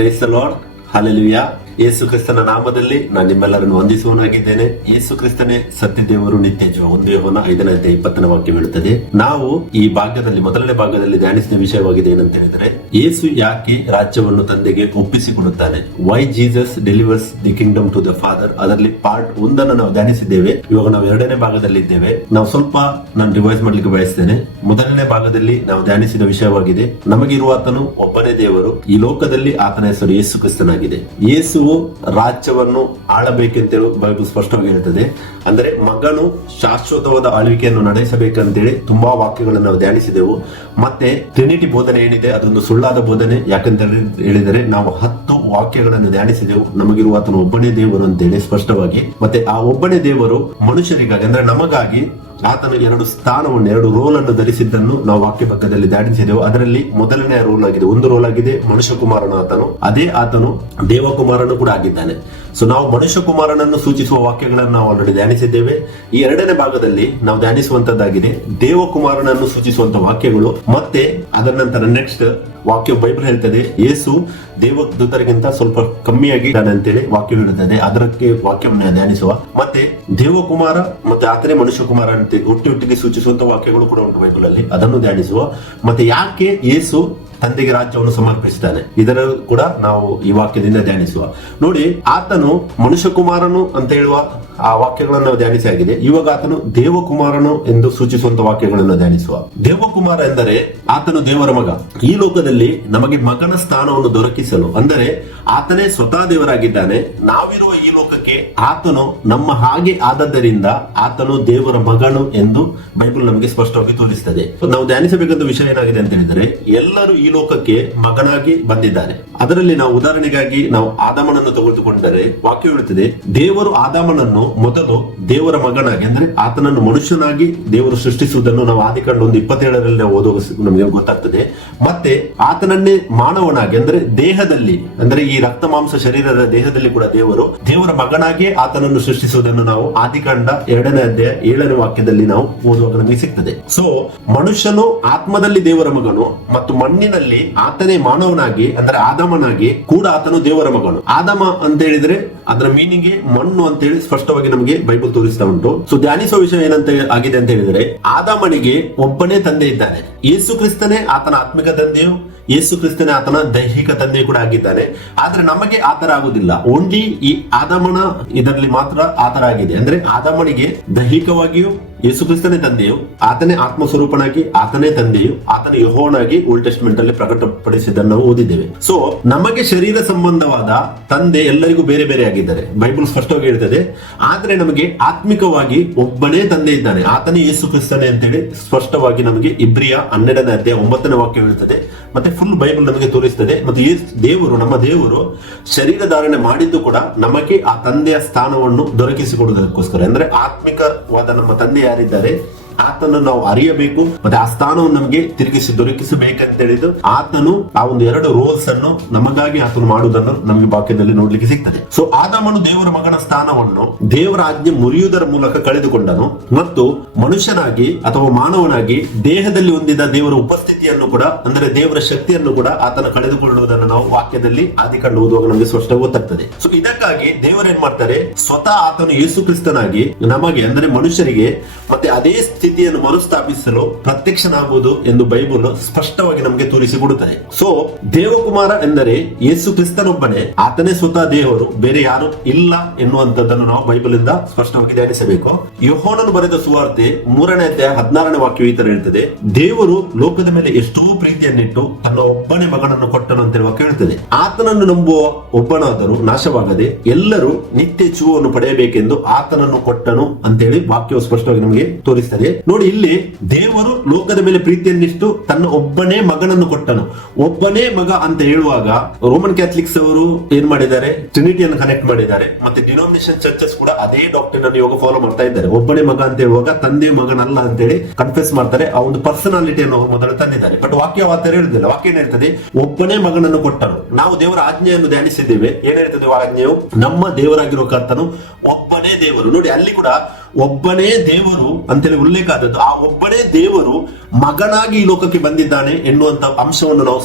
Price the lord, hallelujah. Yesu ಕ್ರಿಸ್ತನ ನಾಮದಲ್ಲಿ ನಾನು ನಿಮ್ಮೆಲ್ಲರನ್ನು ವಂದಿಸುವನಾಗಿದ್ದೇನೆ. ಯೇಸು ಕ್ರಿಸ್ತನೇ ಸತ್ಯ ದೇವರು, ನಿತ್ಯ ಜೀವ. 1 ಯೋಹನ 5:20 ವಾಕ್ಯ ಹೇಳುತ್ತದೆ. ನಾವು ಈ ಭಾಗದಲ್ಲಿ ಮೊದಲನೇ ಭಾಗದಲ್ಲಿ ಧ್ಯಾನಿಸಿದ ವಿಷಯವಾಗಿದೆ ಏನಂತ ಹೇಳಿದ್ರೆ, ಯೇಸು ಯಾಕೆ ರಾಜ್ಯವನ್ನು ತಂದೆಗೆ ಒಪ್ಪಿಸಿಕೊಡುತ್ತಾನೆ, why Jesus delivers the kingdom to the father. ಅದರಲ್ಲಿ ಪಾರ್ಟ್ 1 ನಾವು ಧ್ಯಾನಿಸಿದ್ದೇವೆ. ಇವಾಗ ನಾವು 2ನೇ ಭಾಗದಲ್ಲಿ ಇದ್ದೇವೆ. ನಾವು ಸ್ವಲ್ಪ ನಾನು ರಿವೈಸ್ ಮಾಡ್ಲಿಕ್ಕೆ ಬಯಸ್ತೇನೆ. ಮೊದಲನೇ ಭಾಗದಲ್ಲಿ ನಾವು ಧ್ಯಾನಿಸಿದ ವಿಷಯವಾಗಿದೆ, ನಮಗಿರುವ ಆತನು ಒಬ್ಬನೇ ದೇವರು, ಈ ಲೋಕದಲ್ಲಿ ಆತನ ಹೆಸರು ಯೇಸು ಕ್ರಿಸ್ತನಾಗಿದೆ. ಯೇಸು ರಾಜ್ಯವನ್ನು ಆಳಬೇಕೆಂತೇಳಿ ಬೈಬಲ್ ಸ್ಪಷ್ಟವಾಗಿ ಹೇಳ್ತದೆ. ಅಂದ್ರೆ ಮಗನು ಶಾಶ್ವತವಾದ ಆಳ್ವಿಕೆಯನ್ನು ನಡೆಸಬೇಕಂತೇಳಿ ತುಂಬಾ ವಾಕ್ಯಗಳನ್ನು ನಾವು ಧ್ಯಾನಿಸಿದೆವು. ಮತ್ತೆ ಟ್ರಿನಿಟಿ ಬೋಧನೆ ಏನಿದೆ ಅದೊಂದು ಸುಳ್ಳಾದ ಬೋಧನೆ. ಯಾಕಂತ ಹೇಳಿದರೆ ನಾವು 10 ವಾಕ್ಯಗಳನ್ನು ಧ್ಯಾನಿಸಿದೆವು. ನಮಗಿರುವ ಆತನು ಒಬ್ಬನೇ ದೇವರು ಅಂತೇಳಿ ಸ್ಪಷ್ಟವಾಗಿ. ಮತ್ತೆ ಆ ಒಬ್ಬನೇ ದೇವರು ಮನುಷ್ಯರಿಗಾಗಿ ಅಂದ್ರೆ ನಮಗಾಗಿ ಆತನು 2 ಸ್ಥಾನವನ್ನು 2 ರೋಲ್ ಅನ್ನು ಧರಿಸಿದ್ದನ್ನು ನಾವು ವಾಕ್ಯ ಪಕ್ಕದಲ್ಲಿ ಧ್ಯಾನಿಸಿದೆವು. ಅದರಲ್ಲಿ ಮೊದಲನೇ ರೋಲ್ ಆಗಿದೆ, ಒಂದು ರೋಲ್ ಆಗಿದೆ ಮನುಷ್ಯ ಕುಮಾರನು ಆತನು. ಅದೇ ಆತನು ದೇವಕುಮಾರನು ಕೂಡ ಆಗಿದ್ದಾನೆ. ಸೊ ನಾವು ಮನುಷ್ಯ ಕುಮಾರನನ್ನು ಸೂಚಿಸುವ ವಾಕ್ಯಗಳನ್ನು ನಾವು ಆಲ್ರೆಡಿ ಧ್ಯಾನಿಸಿದ್ದೇವೆ. ಈ 2ನೇ ಭಾಗದಲ್ಲಿ ನಾವು ಧ್ಯಾನಿಸುವಂತದ್ದಾಗಿದೆ ದೇವಕುಮಾರನನ್ನು ಸೂಚಿಸುವಂತ ವಾಕ್ಯಗಳು. ಮತ್ತೆ ಅದರ ನಂತರ ನೆಕ್ಸ್ಟ್ ವಾಕ್ಯ ಬೈಬಲ್ ಹೇಳ್ತದೆ ಯೇಸು ದೇವದೂತರಿಗಿಂತ ಸ್ವಲ್ಪ ಕಮ್ಮಿಯಾಗಿ ಇದ್ದಾನೆ ಅಂತೇಳಿ ವಾಕ್ಯ ಹೇಳುತ್ತದೆ. ಅದಕ್ಕೆ ವಾಕ್ಯವನ್ನು ಧ್ಯಾನಿಸುವ. ಮತ್ತೆ ದೇವಕುಮಾರ ಮತ್ತೆ ಆತನೇ ಮನುಷ್ಯ ಕುಮಾರ ಅಂತ ಒಟ್ಟಿಗೆ ಸೂಚಿಸುವಂತ ವಾಕ್ಯಗಳು ಕೂಡ ಉಂಟು ಬೈಬಲ್ ಅಲ್ಲಿ, ಅದನ್ನು ಧ್ಯಾನಿಸುವ. ಮತ್ತೆ ಯಾಕೆ ಯೇಸು ತಂದೆಗೆ ರಾಜ್ಯವನ್ನು ಸಮರ್ಪಿಸಿದ್ದಾನೆ, ಇದರ ಕೂಡ ನಾವು ಈ ವಾಕ್ಯದಿಂದ ಧ್ಯಾನಿಸುವ. ನೋಡಿ, ಆತನು ಮನುಷ್ಯ ಕುಮಾರನು ಅಂತ ಹೇಳುವ ಆ ವಾಕ್ಯಗಳನ್ನು ನಾವು ಧ್ಯಾನಿಸಿ ಆಗಿದೆ. ಇವಾಗ ಆತನು ದೇವಕುಮಾರನು ಎಂದು ಸೂಚಿಸುವಂತ ವಾಕ್ಯಗಳನ್ನು ಧ್ಯಾನಿಸುವ. ದೇವಕುಮಾರ ಎಂದರೆ ಆತನು ದೇವರ ಮಗ. ಈ ಲೋಕದಲ್ಲಿ ನಮಗೆ ಮಗನ ಸ್ಥಾನವನ್ನು ದೊರಕಿಸಲು, ಅಂದರೆ ಆತನೇ ಸ್ವತಃ ದೇವರಾಗಿದ್ದಾನೆ. ನಾವಿರುವ ಈ ಲೋಕಕ್ಕೆ ಆತನು ನಮ್ಮ ಹಾಗೆ ಆದದ್ದರಿಂದ ಆತನು ದೇವರ ಮಗನು ಎಂದು ಬೈಬಲ್ ನಮಗೆ ಸ್ಪಷ್ಟವಾಗಿ ತೋರಿಸುತ್ತದೆ. ನಾವು ಧ್ಯಾನಿಸಬೇಕಂತ ವಿಷಯ ಏನಾಗಿದೆ ಅಂತ ಹೇಳಿದರೆ, ಎಲ್ಲರೂ ಈ ಲೋಕಕ್ಕೆ ಮಗನಾಗಿ ಬಂದಿದ್ದಾರೆ. ಅದರಲ್ಲಿ ನಾವು ಉದಾಹರಣೆಗಾಗಿ ನಾವು ಆದಾಮನನ್ನು ತೆಗೆದುಕೊಂಡರೆ ವಾಕ್ಯ ಹೇಳುತ್ತದೆ, ದೇವರು ಆದಾಮನನ್ನು ಮೊದಲು ದೇವರ ಮಗನಾಗಿ ಅಂದ್ರೆ ಆತನನ್ನು ಮನುಷ್ಯನಾಗಿ ದೇವರು ಸೃಷ್ಟಿಸುವುದನ್ನು ನಾವು ಆದಿಕಾಂಡ 1:27 ಓದುವ ನಮಗೆ ಗೊತ್ತಾಗ್ತದೆ. ಮತ್ತೆ ಆತನನ್ನೇ ಮಾನವನಾಗಿ ಅಂದ್ರೆ ದೇಹದಲ್ಲಿ, ಅಂದ್ರೆ ಈ ರಕ್ತ ಮಾಂಸ ಶರೀರದ ದೇಹದಲ್ಲಿ ಕೂಡ ದೇವರ ಮಗನಾಗಿಯೇ ಆತನನ್ನು ಸೃಷ್ಟಿಸುವುದನ್ನು ನಾವು ಆದಿಕಾಂಡ 2ನೇ ಅಧ್ಯಾಯ 7ನೇ ವಾಕ್ಯದಲ್ಲಿ ನಾವು ಓದುವಾಗ ನಮಗೆ ಸಿಗ್ತದೆ. ಸೊ ಮನುಷ್ಯನು ಆತ್ಮದಲ್ಲಿ ದೇವರ ಮಗನು ಮತ್ತು ಮಣ್ಣಿನಲ್ಲಿ ಆತನೇ ಮಾನವನಾಗಿ ಅಂದ್ರೆ ಆದಾಮನಾಗಿ ಕೂಡ ಆತನು ದೇವರ ಮಗನು. ಆದಾಮ ಅಂತ ಹೇಳಿದ್ರೆ ಅದರ ಮೀನಿಂಗ್ ಮಣ್ಣು ಅಂತೇಳಿ ಸ್ಪಷ್ಟವಾಗಿ ನಮಗೆ ಬೈಬಲ್ ತೋರಿಸ್ತಾ ಉಂಟು. ಸೊ ಧ್ಯಾನಿಸುವ ವಿಷಯ ಏನಂತ ಆಗಿದೆ ಅಂತ ಹೇಳಿದ್ರೆ, ಆದಾಮನಿಗೆ ಒಬ್ಬನೇ ತಂದೆ ಇದ್ದಾನೆ. ಯೇಸು ಕ್ರಿಸ್ತನೇ ಆತನ ಆತ್ಮಿಕ ತಂದೆಯು, ಯೇಸು ಕ್ರಿಸ್ತನೇ ಆತನ ದೈಹಿಕ ತಂದೆ ಕೂಡ ಆಗಿದ್ದಾನೆ. ಆದ್ರೆ ನಮಗೆ ಆತರ ಆಗುದಿಲ್ಲ. ಓನ್ಲಿ ಈ ಆದಾಮನ ಇದರಲ್ಲಿ ಮಾತ್ರ ಆತರ ಆಗಿದೆ. ಅಂದ್ರೆ ಆದಾಮನಿಗೆ ದೈಹಿಕವಾಗಿಯೂ ಯೇಸು ಕ್ರಿಸ್ತನೇ ತಂದೆಯು, ಆತನೇ ಆತ್ಮ ಸ್ವರೂಪನಾಗಿ ಆತನೇ ತಂದೆಯು, ಆತನ ಯೆಹೋವನಾಗಿ ಓಲ್ಡ್ ಟೆಸ್ಟ್ಮೆಂಟ್ ಅಲ್ಲಿ ಪ್ರಕಟಪಡಿಸಿದ್ದನ್ನು ನಾವು ಓದಿದ್ದೇವೆ. ಸೊ ನಮಗೆ ಶರೀರ ಸಂಬಂಧವಾದ ತಂದೆ ಎಲ್ಲರಿಗೂ ಬೇರೆ ಬೇರೆ ಆಗಿದ್ದಾರೆ, ಬೈಬಲ್ ಸ್ಪಷ್ಟವಾಗಿ ಹೇಳ್ತದೆ. ಆದ್ರೆ ನಮಗೆ ಆತ್ಮಿಕವಾಗಿ ಒಬ್ಬನೇ ತಂದೆ ಇದ್ದಾನೆ, ಆತನೇ ಯೇಸು ಕ್ರಿಸ್ತನೇ ಅಂತೇಳಿ ಸ್ಪಷ್ಟವಾಗಿ ನಮಗೆ ಇಬ್ರಿಯ 12ನೇ ಅಧ್ಯಾಯ 9ನೇ ವಾಕ್ಯ ಹೇಳ್ತದೆ. ಮತ್ತೆ ಫುಲ್ ಬೈಬಲ್ ನಮಗೆ ತೋರಿಸ್ತದೆ. ಮತ್ತೆ ದೇವರು, ನಮ್ಮ ದೇವರು ಶರೀರ ಧಾರಣೆ ಮಾಡಿದ್ದು ಕೂಡ ನಮಗೆ ಆ ತಂದೆಯ ಸ್ಥಾನವನ್ನು ದೊರಕಿಸಿಕೊಡುವುದಕ್ಕೋಸ್ಕರ. ಅಂದ್ರೆ ಆತ್ಮಿಕವಾದ ನಮ್ಮ ತಂದೆ ಯಾರಿದ್ದಾರೆ ಆತನನ್ನು ನಾವು ಅರಿಯಬೇಕು, ಮತ್ತೆ ಆ ಸ್ಥಾನವನ್ನು ನಮಗೆ ತಿರುಗಿಸಿ ದೊರಕಿಸಬೇಕಂತ ಹೇಳಿದ್ದು ಆತನು ಆ ಒಂದು 2 ರೋಲ್ಸ್ ಅನ್ನು ನಮಗಾಗಿ ಆತನು ಮಾಡುವುದನ್ನು ನಮಗೆ ವಾಕ್ಯದಲ್ಲಿ ನೋಡ್ಲಿಕ್ಕೆ ಸಿಗ್ತದೆ. ಸೊ ಆದಾಮನು ದೇವರ ಮಗನ ಸ್ಥಾನವನ್ನು ದೇವರ ಆಜ್ಞೆ ಮುರಿಯುವುದರ ಮೂಲಕ ಕಳೆದುಕೊಂಡನು ಮತ್ತು ಮನುಷ್ಯನಾಗಿ ಅಥವಾ ಮಾನವನಾಗಿ ದೇಹದಲ್ಲಿ ಹೊಂದಿದ ದೇವರ ಉಪಸ್ಥಿತಿಯನ್ನು ಕೂಡ ಅಂದ್ರೆ ದೇವರ ಶಕ್ತಿಯನ್ನು ಕೂಡ ಆತನ ಕಳೆದುಕೊಳ್ಳುವುದನ್ನು ನಾವು ವಾಕ್ಯದಲ್ಲಿ ಆದಿಕಾಂಡ ಓದುವಾಗ ನಮಗೆ ಸ್ಪಷ್ಟವಾಗಿ ಗೊತ್ತಾಗ್ತದೆ. ಸೊ ಇದಕ್ಕಾಗಿ ದೇವರು ಏನ್ ಮಾಡ್ತಾರೆ, ಸ್ವತಃ ಆತನು ಯೇಸು ಕ್ರಿಸ್ತನಾಗಿ ನಮಗೆ ಅಂದ್ರೆ ಮನುಷ್ಯರಿಗೆ ಮತ್ತೆ ಅದೇ ಸ್ಥಿತಿಯನ್ನು ಮರುಸ್ಥಾಪಿಸಲು ಪ್ರತ್ಯಕ್ಷನಾಗುವುದು ಎಂದು ಬೈಬಲ್ ಸ್ಪಷ್ಟವಾಗಿ ನಮಗೆ ತೋರಿಸಿಕೊಡುತ್ತದೆ. ಸೊ ದೇವಕುಮಾರ ಎಂದರೆ ಯೇಸು ಕ್ರಿಸ್ತನೊಬ್ಬನೇ, ಆತನೇ ಸ್ವತಃ ದೇವರು, ಬೇರೆ ಯಾರು ಇಲ್ಲ ಎನ್ನುವಂತದ್ದನ್ನು ನಾವು ಬೈಬಲ್ ಇಂದ ಸ್ಪಷ್ಟವಾಗಿ ಧ್ಯಾನಿಸಬೇಕು. ಯೋಹಾನನು ಬರೆದ ಸುವಾರ್ತೆ 3ನೇ ಅಧ್ಯಾಯ 16ನೇ ವಾಕ್ಯ ಈ ತರ ಹೇಳ್ತದೆ, ದೇವರು ಲೋಕದ ಮೇಲೆ ಎಷ್ಟೋ ಪ್ರೀತಿಯನ್ನಿಟ್ಟು ತನ್ನ ಒಬ್ಬನೇ ಮಗನನ್ನು ಕೊಟ್ಟನು ಅಂತ ವಾಕ್ಯ ಹೇಳ್ತದೆ. ಆತನನ್ನು ನಂಬುವ ಒಬ್ಬನಾದರೂ ನಾಶವಾಗದೆ ಎಲ್ಲರೂ ನಿತ್ಯ ಜೀವವನ್ನು ಪಡೆಯಬೇಕೆಂದು ಆತನನ್ನು ಕೊಟ್ಟನು ಅಂತೇಳಿ ವಾಕ್ಯವು ಸ್ಪಷ್ಟವಾಗಿ ನಮಗೆ ತೋರಿಸ್ತದೆ. ನೋಡಿ, ಇಲ್ಲಿ ದೇವರು ಲೋಕದ ಮೇಲೆ ಪ್ರೀತಿಯನ್ನಿಷ್ಟು ತನ್ನ ಒಬ್ಬನೇ ಮಗನನ್ನು ಕೊಟ್ಟನು. ಒಬ್ಬನೇ ಮಗ ಅಂತ ಹೇಳುವಾಗ ರೋಮನ್ ಕ್ಯಾಥಲಿಕ್ಸ್ ಅವರು ಏನ್ ಮಾಡಿದ್ದಾರೆ, ಟ್ರಿನಿಟಿಯನ್ನು ಕನೆಕ್ಟ್ ಮಾಡಿದ್ದಾರೆ. ಮತ್ತೆ ಡಿನಾಮಿನೇಷನ್ ಚರ್ಚಸ್ ಕೂಡ ಅದೇ ಡಾಕ್ಟ್ರಿನ್ ಅನ್ನು ಇವಾಗ ಫಾಲೋ ಮಾಡ್ತಾ ಇದ್ದಾರೆ. ಒಬ್ಬನೇ ಮಗ ಅಂತ ಹೇಳುವಾಗ ತಂದೆ ಮಗನಲ್ಲ ಅಂತೇಳಿ ಕನ್ಫೆಸ್ ಮಾಡ್ತಾರೆ. ಆ ಒಂದು ಪರ್ಸನಾಲಿಟಿಯನ್ನು ಮೊದಲು ತಂದಿದ್ದಾರೆ. ಬಟ್ ವಾಕ್ಯ ಹೇಳುದಿಲ್ಲ. ವಾಕ್ಯ ಏನ್ ಹೇಳ್ತದೆ, ಒಬ್ಬನೇ ಮಗನನ್ನು ಕೊಟ್ಟನು. ನಾವು ದೇವರ ಆಜ್ಞೆಯನ್ನು ಧ್ಯಾನಿಸಿದ್ದೇವೆ. ಏನ್ ಹೇಳ್ತದೆ ಆಜ್ಞೆಯು, ನಮ್ಮ ದೇವರಾಗಿರುವ ಕರ್ತನು ಒಬ್ಬನೇ ದೇವರು. ನೋಡಿ, ಅಲ್ಲಿ ಕೂಡ ಒಬ್ಬನೇ ದೇವರು ಅಂತೇಳಿ ಉಲ್ಲೇಖ ಆದದ್ದು. ಆ ಒಬ್ಬನೇ ದೇವರು ಮಗನಾಗಿ ಈ ಲೋಕಕ್ಕೆ ಬಂದಿದ್ದಾನೆ ಎನ್ನುವಂತ ಅಂಶವನ್ನು ನಾವು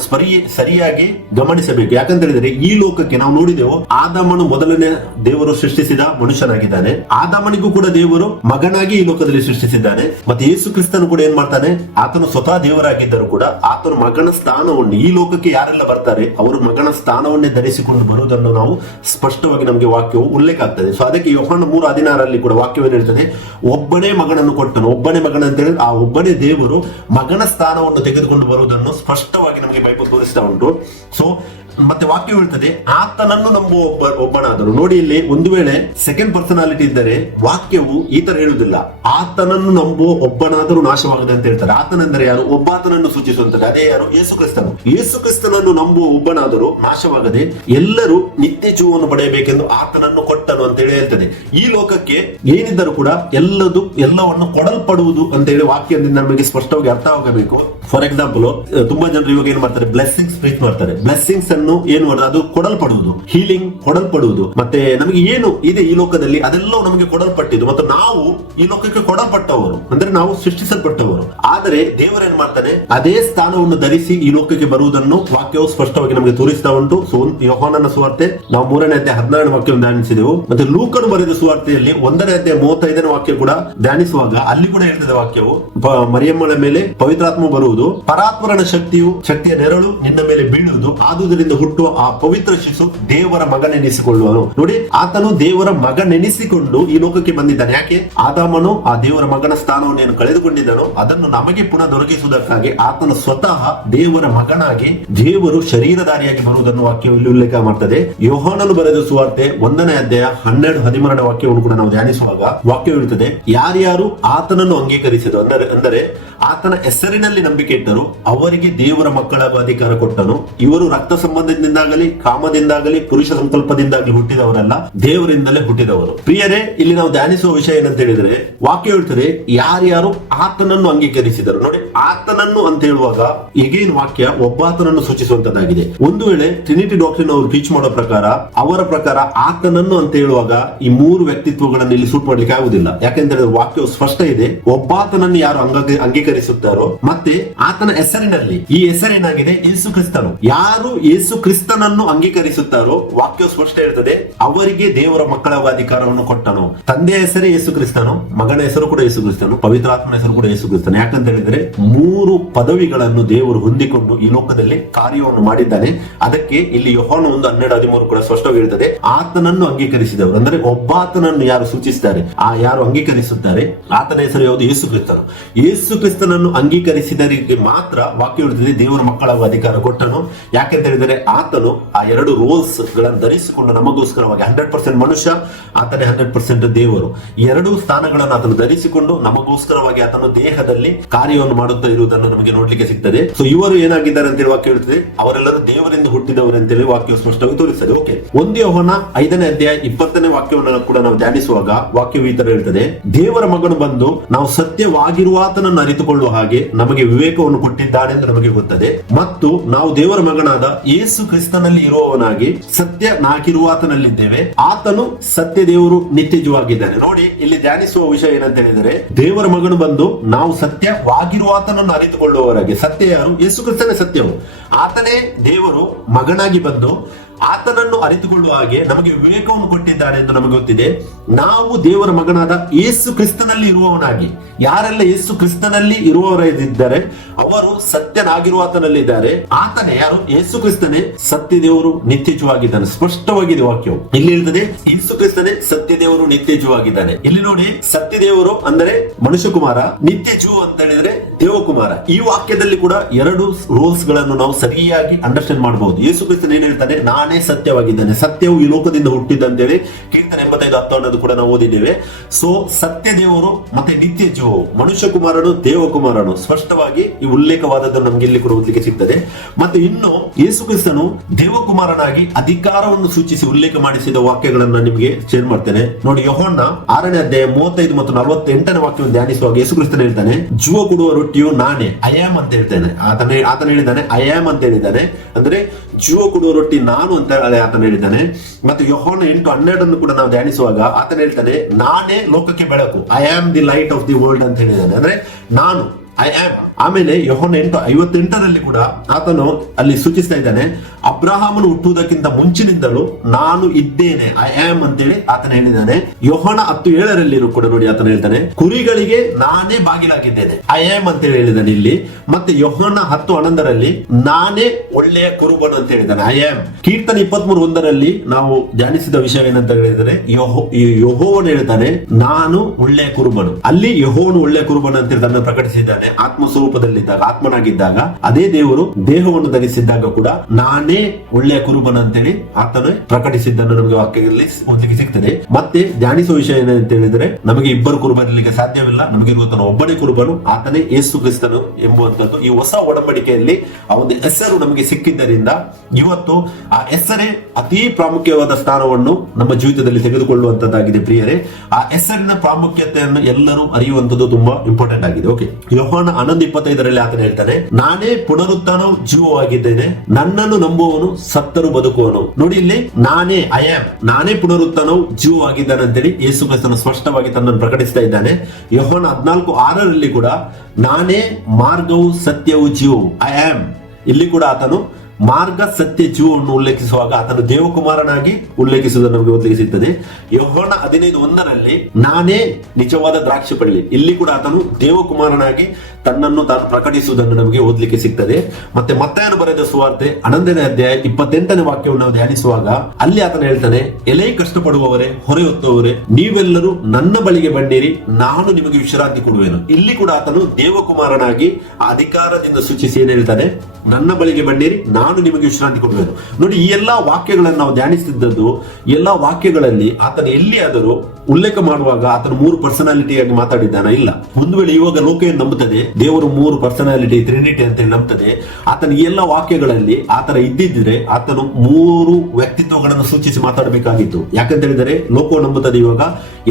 ಸರಿಯಾಗಿ ಗಮನಿಸಬೇಕು. ಯಾಕಂತ ಹೇಳಿದ್ರೆ ಈ ಲೋಕಕ್ಕೆ ನಾವು ನೋಡಿದೆವು, ಆದಾಮನು ಮೊದಲನೇ ದೇವರು ಸೃಷ್ಟಿಸಿದ ಮನುಷ್ಯನಾಗಿದ್ದಾನೆ. ಆದಾಮನಿಗೂ ಕೂಡ ದೇವರು ಮಗನಾಗಿ ಈ ಲೋಕದಲ್ಲಿ ಸೃಷ್ಟಿಸಿದ್ದಾನೆ. ಮತ್ತೆ ಯೇಸು ಕ್ರಿಸ್ತನು ಕೂಡ ಏನ್ ಮಾಡ್ತಾನೆ, ಆತನು ಸ್ವತಃ ದೇವರಾಗಿದ್ದರೂ ಕೂಡ ಆತನು ಮಗನ ಸ್ಥಾನವನ್ನು, ಈ ಲೋಕಕ್ಕೆ ಯಾರೆಲ್ಲ ಬರ್ತಾರೆ ಅವರು ಮಗನ ಸ್ಥಾನವನ್ನೇ ಧರಿಸಿಕೊಂಡು ಬರುವುದನ್ನು ನಾವು ಸ್ಪಷ್ಟವಾಗಿ ನಮಗೆ ವಾಕ್ಯವು ಉಲ್ಲೇಖ ಆಗ್ತದೆ. ಸೊ ಅದಕ್ಕೆ ಯೋಹಾನ 3:16 ಕೂಡ ವಾಕ್ಯವೇನು ಹೇಳ್ತದೆ, ಒಬ್ಬನೇ ಮಗನನ್ನು ಕೊಟ್ಟನು. ಒಬ್ಬನೇ ಮಗನ ಅಂತ ಹೇಳಿದ್ರೆ ಆ ಒಬ್ಬನೇ ದೇವರು ಮಗನ ಸ್ಥಾನವನ್ನು ತೆಗೆದುಕೊಂಡು ಬರುವುದನ್ನು ಸ್ಪಷ್ಟವಾಗಿ ನಮಗೆ ಬೈಬಲ್ ತೋರಿಸ್ತಾ ಉಂಟು. ಸೊ ಮತ್ತೆ ವಾಕ್ಯ ಹೇಳ್ತದೆ, ಆತನನ್ನು ನಂಬುವ ಒಬ್ಬನಾದರು. ನೋಡಿ, ಇಲ್ಲಿ ಒಂದು ವೇಳೆ ಸೆಕೆಂಡ್ ಪರ್ಸನಾಲಿಟಿ ಇದ್ದರೆ ವಾಕ್ಯವು ಈ ತರ ಹೇಳುವುದಿಲ್ಲ, ಆತನನ್ನು ನಂಬುವ ಒಬ್ಬನಾದರೂ ನಾಶವಾಗದೆ ಅಂತ ಹೇಳ್ತಾರೆ. ಆತನೆಂದರೆ ಯಾರು? ಒಬ್ಬಾತನನ್ನು ಸೂಚಿಸುವಂತದ್ದು. ಅದೇ ಯಾರು? ಯೇಸು ಕ್ರಿಸ್ತನು. ಯೇಸು ಕ್ರಿಸ್ತನನ್ನು ನಂಬುವ ಒಬ್ಬನಾದರೂ ನಾಶವಾಗದೆ ಎಲ್ಲರೂ ನಿತ್ಯ ಜೀವವನ್ನು ಪಡೆಯಬೇಕೆಂದು ಆತನನ್ನು ಕೊಟ್ಟನು ಅಂತ ಹೇಳಿ ಹೇಳ್ತದೆ. ಈ ಲೋಕಕ್ಕೆ ಏನಿದ್ದರೂ ಕೂಡ ಎಲ್ಲವನ್ನು ಕೊಡಲ್ಪಡುವುದು ಅಂತ ಹೇಳಿ ವಾಕ್ಯದಿಂದ ನಮಗೆ ಸ್ಪಷ್ಟವಾಗಿ ಅರ್ಥ ಆಗಬೇಕು. ಫಾರ್ ಎಕ್ಸಾಂಪಲ್, ತುಂಬಾ ಜನರು ಇವಾಗ ಏನ್ ಮಾಡ್ತಾರೆ, ಬ್ಲೆಸ್ಸಿಂಗ್ಸ್ ಪ್ರೀಚ್ ಮಾಡ್ತಾರೆ. ಬ್ಲೆಸ್ಸಿಂಗ್ಸ್ ಅನ್ನು ಏನು ಮಾಡೋದು, ಅದು ಕೊಡಲ್ಪಡುವುದು, ಹೀಲಿಂಗ್ ಕೊಡಲ್ಪಡುವುದು, ಮತ್ತೆ ನಮಗೆ ಏನು ಇದೆ ಈ ಲೋಕದಲ್ಲಿ ಅದೆಲ್ಲವೂ ನಮಗೆ ಕೊಡಲ್ಪಟ್ಟಿದ್ದು, ಮತ್ತು ನಾವು ಈ ಲೋಕಕ್ಕೆ ಕೊಡಲ್ಪಟ್ಟವರು, ಅಂದ್ರೆ ನಾವು ಸೃಷ್ಟಿಸಲ್ಪಟ್ಟವರು. ಆದರೆ ದೇವರೇನ್ ಮಾಡ್ತಾನೆ, ಅದೇ ಸ್ಥಾನವನ್ನು ಧರಿಸಿ ಈ ಲೋಕಕ್ಕೆ ಬರುವುದನ್ನು ವಾಕ್ಯವು ಸ್ಪಷ್ಟವಾಗಿ ನಮಗೆ ತೋರಿಸ್ತಾ ಉಂಟು. ಯೋಹಾನನ ಸುವಾರ್ತೆ ನಾವು 3ನೇ ಅಧ್ಯಾಯ 14ನೇ ವಾಕ್ಯವನ್ನು ಧ್ಯಾನಿಸಿದೆವು. ಮತ್ತೆ ಲೂಕನು ಬರೆದ ಸುವಾರ್ತೆಯಲ್ಲಿ 1ನೇ ಅಧ್ಯಾಯ 35ನೇ ವಾಕ್ಯ ಕೂಡ ಧ್ಯಾನಿಸುವಾಗ ಅಲ್ಲಿ ಕೂಡ ಹೇಳ್ತದೆ ವಾಕ್ಯವು, ಮರಿಯಮ್ಮನ ಮೇಲೆ ಪವಿತ್ರಾತ್ಮ ಬರುವುದು, ಪರಾತ್ಪರನ ಶಕ್ತಿಯ ನೆರಳು ನಿನ್ನ ಮೇಲೆ ಬೀಳುವುದು, ಆದುದರಿಂದ ಹುಟ್ಟುವ ಆ ಪವಿತ್ರ ಶಿಶು ದೇವರ ಮಗನೆನಿಸಿಕೊಳ್ಳುವನು. ನೋಡಿ, ಆತನು ದೇವರ ಮಗನೆನಿಸಿಕೊಂಡು ಈ ಲೋಕಕ್ಕೆ ಬಂದಿದ್ದಾನೆ. ಯಾಕೆ? ಆದಾಮನು ಆ ದೇವರ ಮಗನ ಸ್ಥಾನವನ್ನು ಏನು ಕಳೆದುಕೊಂಡಿದ್ದನೋ ಅದನ್ನು ನಮಗೆ ಪುನಃ ದೊರಕಿಸುವುದಕ್ಕಾಗಿ ಆತನು ಸ್ವತಃ ದೇವರ ಮಗನಾಗಿ ದೇವರು ಶರೀರಧಾರಿಯಾಗಿ ಬರುವುದನ್ನು ವಾಕ್ಯದಲ್ಲಿ ಉಲ್ಲೇಖ ಮಾಡ್ತದೆ. ಯೋಹಾನನು ಬರೆದ ಸುವಾರ್ತೆ 1ನೇ ಅಧ್ಯಾಯ 12-13ನೇ ವಾಕ್ಯವನ್ನು ಕೂಡ ನಾವು ಧ್ಯಾನಿಸುವಾಗ ವಾಕ್ಯ ಹೇಳುತ್ತದೆ, ಯಾರ್ಯಾರು ಆತನನ್ನು ಅಂಗೀಕರಿಸಿದರು, ಅಂದರೆ ಆತನ ಹೆಸರಿನಲ್ಲಿ ನಂಬಿಕೆ ಇಟ್ಟರು ಅವರಿಗೆ ದೇವರ ಮಕ್ಕಳಾಗುವ ಅಧಿಕಾರ ಕೊಟ್ಟನು. ಇವರು ರಕ್ತ ಸಂಬಂಧದಿಂದಾಗಲಿ ಕಾಮದಿಂದಾಗಲಿ ಪುರುಷ ಸಂಕಲ್ಪದಿಂದಾಗಲಿ ಹುಟ್ಟಿದವರಲ್ಲ, ದೇವರಿಂದಲೇ ಹುಟ್ಟಿದವರು. ಪ್ರಿಯರೇ, ಇಲ್ಲಿ ನಾವು ಧ್ಯಾನಿಸುವ ವಿಷಯ ಏನಂತ ಹೇಳಿದ್ರೆ ವಾಕ್ಯ ಹೇಳ್ತದೆ, ಯಾರ್ಯಾರು ಆತನನ್ನು ಅಂಗೀಕರಿಸಿದರು. ನೋಡಿ, ಆತನನ್ನು ಅಂತ ಹೇಳುವಾಗ ಈಗೇನು ವಾಕ್ಯ ಒಬ್ಬಾತನನ್ನು ಸೂಚಿಸುವಂತದ್ದಾಗಿದೆ. ಒಂದು ವೇಳೆ ಟ್ರಿನಿಟಿ ಡಾಕ್ಟ್ರಿನ್ ಅವರು ಟೀಚ್ ಮಾಡೋ ಪ್ರಕಾರ, ಅವರ ಪ್ರಕಾರ ಆತನನ್ನು ಅಂತ ಹೇಳುವಾಗ ಈ 3 ವ್ಯಕ್ತಿತ್ವಗಳನ್ನು ಇಲ್ಲಿ ಸೂಟ್ ಮಾಡ್ಲಿಕ್ಕೆ ಆಗುದಿಲ್ಲ. ಯಾಕೆಂದ್ರೆ ವಾಕ್ಯವು ಸ್ಪಷ್ಟ ಇದೆ, ಒಬ್ಬಾತನನ್ನು ಯಾರು ಅಂಗೀಕರಿಸುತ್ತಾರೋ ಮತ್ತೆ ಆತನ ಹೆಸರಿನಲ್ಲಿ, ಈ ಹೆಸರೇನಾಗಿದೆ ಯೇಸು ಕ್ರಿಸ್ತನು, ಯಾರು ಯೇಸು ಕ್ರಿಸ್ತನನ್ನು ಅಂಗೀಕರಿಸುತ್ತಾರೋ ವಾಕ್ಯ ಸ್ಪಷ್ಟ ಹೇಳ್ತದೆ ಅವರಿಗೆ ದೇವರ ಮಕ್ಕಳ ಅಧಿಕಾರವನ್ನು ಕೊಟ್ಟನು. ತಂದೆಯ ಹೆಸರೇ ಯೇಸು ಕ್ರಿಸ್ತನು, ಮಗನ ಹೆಸರು ಕೂಡ ಯೇಸು ಕ್ರಿಸ್ತನು, ಪವಿತ್ರಾತ್ಮನ ಹೆಸರು ಕೂಡ ಯೇಸು ಕ್ರಿಸ್ತನು. ಯಾಕಂತ ಹೇಳಿದ್ರೆ 3 ಪದವಿಗಳನ್ನು ದೇವರು ಹೊಂದಿಕೊಂಡು ಈ ಲೋಕದಲ್ಲಿ ಕಾರ್ಯವನ್ನು ಮಾಡಿದ್ದಾನೆ. ಅದಕ್ಕೆ ಇಲ್ಲಿ ಯೋಹಾನ 1:12-13 ಕೂಡ ಸ್ಪಷ್ಟವಾಗಿ ಹೇಳ್ತದೆ, ಆತನನ್ನು ಅಂಗೀಕರಿಸಿದವರು, ಅಂದ್ರೆ ಒಬ್ಬಾತನನ್ನು ಯಾರು ಸೂಚಿಸಿದ್ದಾರೆ, ಯಾರು ಅಂಗೀಕರಿಸುತ್ತಾರೆ ಆತನ ಹೆಸರು ಯಾವುದು? ಯೇಸು ಕ್ರಿಸ್ತನು. ಯೇಸು ಕ್ರಿಸ್ತನನ್ನು ಅಂಗೀಕರಿಸಿದರಿಗೆ ಮಾತ್ರ ವಾಕ್ಯ ಹೇಳ್ತದೆ ದೇವರ ಮಕ್ಕಳಾಗುವ ಅಧಿಕಾರ ಕೊಟ್ಟನು. ಯಾಕೆಂತ ಹೇಳಿದರೆ ಆತನು ಆ 2 ರೋಲ್ಸ್ ಗಳನ್ನು ಧರಿಸಿಕೊಂಡು ನಮಗೋಸ್ಕರವಾಗಿ 100% ಮನುಷ್ಯ, ಆತನೇ 100% ದೇವರು, 2 ಸ್ಥಾನಗಳನ್ನು ಆತನು ಧರಿಸಿಕೊಂಡು ನಮಗೋಸ್ಕರವಾಗಿ ಆತನು ದೇಹದಲ್ಲಿ ಕಾರ್ಯವನ್ನು ಮಾಡುತ್ತಾ ಇರುವುದನ್ನು ನಮಗೆ ನೋಡ್ಲಿಕ್ಕೆ ಸಿಗ್ತದೆ. ಸೊ ಇವರು ಏನಾಗಿದ್ದಾರೆ ಅಂತೇಳಿ ವಾಕ್ಯ ಹೇಳ್ತದೆ, ಅವರೆಲ್ಲರೂ ದೇವರಿಂದ ಹುಟ್ಟಿದವರು ಅಂತೇಳಿ ವಾಕ್ಯ ಸ್ಪಷ್ಟವಾಗಿ ತೋರಿಸ್ತದೆ. ಓಕೆ, 1 ಯೋಹಾನ 5ನೇ ಅಧ್ಯಾಯ 20ನೇ ವಾಕ್ಯವನ್ನು ಕೂಡ ನಾವು ಧ್ಯಾನಿಸುವಾಗ ವಾಕ್ಯವು ಈ ತರ ಹೇಳ್ತದೆ, ದೇವರ ಮಗನು ಬಂದು ನಾವು ಸತ್ಯವಾಗಿರುವಾತನನ್ನು ಅರಿತುಕೊಳ್ಳುವ ಹಾಗೆ ನಮಗೆ ವಿವೇಕವನ್ನು ಕೊಟ್ಟಿದ್ದಾನೆಂದು ನಮಗೆ ಗೊತ್ತದೆ, ಮತ್ತು ನಾವು ದೇವರ ಮಗನಾದ ಯೇಸು ಕ್ರಿಸ್ತನಲ್ಲಿ ಇರುವವನಾಗಿ ಸತ್ಯನಾಗಿರುವಾತನಲ್ಲಿದ್ದೇವೆ, ಆತನು ಸತ್ಯ ದೇವರು ನಿತ್ಯ ಜೀವವಾಗಿದ್ದಾನೆ. ನೋಡಿ, ಇಲ್ಲಿ ಧ್ಯಾನಿಸುವ ವಿಷಯ ಏನಂತ ಹೇಳಿದರೆ, ದೇವರ ಮಗನು ಬಂದು ನಾವು ಸತ್ಯವಾಗಿರುವಾತನನ್ನು ಅರಿತುಕೊಳ್ಳುವವರಾಗಿ, ಸತ್ಯ ಯಾರು? ಯೇಸು ಕ್ರಿಸ್ತನೇ ಸತ್ಯವು. ಆತನೇ ದೇವರು ಮಗನಾಗಿ ಬಂದು ಆತನನ್ನು ಅರಿತುಕೊಳ್ಳುವ ಹಾಗೆ ನಮಗೆ ವಿವೇಕವನ್ನು ಕೊಟ್ಟಿದ್ದಾನೆ ಎಂದು ನಮಗೆ ಗೊತ್ತಿದೆ. ನಾವು ದೇವರ ಮಗನಾದ ಯೇಸು ಕ್ರಿಸ್ತನಲ್ಲಿ ಇರುವವನಾಗಿ, ಯಾರೆಲ್ಲ ಯೇಸು ಕ್ರಿಸ್ತನಲ್ಲಿ ಇರುವವರಿದ್ದಾರೆ ಅವರು ಸತ್ಯನಾಗಿರುವಾತನಲ್ಲಿದ್ದಾರೆ. ಆತನೇ ಯಾರು? ಯೇಸು ಕ್ರಿಸ್ತನೇ ಸತ್ಯ ದೇವರು ನಿತ್ಯಜವಾಗಿದ್ದಾನೆ. ಸ್ಪಷ್ಟವಾಗಿದೆ ವಾಕ್ಯವು. ಇಲ್ಲಿ ಹೇಳ್ತದೆ ಯೇಸು ಕ್ರಿಸ್ತನೇ ಸತ್ಯ ದೇವರು ನಿತ್ಯಜವಾಗಿದ್ದಾನೆ. ಇಲ್ಲಿ ನೋಡಿ, ಸತ್ಯ ದೇವರು ಅಂದರೆ ಮನುಷ್ಯ ಕುಮಾರ, ನಿತ್ಯ ಜೀವ ಅಂತ ಹೇಳಿದ್ರೆ ದೇವಕುಮಾರ. ಈ ವಾಕ್ಯದಲ್ಲಿ ಕೂಡ 2 ರೋಲ್ಸ್ ಗಳನ್ನು ನಾವು ಸರಿಯಾಗಿ ಅಂಡರ್ಸ್ಟ್ಯಾಂಡ್ ಮಾಡಬಹುದು. ಯೇಸು ಕ್ರಿಸ್ತನ್ ಏನ್ ಹೇಳ್ತಾನೆ? ನಾನೇ ಸತ್ಯವಾಗಿದ್ದೇನೆ, ಸತ್ಯವು ಈ ಲೋಕದಿಂದ ಹುಟ್ಟಿದ್ದಂತೇಳಿ ಕೀರ್ತನೆ 85:11 ಕೂಡ ನಾವು ಓದಿದ್ದೇವೆ. ಸೊ ಸತ್ಯ ದೇವರು ಮತ್ತೆ ನಿತ್ಯ ಜೀವವು, ಮನುಷ್ಯ ಕುಮಾರನು ದೇವಕುಮಾರನು, ಸ್ಪಷ್ಟವಾಗಿ ಈ ಉಲ್ಲೇಖವಾದದ್ದು ನಮ್ಗೆ ಇಲ್ಲಿ ಕೂಡ ಓದಲಿಕ್ಕೆ ಸಿಗ್ತದೆ. ಮತ್ತೆ ಇನ್ನು ಯೇಸು ಕ್ರಿಸ್ತನು ದೇವಕುಮಾರನಾಗಿ ಅಧಿಕಾರವನ್ನು ಸೂಚಿಸಿ ಉಲ್ಲೇಖ ಮಾಡಿಸಿದ ವಾಕ್ಯಗಳನ್ನು ನಿಮಗೆ ಶೇರ್ ಮಾಡ್ತೇನೆ. ನೋಡಿ, ಯೋಹಾನ 6ನೇ ಅಧ್ಯಾಯ 35 ಮತ್ತು 48ನೇ ವಾಕ್ಯವನ್ನು ಧ್ಯಾನಿಸುವಾಗ ಯೇಸು ಕ್ರಿಸ್ತನು ಹೇಳ್ತಾನೆ, ಜೀವ ಕೊಡುವ ರೊಟ್ಟಿಯು ನಾನೇ, ಐ ಆಮ್ ಅಂತ ಹೇಳ್ತೇನೆ. ಆತನ ಹೇಳಿದ್ದಾನೆ ಐ ಆಮ್ ಅಂತ ಹೇಳಿದ್ದಾನೆ, ಅಂದ್ರೆ ಜೀವ ಕೊಡುವ ರೊಟ್ಟಿ ನಾನು ಅಂತ ಆತನ ಹೇಳಿದ್ದಾನೆ. ಮತ್ತು ಯೋಹಾನ 8:12 ಕೂಡ ನಾವು ಧ್ಯಾನಿಸುವಾಗ ಆತನ ಹೇಳ್ತಾನೆ ನಾನೇ ಲೋಕಕ್ಕೆ ಬೆಳಕು, I am the light off the world ಅಂತ ಹೇಳಿದ್ದಾನೆ, ಅಂದ್ರೆ ನಾನು ಐ ಆಮ್. ಆಮೇಲೆ ಯೋಹಾನ 8:58 ಕೂಡ ಆತನು ಅಲ್ಲಿ ಸೂಚಿಸ್ತಾ ಇದ್ದಾನೆ, ಅಬ್ರಹಾಮನು ಹುಟ್ಟುವುದಕ್ಕಿಂತ ಮುಂಚಿನಿಂದಲೂ ನಾನು ಇದ್ದೇನೆ, ಐ ಆಮ್ ಅಂತೇಳಿ ಆತನ ಹೇಳಿದ್ದಾನೆ. ಯೋಹಾನ 10:7 ಕೂಡ ನೋಡಿ ಆತನ ಹೇಳ್ತಾನೆ, ಕುರಿಗಳಿಗೆ ನಾನೇ ಬಾಗಿಲಾಗಿದ್ದೇನೆ, ಐ ಆಮ್ ಅಂತ ಹೇಳಿದ್ದಾನೆ ಇಲ್ಲಿ. ಮತ್ತೆ ಯೋಹಾನ 10:11 ನಾನೇ ಒಳ್ಳೆಯ ಕುರುಬನು ಅಂತ ಹೇಳಿದ್ದಾನೆ, ಐ ಆಮ್. ಕೀರ್ತನೆ 23:1 ನಾವು ಧ್ಯಾನಿಸಿದ ವಿಷಯ ಏನಂತ ಹೇಳಿದರೆ ಯೆಹೋವನು ಹೇಳ್ತಾನೆ ನಾನು ಒಳ್ಳೆಯ ಕುರುಬನು. ಅಲ್ಲಿ ಯೆಹೋವನು ಒಳ್ಳೆಯ ಕುರುಬನು ಅಂತ ತನ್ನ ಪ್ರಕಟಿಸಿದ್ದಾನೆ. ಆತ್ಮ ಸ್ವರೂಪದಲ್ಲಿದ್ದಾಗ, ಆತ್ಮನಾಗಿದ್ದಾಗ, ಅದೇ ದೇವರು ದೇಹವನ್ನು ಧರಿಸಿದ್ದಾಗ ಕೂಡ ನಾನೇ ಒಳ್ಳೆಯ ಕುರುಬನ ಅಂತೇಳಿ ಆತನು ಪ್ರಕಟಿಸಿದ್ದನ್ನು ನಮಗೆ ವಾಕ್ಯದಲ್ಲಿ ಓದಲಿಕ್ಕೆ ಸಿಗ್ತದೆ. ಮತ್ತೆ ಧ್ಯಾನಿಸುವ ವಿಷಯ ಏನಂತ ಹೇಳಿದ್ರೆ, ನಮಗೆ ಇಬ್ಬರು ಕುರುಬನಿಗೆ ಸಾಧ್ಯವಿಲ್ಲ, ನಮಗಿರುವಂತ ಒಬ್ಬನೇ ಕುರುಬನು, ಆತನೇ ಯೇಸು ಕ್ರಿಸ್ತನು ಎಂಬುವಂತದ್ದು. ಈ ಹೊಸ ಒಡಂಬಡಿಕೆಯಲ್ಲಿ ಆ ಒಂದು ಹೆಸರು ನಮಗೆ ಸಿಕ್ಕಿದ್ದರಿಂದ ಇವತ್ತು ಆ ಹೆಸರೇ ಅತಿ ಪ್ರಾಮುಖ್ಯವಾದ ಸ್ಥಾನವನ್ನು ನಮ್ಮ ಜೀವಿತದಲ್ಲಿ ತೆಗೆದುಕೊಳ್ಳುವಂತದ್ದಾಗಿದೆ. ಪ್ರಿಯರೇ, ಆ ಹೆಸರಿನ ಪ್ರಾಮುಖ್ಯತೆಯನ್ನು ಎಲ್ಲರೂ ಅರಿಯುವಂತದ್ದು ತುಂಬಾ ಇಂಪಾರ್ಟೆಂಟ್ ಆಗಿದೆ. ಓಕೆ, ಯೋಹಾನ 11:25 ಆತನ ಹೇಳ್ತಾನೆ, ನಾನೇ ಪುನರುತ್ಥಾನವೂ ಜೀವವಾಗಿದ್ದೇನೆ, ನನ್ನನ್ನು ನಂಬುವವನು ಸತ್ತರೂ ಬದುಕುವನು. ನೋಡಿ ಇಲ್ಲಿ ನಾನೇ ಐ ಆಮ್, ನಾನೇ ಪುನರುತ್ಥಾನವೂ ಜೀವವಾಗಿದ್ದಾನೆ ಅಂತೇಳಿ ಯೇಸು ಕ್ರಿಸ್ತನು ಸ್ಪಷ್ಟವಾಗಿ ತನ್ನನ್ನು ಪ್ರಕಟಿಸ್ತಾ ಇದ್ದಾನೆ. ಯೋಹಾನ 14:6 ಕೂಡ ನಾನೇ ಮಾರ್ಗವು ಸತ್ಯವೂ ಜೀವವು, ಐ ಆಮ್. ಇಲ್ಲಿ ಕೂಡ ಆತನು ಮಾರ್ಗ ಸತ್ಯ ಜೀವವನ್ನು ಉಲ್ಲೇಖಿಸುವಾಗ ಆತನು ದೇವಕುಮಾರನಾಗಿ ಉಲ್ಲೇಖಿಸುವುದನ್ನು ನಮಗೆ ಓದಲಿಕ್ಕೆ ಸಿಗ್ತದೆ. ಯೋಹಾನ 15:1 ನಾನೇ ನಿಜವಾದ ದ್ರಾಕ್ಷಿ ಬಳ್ಳಿ, ಇಲ್ಲಿ ಕೂಡ ಆತನು ದೇವಕುಮಾರನಾಗಿ ತನ್ನನ್ನು ತಾನು ಪ್ರಕಟಿಸುವುದನ್ನು ನಮಗೆ ಓದಲಿಕ್ಕೆ ಸಿಗ್ತದೆ. ಮತ್ತೆ ಮತ್ತಾಯನು ಬರೆದ ಸುವಾರ್ತೆ 11ನೇ ಅಧ್ಯಾಯ 28ನೇ ವಾಕ್ಯವನ್ನು ನಾವು ಧ್ಯಾನಿಸುವಾಗ ಅಲ್ಲಿ ಆತನು ಹೇಳ್ತಾನೆ, ಎಲೆ ಕಷ್ಟಪಡುವವರೇ, ಹೊರೆ ಹೊತ್ತುವವರೇ, ನೀವೆಲ್ಲರೂ ನನ್ನ ಬಳಿಗೆ ಬನ್ನಿರಿ, ನಾನು ನಿಮಗೆ ವಿಶ್ರಾಂತಿ ಕೊಡುವೆನು. ಇಲ್ಲಿ ಕೂಡ ಆತನು ದೇವಕುಮಾರನಾಗಿ ಆ ಅಧಿಕಾರದಿಂದ ಸೂಚಿಸಿ ಏನ್ ಹೇಳ್ತಾನೆ, ನನ್ನ ಬಳಿಗೆ ಬನ್ನಿರಿ, ನಾನು ನಿಮಗೆ ವಿಶ್ರಾಂತಿ ಕೊಡುವೆನು. ನೋಡಿ, ಈ ಎಲ್ಲಾ ವಾಕ್ಯಗಳನ್ನು ನಾವು ಧ್ಯಾನಿಸುತ್ತಿದ್ದದ್ದು, ಎಲ್ಲಾ ವಾಕ್ಯಗಳಲ್ಲಿ ಆತನು ಎಲ್ಲಿಯಾದರೂ ಉಲ್ಲೇಖ ಮಾಡುವಾಗ ಆತನು 3 ಪರ್ಸನಾಲಿಟಿಯಾಗಿ ಮಾತಾಡಿದ್ದಾನ? ಇಲ್ಲ. ಒಂದು ವೇಳೆ ಇವಾಗ ಲೋಕ ಏನು ನಂಬುತ್ತದೆ ದೇವರು 3 ಪರ್ಸನಾಲಿಟಿ, ಟ್ರಿನಿಟಿ ಅಂತ ನಂಬುತ್ತದೆ, ಆತನ ಈ ಎಲ್ಲ ವಾಕ್ಯಗಳಲ್ಲಿ ಆತರ ಇದ್ದಿದ್ರೆ ಆತನು 3 ವ್ಯಕ್ತಿತ್ವಗಳನ್ನು ಸೂಚಿಸಿ ಮಾತಾಡಬೇಕಾಗಿತ್ತು. ಯಾಕಂತ ಹೇಳಿದರೆ ಲೋಕವು ನಂಬುತ್ತದೆ ಇವಾಗ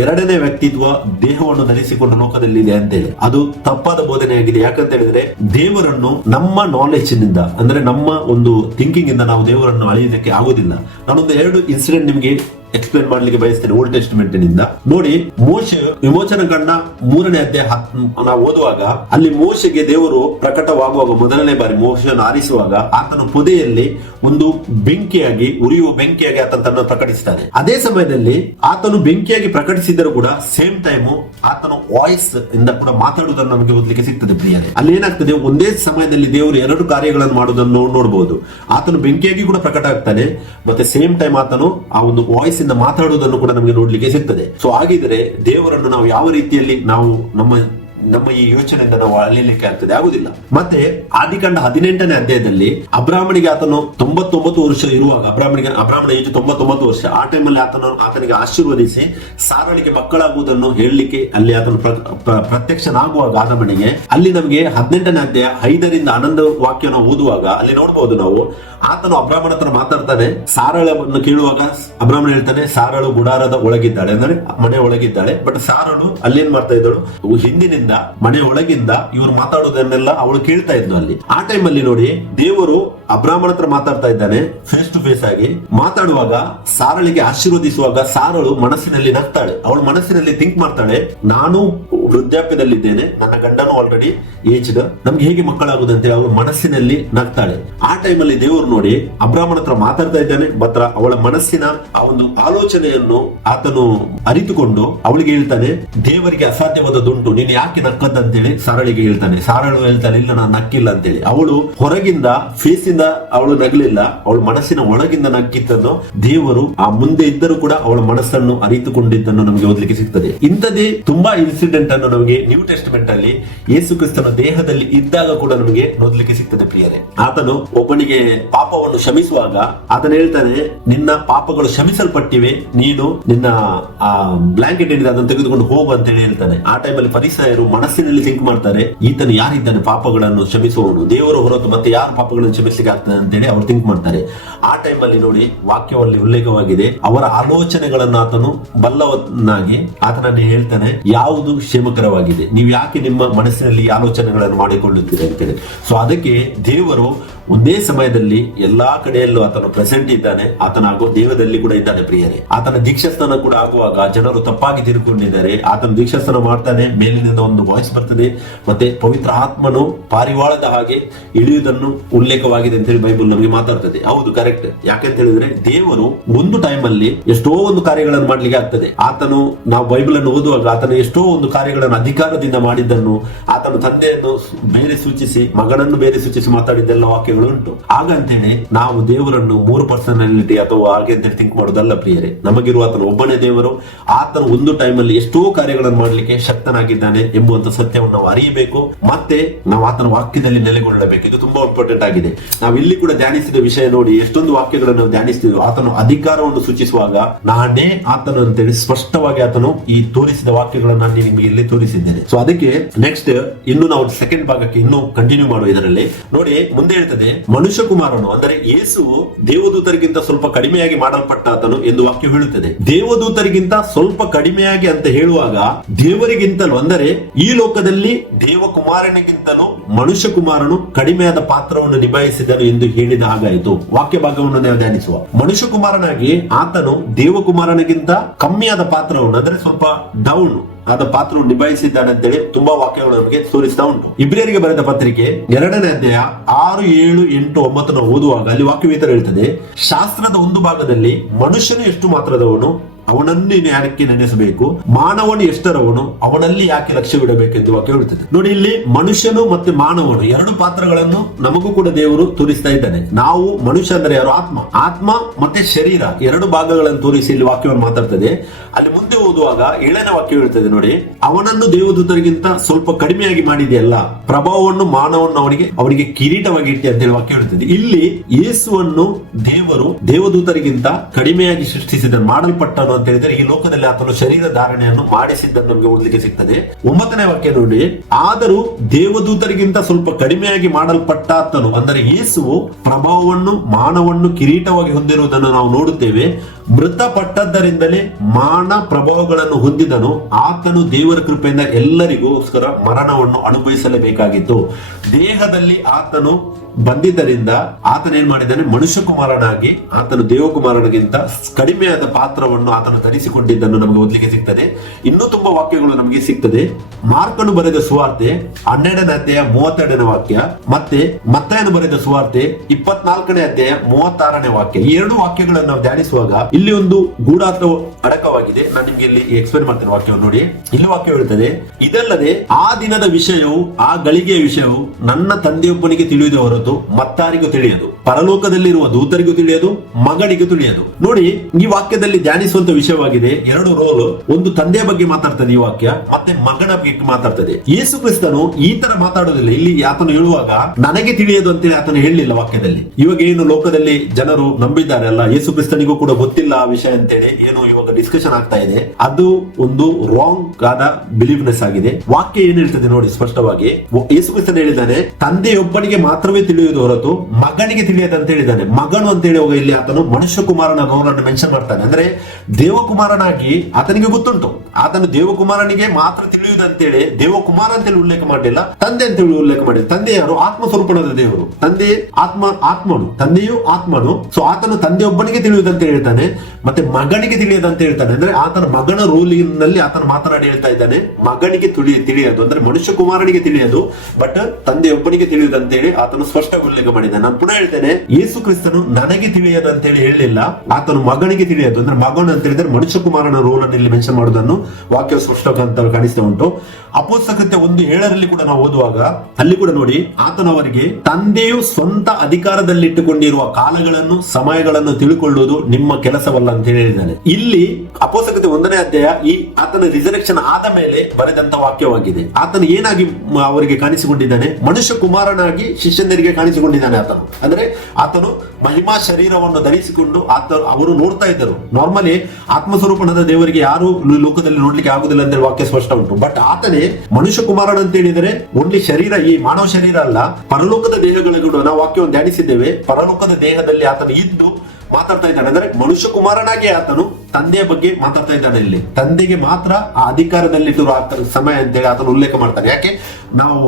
2ನೇ ವ್ಯಕ್ತಿತ್ವ ದೇಹವನ್ನು ಧರಿಸಿಕೊಂಡ ಲೋಕದಲ್ಲಿ ಇದೆ ಅಂತೇಳಿ. ಅದು ತಪ್ಪಾದ ಬೋಧನೆಯಾಗಿದೆ. ಯಾಕಂತ ಹೇಳಿದ್ರೆ ದೇವರನ್ನು ನಮ್ಮ ನಾಲೆಜ್ ನಿಂದ, ಅಂದ್ರೆ ನಮ್ಮ ಒಂದು ಥಿಂಕಿಂಗ್ ಇಂದ ನಾವು ದೇವರನ್ನು ಅಳೆಯುವುದಕ್ಕೆ ಆಗುದಿಲ್ಲ. ನಾನೊಂದು 2 ಇನ್ಸಿಡೆಂಟ್ ನಿಮಗೆ ಎಕ್ಸ್ಪ್ಲೇನ್ ಮಾಡ್ಲಿಕ್ಕೆ ಬಯಸ್ತೇನೆ ಓಲ್ಡ್ ಟೆಸ್ಟ್ಮೆಂಟ್ ನಿಂದ. ನೋಡಿ, ಮೋಶೆ ವಿಮೋಚನ ಕಂಡ 3ನೇ ಅಧ್ಯಾಯ ನಾವು ಓದುವಾಗ ಅಲ್ಲಿ ಮೋಶೆಗೆ ದೇವರು ಪ್ರಕಟವಾಗುವಾಗ ಮೊದಲನೇ ಬಾರಿ ಮೋಶೆಯನ್ನು ಆರಿಸುವಾಗ ಆತನ ಪೊದೆಯಲ್ಲಿ ಒಂದು ಬೆಂಕಿಯಾಗಿ, ಉರಿಯುವ ಬೆಂಕಿಯಾಗಿ ಆತನ ತನ್ನ ಪ್ರಕಟಿಸ್ತಾನೆ. ಅದೇ ಸಮಯದಲ್ಲಿ ಆತನು ಬೆಂಕಿಯಾಗಿ ಪ್ರಕಟಿಸಿದರೂ ಕೂಡ ಸೇಮ್ ಟೈಮ್ ಆತನು ವಾಯ್ಸ್ ಇಂದ ಕೂಡ ಮಾತಾಡುವುದನ್ನು ನಮಗೆ ಓದಲಿಕ್ಕೆ ಸಿಗ್ತದೆ. ಪ್ರಿಯರೇ, ಅಲ್ಲಿ ಏನಾಗ್ತದೆ, ಒಂದೇ ಸಮಯದಲ್ಲಿ ದೇವರು 2 ಕಾರ್ಯಗಳನ್ನು ಮಾಡುವುದನ್ನು ನೋಡಬಹುದು. ಆತನು ಬೆಂಕಿಯಾಗಿ ಕೂಡ ಪ್ರಕಟ ಆಗ್ತಾನೆ, ಮತ್ತೆ ಸೇಮ್ ಟೈಮ್ ಆತನು ಆ ಒಂದು ವಾಯ್ಸ್ ಇಂದ ಮಾತಾಡುವುದನ್ನು ಕೂಡ ನಮಗೆ ನೋಡ್ಲಿಕ್ಕೆ ಸಿಗ್ತದೆ. ಸೊ ಹಾಗಿದ್ರೆ ದೇವರನ್ನು ನಾವು ಯಾವ ರೀತಿಯಲ್ಲಿ ನಾವು ನಮ್ಮ ಈ ಯೋಚನೆಯಿಂದ ನಾವು ಅಳಿಲಿಕ್ಕೆ ಆಗ್ತದೆ? ಆಗುದಿಲ್ಲ. ಮತ್ತೆ ಆದಿಕಾಂಡ 18ನೇ ಅಧ್ಯಾಯದಲ್ಲಿ ಅಬ್ರಾಹ್ಮಣಿಗೆ ಆತನು 99 ವರ್ಷ ಇರುವಾಗ, ಅಬ್ರಾಹ್ಮಣ ಏಜ್ 99 ವರ್ಷ, ಆ ಟೈಮಲ್ಲಿ ಆತನಿಗೆ ಆಶೀರ್ವದಿಸಿ ಸಾರಳಿಗೆ ಮಕ್ಕಳಾಗುವುದನ್ನು ಹೇಳಲಿಕ್ಕೆ ಅಲ್ಲಿ ಆತನು ಪ್ರತ್ಯಕ್ಷನಾಗುವಾಗ ಆದಮನಿಗೆ, ಅಲ್ಲಿ ನಮಗೆ 18ನೇ ಅಧ್ಯಾಯ 5ರಿಂದ 11 ವಾಕ್ಯನ ಓದುವಾಗ ಅಲ್ಲಿ ನೋಡಬಹುದು ನಾವು, ಆತನು ಅಬ್ರಾಹ್ಮಣ ಹತ್ರ ಮಾತಾಡ್ತಾನೆ. ಸಾರಳವನ್ನು ಕೇಳುವಾಗ ಅಬ್ರಾಹ್ಮಣ ಹೇಳ್ತಾನೆ, ಸಾರಳು ಗುಡಾರದ ಒಳಗಿದ್ದಾಳೆ, ಅಂದ್ರೆ ಮನೆ ಒಳಗಿದ್ದಾಳೆ. ಬಟ್ ಸಾರಳು ಅಲ್ಲೇನ್ ಮಾಡ್ತಾ ಇದ್ದಳು, ಹಿಂದಿನಿಂದ ಮನೆ ಒಳಗಿಂದ ಇವರು ಮಾತಾಡೋದನ್ನೆಲ್ಲ ಅವಳು ಕೇಳ್ತಾ ಇದ್ಲು. ಅಲ್ಲಿ ಆ ಟೈಮ್ ಅಲ್ಲಿ ನೋಡಿ, ದೇವರು ಅಬ್ರಾಹ್ಮಣ ಹತ್ರ ಮಾತಾಡ್ತಾ ಇದ್ದಾನೆ ಫೇಸ್ ಟು ಫೇಸ್ ಆಗಿ. ಮಾತಾಡುವಾಗ ಸಾರಳಿಗೆ ಆಶೀರ್ವದಿಸುವಾಗ ಸಾರಳು ಮನಸ್ಸಿನಲ್ಲಿ ನಗ್ತಾಳೆ. ಅವಳು ಮನಸ್ಸಿನಲ್ಲಿ ಥಿಂಕ್ ಮಾಡ್ತಾಳೆ, ನಾನು ವೃದ್ಧಾಪ್ಯದಲ್ಲಿದ್ದೇನೆ, ನನ್ನ ಗಂಡನು ಆಲ್ರೆಡಿ ಏಜ್ಡ್, ನಮ್ಗೆ ಹೇಗೆ ಮಕ್ಕಳಾಗುದಂತೆ ಅವಳು ಮನಸ್ಸಿನಲ್ಲಿ ನಗ್ತಾಳೆ. ಆ ಟೈಮ್ ಅಲ್ಲಿ ದೇವರು ನೋಡಿ ಅಬ್ರಾಹ್ಮಣ ಹತ್ರ ಮಾತಾಡ್ತಾ ಇದ್ದಾನೆ, ಮಾತ್ರ ಅವಳ ಮನಸ್ಸಿನ ಆ ಒಂದು ಆಲೋಚನೆಯನ್ನು ಆತನು ಅರಿತುಕೊಂಡು ಅವಳಿಗೆ ಹೇಳ್ತಾನೆ, ದೇವರಿಗೆ ಅಸಾಧ್ಯವಾದದುಂಟು, ನೀನು ಯಾಕೆ ನಕ್ಕದಂತೇಳಿ ಸಾರಳಿಗೆ ಹೇಳ್ತಾನೆ. ಸಾರಳು ಹೇಳ್ತಾನೆ, ಇಲ್ಲ ನಾನು ನಕ್ಕಿಲ್ಲ ಅಂತೇಳಿ. ಅವಳು ಹೊರಗಿಂದ ಫೇಸ್ ಇಂದ ಅವಳು ನಗಲಿಲ್ಲ, ಅವಳು ಮನಸ್ಸಿನ ಒಳಗಿಂದ ನಕ್ಕಿದ್ದನ್ನು ದೇವರು ಆ ಮುಂದೆ ಇದ್ದರೂ ಕೂಡ ಅವಳ ಮನಸ್ಸನ್ನು ಅರಿತುಕೊಂಡಿದ್ದನ್ನು ನಮಗೆ ಓದಲಿಕ್ಕೆ ಸಿಗ್ತದೆ. ಇಂಥದೇ ತುಂಬಾ ಇನ್ಸಿಡೆಂಟ್ ಅನ್ನು ನಮಗೆ ನ್ಯೂ ಟೆಸ್ಟ್ಮೆಂಟ್ ಅಲ್ಲಿ ಯೇಸು ಕ್ರಿಸ್ತನ ದೇಹದಲ್ಲಿ ಇದ್ದಾಗ ಕೂಡ ನಮಗೆ ಓದಲಿಕ್ಕೆ ಸಿಗ್ತದೆ. ಪ್ರಿಯರೇ, ಆತನು ಒಬ್ಬನಿಗೆ ಪಾಪವನ್ನು ಕ್ಷಮಿಸುವಾಗ ಆತನು ಹೇಳ್ತಾನೆ, ನಿನ್ನ ಪಾಪಗಳು ಕ್ಷಮಿಸಲ್ಪಟ್ಟಿವೆ, ನೀನು ನಿನ್ನ ಆ ಬ್ಲಾಂಕೆಟ್ ಏನಿದೆ ಅದನ್ನು ತೆಗೆದುಕೊಂಡು ಹೋಗು ಅಂತ ಹೇಳ್ತಾನೆ. ಆ ಟೈಮಲ್ಲಿ ಫರಿಸಾಯರು ಮನಸ್ಸಿನಲ್ಲಿ ಥಿಂಕ್ ಮಾಡ್ತಾರೆ, ಈತನು ಯಾರಿದ್ದಾನೆ ಪಾಪಗಳನ್ನು ಕ್ಷಮಿಸುವವನು, ದೇವರು ಹೊರತು ಮತ್ತೆ ಯಾರು ಪಾಪಗಳನ್ನು ಕ್ಷಮಿಸಲಿಕ್ಕೆ ಆಗ್ತದೆ ಅಂತೇಳಿ ಅವರು ಥಿಂಕ್ ಮಾಡ್ತಾರೆ. ಆ ಟೈಮಲ್ಲಿ ನೋಡಿ ವಾಕ್ಯದಲ್ಲಿ ಉಲ್ಲೇಖವಾಗಿದೆ, ಅವರ ಆಲೋಚನೆಗಳನ್ನು ಆತನು ಬಲ್ಲವನ್ನಾಗಿ ಆತನನ್ನೇ ಹೇಳ್ತಾನೆ, ಯಾವುದು ಕ್ಷಮೆ ಮಹಿಮಕರವಾಗಿದೆ. ನೀವು ಯಾಕೆ ನಿಮ್ಮ ಮನಸ್ಸಿನಲ್ಲಿ ಈ ಆಲೋಚನೆಗಳನ್ನು ಮಾಡಿಕೊಳ್ಳುತ್ತೀರಿ ಅಂತೇಳಿ. ಸೊ ಅದಕ್ಕೆ ದೇವರು ಒಂದೇ ಸಮಯದಲ್ಲಿ ಎಲ್ಲಾ ಕಡೆಯಲ್ಲೂ ಆತನು ಪ್ರೆಸೆಂಟ್ ಇದ್ದಾನೆ. ಆತನ ಆಗೋ ದೇವದಲ್ಲಿ ಕೂಡ ಇದ್ದಾನೆ ಪ್ರಿಯರೇ. ಆತನ ದೀಕ್ಷಾಸ್ನಾನ ಕೂಡ ಆಗುವಾಗ ಜನರು ತಪ್ಪಾಗಿ ತಿರುಗಿಕೊಂಡಿದ್ದಾರೆ. ಆತನ ದೀಕ್ಷಾಸ್ನಾನ ಮಾಡ್ತಾನೆ, ಮೇಲಿನಿಂದ ಒಂದು ವಾಯ್ಸ್ ಬರ್ತದೆ, ಮತ್ತೆ ಪವಿತ್ರ ಆತ್ಮನು ಪಾರಿವಾಳದ ಹಾಗೆ ಇಳಿಯುವುದನ್ನು ಉಲ್ಲೇಖವಾಗಿದೆ ಅಂತೇಳಿ ಬೈಬಲ್ ನಮಗೆ ಮಾತಾಡ್ತದೆ. ಹೌದು, ಕರೆಕ್ಟ್. ಯಾಕೆಂತ ಹೇಳಿದ್ರೆ ದೇವರು ಒಂದು ಟೈಮ್ ಅಲ್ಲಿ ಎಷ್ಟೋ ಒಂದು ಕಾರ್ಯಗಳನ್ನು ಮಾಡ್ಲಿಕ್ಕೆ ಆಗ್ತದೆ. ಆತನು, ನಾವು ಬೈಬಲ್ ಅನ್ನು ಓದುವಾಗ ಆತನು ಎಷ್ಟೋ ಒಂದು ಕಾರ್ಯಗಳನ್ನು ಅಧಿಕಾರದಿಂದ ಮಾಡಿದ್ದನ್ನು, ಆತನು ತಂದೆಯನ್ನು ಬೇರೆ ಸೂಚಿಸಿ ಮಗನನ್ನು ಬೇರೆ ಸೂಚಿಸಿ ಮಾತಾಡಿದ್ದೆಲ್ಲ ವಾಕ್ಯಗಳು ಉಂಟು. ಹಾಗಂತೇಳಿ ನಾವು ದೇವರನ್ನು 3 ಪರ್ಸನಾಲಿಟಿ ಅಥವಾ ಹಾಗೆ ಅಂತ ಥಿಂಕ್ ಮಾಡೋದಲ್ಲ ಪ್ರಿಯರೇ. ನಮಗಿರುವ ಆತನು ಒಬ್ಬನೇ ದೇವರು. ಆತನು ಒಂದು ಟೈಮ್ ಅಲ್ಲಿ ಎಷ್ಟೋ ಕಾರ್ಯಗಳನ್ನು ಮಾಡಲಿಕ್ಕೆ ಶಕ್ತನಾಗಿದ್ದಾನೆ ಎಂಬುವಂತ ಸತ್ಯವನ್ನು ನಾವು ಅರಿಯಬೇಕು. ಮತ್ತೆ ನಾವು ಆತನ ವಾಕ್ಯದಲ್ಲಿ ನೆಲೆಗೊಳ್ಳಬೇಕು. ಇದು ತುಂಬಾ ಇಂಪಾರ್ಟೆಂಟ್ ಆಗಿದೆ. ನಾವು ಇಲ್ಲಿ ಕೂಡ ಧ್ಯಾನಿಸಿದ ವಿಷಯ ನೋಡಿ, ಎಷ್ಟೊಂದು ವಾಕ್ಯಗಳನ್ನು ನಾವು ಧ್ಯಾನಿಸ್ತಿದ್ವಿ. ಆತನು ಅಧಿಕಾರವನ್ನು ಸೂಚಿಸುವಾಗ ನಾನೇ ಆತನು ಅಂತೇಳಿ ಸ್ಪಷ್ಟವಾಗಿ ಆತನು ಈ ತೋರಿಸಿದ ವಾಕ್ಯಗಳನ್ನು ನಾನು ನಿಮಗೆ ಇಲ್ಲಿ ತೋರಿಸಿದ್ದೇನೆ. ಸೊ ಅದಕ್ಕೆ ನೆಕ್ಸ್ಟ್ ಇನ್ನು ನಾವು ಸೆಕೆಂಡ್ ಭಾಗಕ್ಕೆ ಇನ್ನು ಕಂಟಿನ್ಯೂ ಮಾಡುವ. ಇದರಲ್ಲಿ ನೋಡಿ ಮುಂದೆ ಹೇಳ್ತದೆ, ಮನುಷ್ಯ ಕುಮಾರನು ಅಂದರೆ ಯೇಸು ದೇವದೂತರಿಗಿಂತ ಸ್ವಲ್ಪ ಕಡಿಮೆಯಾಗಿ ಮಾಡಲ್ಪಟ್ಟ ಆತನು ಎಂದು ವಾಕ್ಯ ಹೇಳುತ್ತದೆ. ದೇವದೂತರಿಗಿಂತ ಸ್ವಲ್ಪ ಕಡಿಮೆಯಾಗಿ ಅಂತ ಹೇಳುವಾಗ ದೇವರಿಗಿಂತಲೂ ಅಂದರೆ ಈ ಲೋಕದಲ್ಲಿ ದೇವಕುಮಾರನಿಗಿಂತಲೂ ಮನುಷ್ಯ ಕುಮಾರನು ಕಡಿಮೆಯಾದ ಪಾತ್ರವನ್ನು ನಿಭಾಯಿಸಿದನು ಎಂದು ಹೇಳಿದ ಹಾಗಾಯಿತು. ವಾಕ್ಯ ಭಾಗವನ್ನು ನಾವು ಧ್ಯಾನಿಸುವ. ಮನುಷ್ಯ ಕುಮಾರನಾಗಿ ಆತನು ದೇವಕುಮಾರನಿಗಿಂತ ಕಮ್ಮಿಯಾದ ಪಾತ್ರವನ್ನು ಅಂದರೆ ಸ್ವಲ್ಪ ಡೌನ್ ಆದ ಪಾತ್ರವನ್ನು ನಿಭಾಯಿಸಿದ್ದಾನೆ ಅಂತೇಳಿ ತುಂಬಾ ವಾಕ್ಯಗಳು ನಮಗೆ ತೋರಿಸ್ತಾ ಉಂಟು. ಇಬ್ರಿಯರಿಗೆ ಬರೆದ ಪತ್ರಿಕೆ 2ನೇ ಅಧ್ಯಾಯ 6, 7, 8, 9 ನಾವು ಓದುವಾಗ ಅಲ್ಲಿ ವಾಕ್ಯ ಈ ತರ ಹೇಳ್ತದೆ, ಶಾಸ್ತ್ರದ ಒಂದು ಭಾಗದಲ್ಲಿ ಮನುಷ್ಯನು ಎಷ್ಟು ಮಾತ್ರದವನು ಅವನನ್ನು ಯಾಕೆ ನೆನೆಸಬೇಕು, ಮಾನವನು ಎಷ್ಟರವನು ಅವನಲ್ಲಿ ಯಾಕೆ ಲಕ್ಷ್ಯವಿಡಬೇಕೆಂದು ವಾಕ್ಯ ಹೇಳುತ್ತದೆ. ನೋಡಿ, ಇಲ್ಲಿ ಮನುಷ್ಯನು ಮತ್ತೆ ಮಾನವನು ಎರಡು ಪಾತ್ರಗಳನ್ನು ನಮಗೂ ಕೂಡ ದೇವರು ತೋರಿಸ್ತಾ ಇದ್ದಾನೆ. ನಾವು ಮನುಷ್ಯ ಅಂದ್ರೆ ಯಾರು? ಆತ್ಮ ಮತ್ತೆ ಶರೀರ ಎರಡು ಭಾಗಗಳನ್ನು ತೋರಿಸಿ ಇಲ್ಲಿ ವಾಕ್ಯವನ್ನು ಮಾತಾಡ್ತದೆ. ಅಲ್ಲಿ ಮುಂದೆ ಓದುವಾಗ 7ನೇ ವಾಕ್ಯ ಹೇಳ್ತದೆ ನೋಡಿ, ಅವನನ್ನು ದೇವದೂತರಿಗಿಂತ ಸ್ವಲ್ಪ ಕಡಿಮೆಯಾಗಿ ಮಾಡಿದೆಯಲ್ಲ, ಪ್ರಭಾವವನ್ನು ಮಾನವನ್ನು ಅವನಿಗೆ ಕಿರೀಟವಾಗಿ ಇಟ್ಟಿ ಅಂತ ಹೇಳಿ ವಾಕ್ಯ ಹೇಳ್ತದೆ. ಇಲ್ಲಿ ಯೇಸುವನ್ನು ದೇವರು ದೇವದೂತರಿಗಿಂತ ಕಡಿಮೆಯಾಗಿ ಸೃಷ್ಟಿಸಿದ ಮಾಡಲ್ಪಟ್ಟನು ಅಂತ ಹೇಳಿದ್ರೆ ಈ ಲೋಕದಲ್ಲಿ ಆತನು ಶರೀರ ಧಾರಣೆಯನ್ನು ಮಾಡಿಸಿದ್ದನ್ನು ನಮಗೆ ಓದಲಿಕ್ಕೆ ಸಿಗ್ತದೆ. 9ನೇ ವಾಕ್ಯ ನೋಡಿ, ಆದರೂ ದೇವದೂತರಿಗಿಂತ ಸ್ವಲ್ಪ ಕಡಿಮೆಯಾಗಿ ಮಾಡಲ್ಪಟ್ಟ ಆತನು ಅಂದರೆ ಯೇಸುವು ಪ್ರಭಾವವನ್ನು ಮಾನವನ್ನು ಕಿರೀಟವಾಗಿ ಹೊಂದಿರುವುದನ್ನು ನಾವು ನೋಡುತ್ತೇವೆ. ಮೃತಪಟ್ಟದ್ದರಿಂದಲೇ ಮಾನ ಪ್ರಭಾವಗಳನ್ನು ಹೊಂದಿದನು. ಆತನು ದೇವರ ಕೃಪೆಯಿಂದ ಎಲ್ಲರಿಗೋಸ್ಕರ ಮರಣವನ್ನು ಅನುಭವಿಸಲೇಬೇಕಾಗಿತ್ತು. ದೇಹದಲ್ಲಿ ಆತನು ಬಂದಿದ್ದರಿಂದ ಆತನ ಏನ್ ಮಾಡಿದ್ದಾನೆ? ಮನುಷ್ಯ ಕುಮಾರನಾಗಿ ಆತನು ದೇವಕುಮಾರನಿಗಿಂತ ಕಡಿಮೆಯಾದ ಪಾತ್ರವನ್ನು ಆತನು ಧರಿಸಿಕೊಂಡಿದ್ದನ್ನು ನಮಗೆ ಓದಲಿಕ್ಕೆ ಸಿಗ್ತದೆ. ಇನ್ನೂ ತುಂಬಾ ವಾಕ್ಯಗಳು ನಮಗೆ ಸಿಗ್ತದೆ. ಮಾರ್ಕನು ಬರೆದ ಸುವಾರ್ತೆ 12ನೇ ಅಧ್ಯಾಯ 32ನೇ ವಾಕ್ಯ, ಮತ್ತೆ ಮತ್ತಾಯನು ಬರೆದ ಸುವಾರ್ತೆ 24ನೇ ಅಧ್ಯಾಯ 36ನೇ ವಾಕ್ಯ. ಈ ಎರಡು ವಾಕ್ಯಗಳನ್ನು ನಾವು ಧ್ಯಾನಿಸುವಾಗ ಇಲ್ಲಿ ಒಂದು ಗೂಢಾರ್ಥ ಅಡಕವಾಗಿದೆ. ನಾನು ನಿಮ್ಗೆ ಇಲ್ಲಿ ಎಕ್ಸ್ಪ್ಲೇನ್ ಮಾಡ್ತೇನೆ. ವಾಕ್ಯವನ್ನು ನೋಡಿ, ಇಲ್ಲಿ ವಾಕ್ಯ ಹೇಳುತ್ತದೆ, ಇದಲ್ಲದೆ ಆ ದಿನದ ವಿಷಯವು ಆ ಗಳಿಗೆಯ ವಿಷಯವು ನನ್ನ ತಂದೆಯೊಬ್ಬನಿಗೆ ತಿಳಿಯುವುದು ಹೊರತು ಮತ್ತಾರಿಗೂ ತಿಳಿಯದು, ಪರಲೋಕದಲ್ಲಿರುವ ದೂತರಿಗೂ ತಿಳಿಯದು, ಮಗನಿಗೂ ತಿಳಿಯದು. ನೋಡಿ, ಈ ವಾಕ್ಯದಲ್ಲಿ ಧ್ಯಾನಿಸುವಂತ ವಿಷಯವಾಗಿದೆ. ಎರಡು ರೋಲ್, ಒಂದು ತಂದೆಯ ಬಗ್ಗೆ ಮಾತಾಡ್ತದೆ ಈ ವಾಕ್ಯ, ಮತ್ತೆ ಮಗನ ಬಗ್ಗೆ ಮಾತಾಡ್ತದೆ. ಯೇಸು ಕ್ರಿಸ್ತನು ಈ ತರ ಮಾತಾಡೋದಿಲ್ಲ. ಇಲ್ಲಿ ಆತನು ಹೇಳುವಾಗ ನನಗೆ ತಿಳಿಯದು ಅಂತೇಳಿ ಆತನು ಹೇಳಲಿಲ್ಲ ವಾಕ್ಯದಲ್ಲಿ. ಇವಾಗ ಏನು ಲೋಕದಲ್ಲಿ ಜನರು ನಂಬಿದ್ದಾರೆ ಅಲ್ಲ, ಯೇಸು ಕ್ರಿಸ್ತನಿಗೂ ಕೂಡ ಗೊತ್ತಿಲ್ಲ ಆ ವಿಷಯ ಅಂತೇಳಿ ಏನು ಇವಾಗ ಡಿಸ್ಕಷನ್ ಆಗ್ತಾ ಇದೆ, ಅದು ಒಂದು ರಾಂಗ್ ಆದ ಬಿಲೀವ್ನೆಸ್ ಆಗಿದೆ. ವಾಕ್ಯ ಏನ್ ಹೇಳ್ತದೆ ನೋಡಿ ಸ್ಪಷ್ಟವಾಗಿ. ಯೇಸು ಕ್ರಿಸ್ತನು ಹೇಳಿದ್ದಾನೆ, ತಂದೆಯೊಬ್ಬನಿಗೆ ಮಾತ್ರವೇ ತಿಳಿಯುವುದು ಹೊರತು ಮಗನಿಗೆ ತಿಳಿಯದು ಅಂತ ಹೇಳಿದ್ದಾನೆ. ಮಗನು ಅಂತ ಹೇಳುವಾಗ ಇಲ್ಲಿ ಆತನು ಮನುಷ್ಯ ಕುಮಾರನ ರೋಲನ್ನು ಮೆನ್ಷನ್ ಮಾಡ್ತಾನೆ. ಅಂದ್ರೆ ದೇವಕುಮಾರನಾಗಿ ಆತನಿಗೆ ಗೊತ್ತುಂಟು, ಆತನು ದೇವಕುಮಾರನಿಗೆ ಮಾತ್ರ ತಿಳಿಯುವುದಂತೇಳಿ ದೇವಕುಮಾರ ಅಂತೇಳಿ ಉಲ್ಲೇಖ ಮಾಡಲಿಲ್ಲ, ತಂದೆ ಅಂತೇಳಿ ಉಲ್ಲೇಖ ಮಾಡಿಲ್ಲ. ತಂದೆ ಯಾರು? ಆತ್ಮ ಸ್ವರೂಪನಾದ ದೇವರು. ತಂದೆ ಆತ್ಮನು, ತಂದೆಯು ಆತ್ಮನು. ಸೊ ಆತನು ತಂದೆಯೊಬ್ಬನಿಗೆ ತಿಳಿಯುವುದಂತ ಹೇಳ್ತಾನೆ, ಮತ್ತೆ ಮಗನಿಗೆ ತಿಳಿಯದಂತ ಹೇಳ್ತಾನೆ. ಅಂದ್ರೆ ಆತನ ಮಗನ ರೋಲಿನಲ್ಲಿ ಆತನ ಮಾತನಾಡಿ ಹೇಳ್ತಾ ಇದ್ದಾನೆ, ಮಗನಿಗೆ ತಿಳಿಯದು ಅಂದ್ರೆ ಮನುಷ್ಯ ಕುಮಾರನಿಗೆ ತಿಳಿಯದು, ಬಟ್ ತಂದೆಯೊಬ್ಬನಿಗೆ ತಿಳಿಯುವುದಂತೇಳಿ ಆತನು ಸ್ಪಷ್ಟ ಉಲ್ಲೇಖ ಮಾಡಿದ್ದಾನೆ. ನಾನು ಪುನಃ ಹೇಳ್ತೇನೆ, ಯೇಸು ಕ್ರಿಸ್ತನು ನನಗೆ ತಿಳಿಯದು ಅಂತ ಹೇಳಿ ಹೇಳಲಿಲ್ಲ, ಆತನು ಮಗನಿಗೆ ತಿಳಿಯದು ಅಂದ್ರೆ ಮಗನು ಅಂತ ಹೇಳಿದ್ರೆ ಮನುಷ್ಯ ಕುಮಾರನ ರೋಲ್ ಅನ್ನು ಇಲ್ಲಿ ಮೆನ್ಷನ್ ಮಾಡುವುದನ್ನು ವಾಕ್ಯ ಸ್ಪಷ್ಟವಾಗಿ ಕಾಣಿಸ್ತಾ ಉಂಟು. ಅಪೊಸ್ತಲ ಕೃತ್ಯ 1:7 ಕೂಡ ನಾವು ಓದುವಾಗ ಅಲ್ಲಿ ಕೂಡ ನೋಡಿ, ಆತನವರಿಗೆ ತಂದೆಯು ಸ್ವಂತ ಅಧಿಕಾರದಲ್ಲಿಟ್ಟುಕೊಂಡಿರುವ ಕಾಲಗಳನ್ನು ಸಮಯಗಳನ್ನು ತಿಳ್ಕೊಳ್ಳುವುದು ನಿಮ್ಮ ಕೆಲಸವಲ್ಲ ಅಂತ ಹೇಳಿದ್ದಾನೆ. ಇಲ್ಲಿ ಅಪೊಸ್ತಲ ಕೃತ್ಯ 1ನೇ ಅಧ್ಯಾಯ ಈ ಆತನ ರಿಸರೆಕ್ಷನ್ ಆದ ಮೇಲೆ ಬರೆದಂತ ವಾಕ್ಯವಾಗಿದೆ. ಆತನು ಏನಾಗಿ ಅವರಿಗೆ ಕಾಣಿಸಿಕೊಂಡಿದ್ದಾನೆ? ಮನುಷ್ಯ ಕುಮಾರನಾಗಿ ಶಿಷ್ಯಂದರಿಗೆ ಕಾಣಿಸಿಕೊಂಡಿದ್ದಾನೆ ಆತನು. ಅಂದ್ರೆ ಆತನು ಮಹಿಮಾ ಶರೀರವನ್ನು ಧರಿಸಿಕೊಂಡು ಅವರು ನೋಡ್ತಾ ಇದ್ದರು. ನಾರ್ಮಲಿ ಆತ್ಮಸ್ವರೂಪನಾದ ದೇವರಿಗೆ ಯಾರು ಲೋಕದಲ್ಲಿ ನೋಡ್ಲಿಕ್ಕೆ ಆಗುದಿಲ್ಲ ಅಂತ ವಾಕ್ಯ ಸ್ಪಷ್ಟ ಉಂಟು. ಬಟ್ ಆತನೇ ಮನುಷ್ಯ ಕುಮಾರನ ಅಂತ ಹೇಳಿದರೆ ಓನ್ಲಿ ಶರೀರ, ಈ ಮಾನವ ಶರೀರ ಅಲ್ಲ, ಪರಲೋಕದ ದೇಹಗಳು ಕೂಡ ನಾವು ವಾಕ್ಯವನ್ನು ಧ್ಯಾನಿಸಿದ್ದೇವೆ. ಪರಲೋಕದ ದೇಹದಲ್ಲಿ ಆತನು ಇದ್ದು ಮಾತಾಡ್ತಾ ಇದ್ದಾನೆ. ಅಂದ್ರೆ ಮನುಷ್ಯ ಕುಮಾರನಾಗಿ ಆತನು ತಂದೆಯ ಬಗ್ಗೆ ಮಾತಾಡ್ತಾ ಇದ್ದಾನೆ. ಇಲ್ಲಿ ತಂದೆಗೆ ಮಾತ್ರ ಆ ಅಧಿಕಾರದಲ್ಲಿಟ್ಟಿರುವ ಸಮಯ ಅಂತೇಳಿ ಆತನು ಉಲ್ಲೇಖ ಮಾಡ್ತಾನೆ. ಯಾಕೆ ನಾವು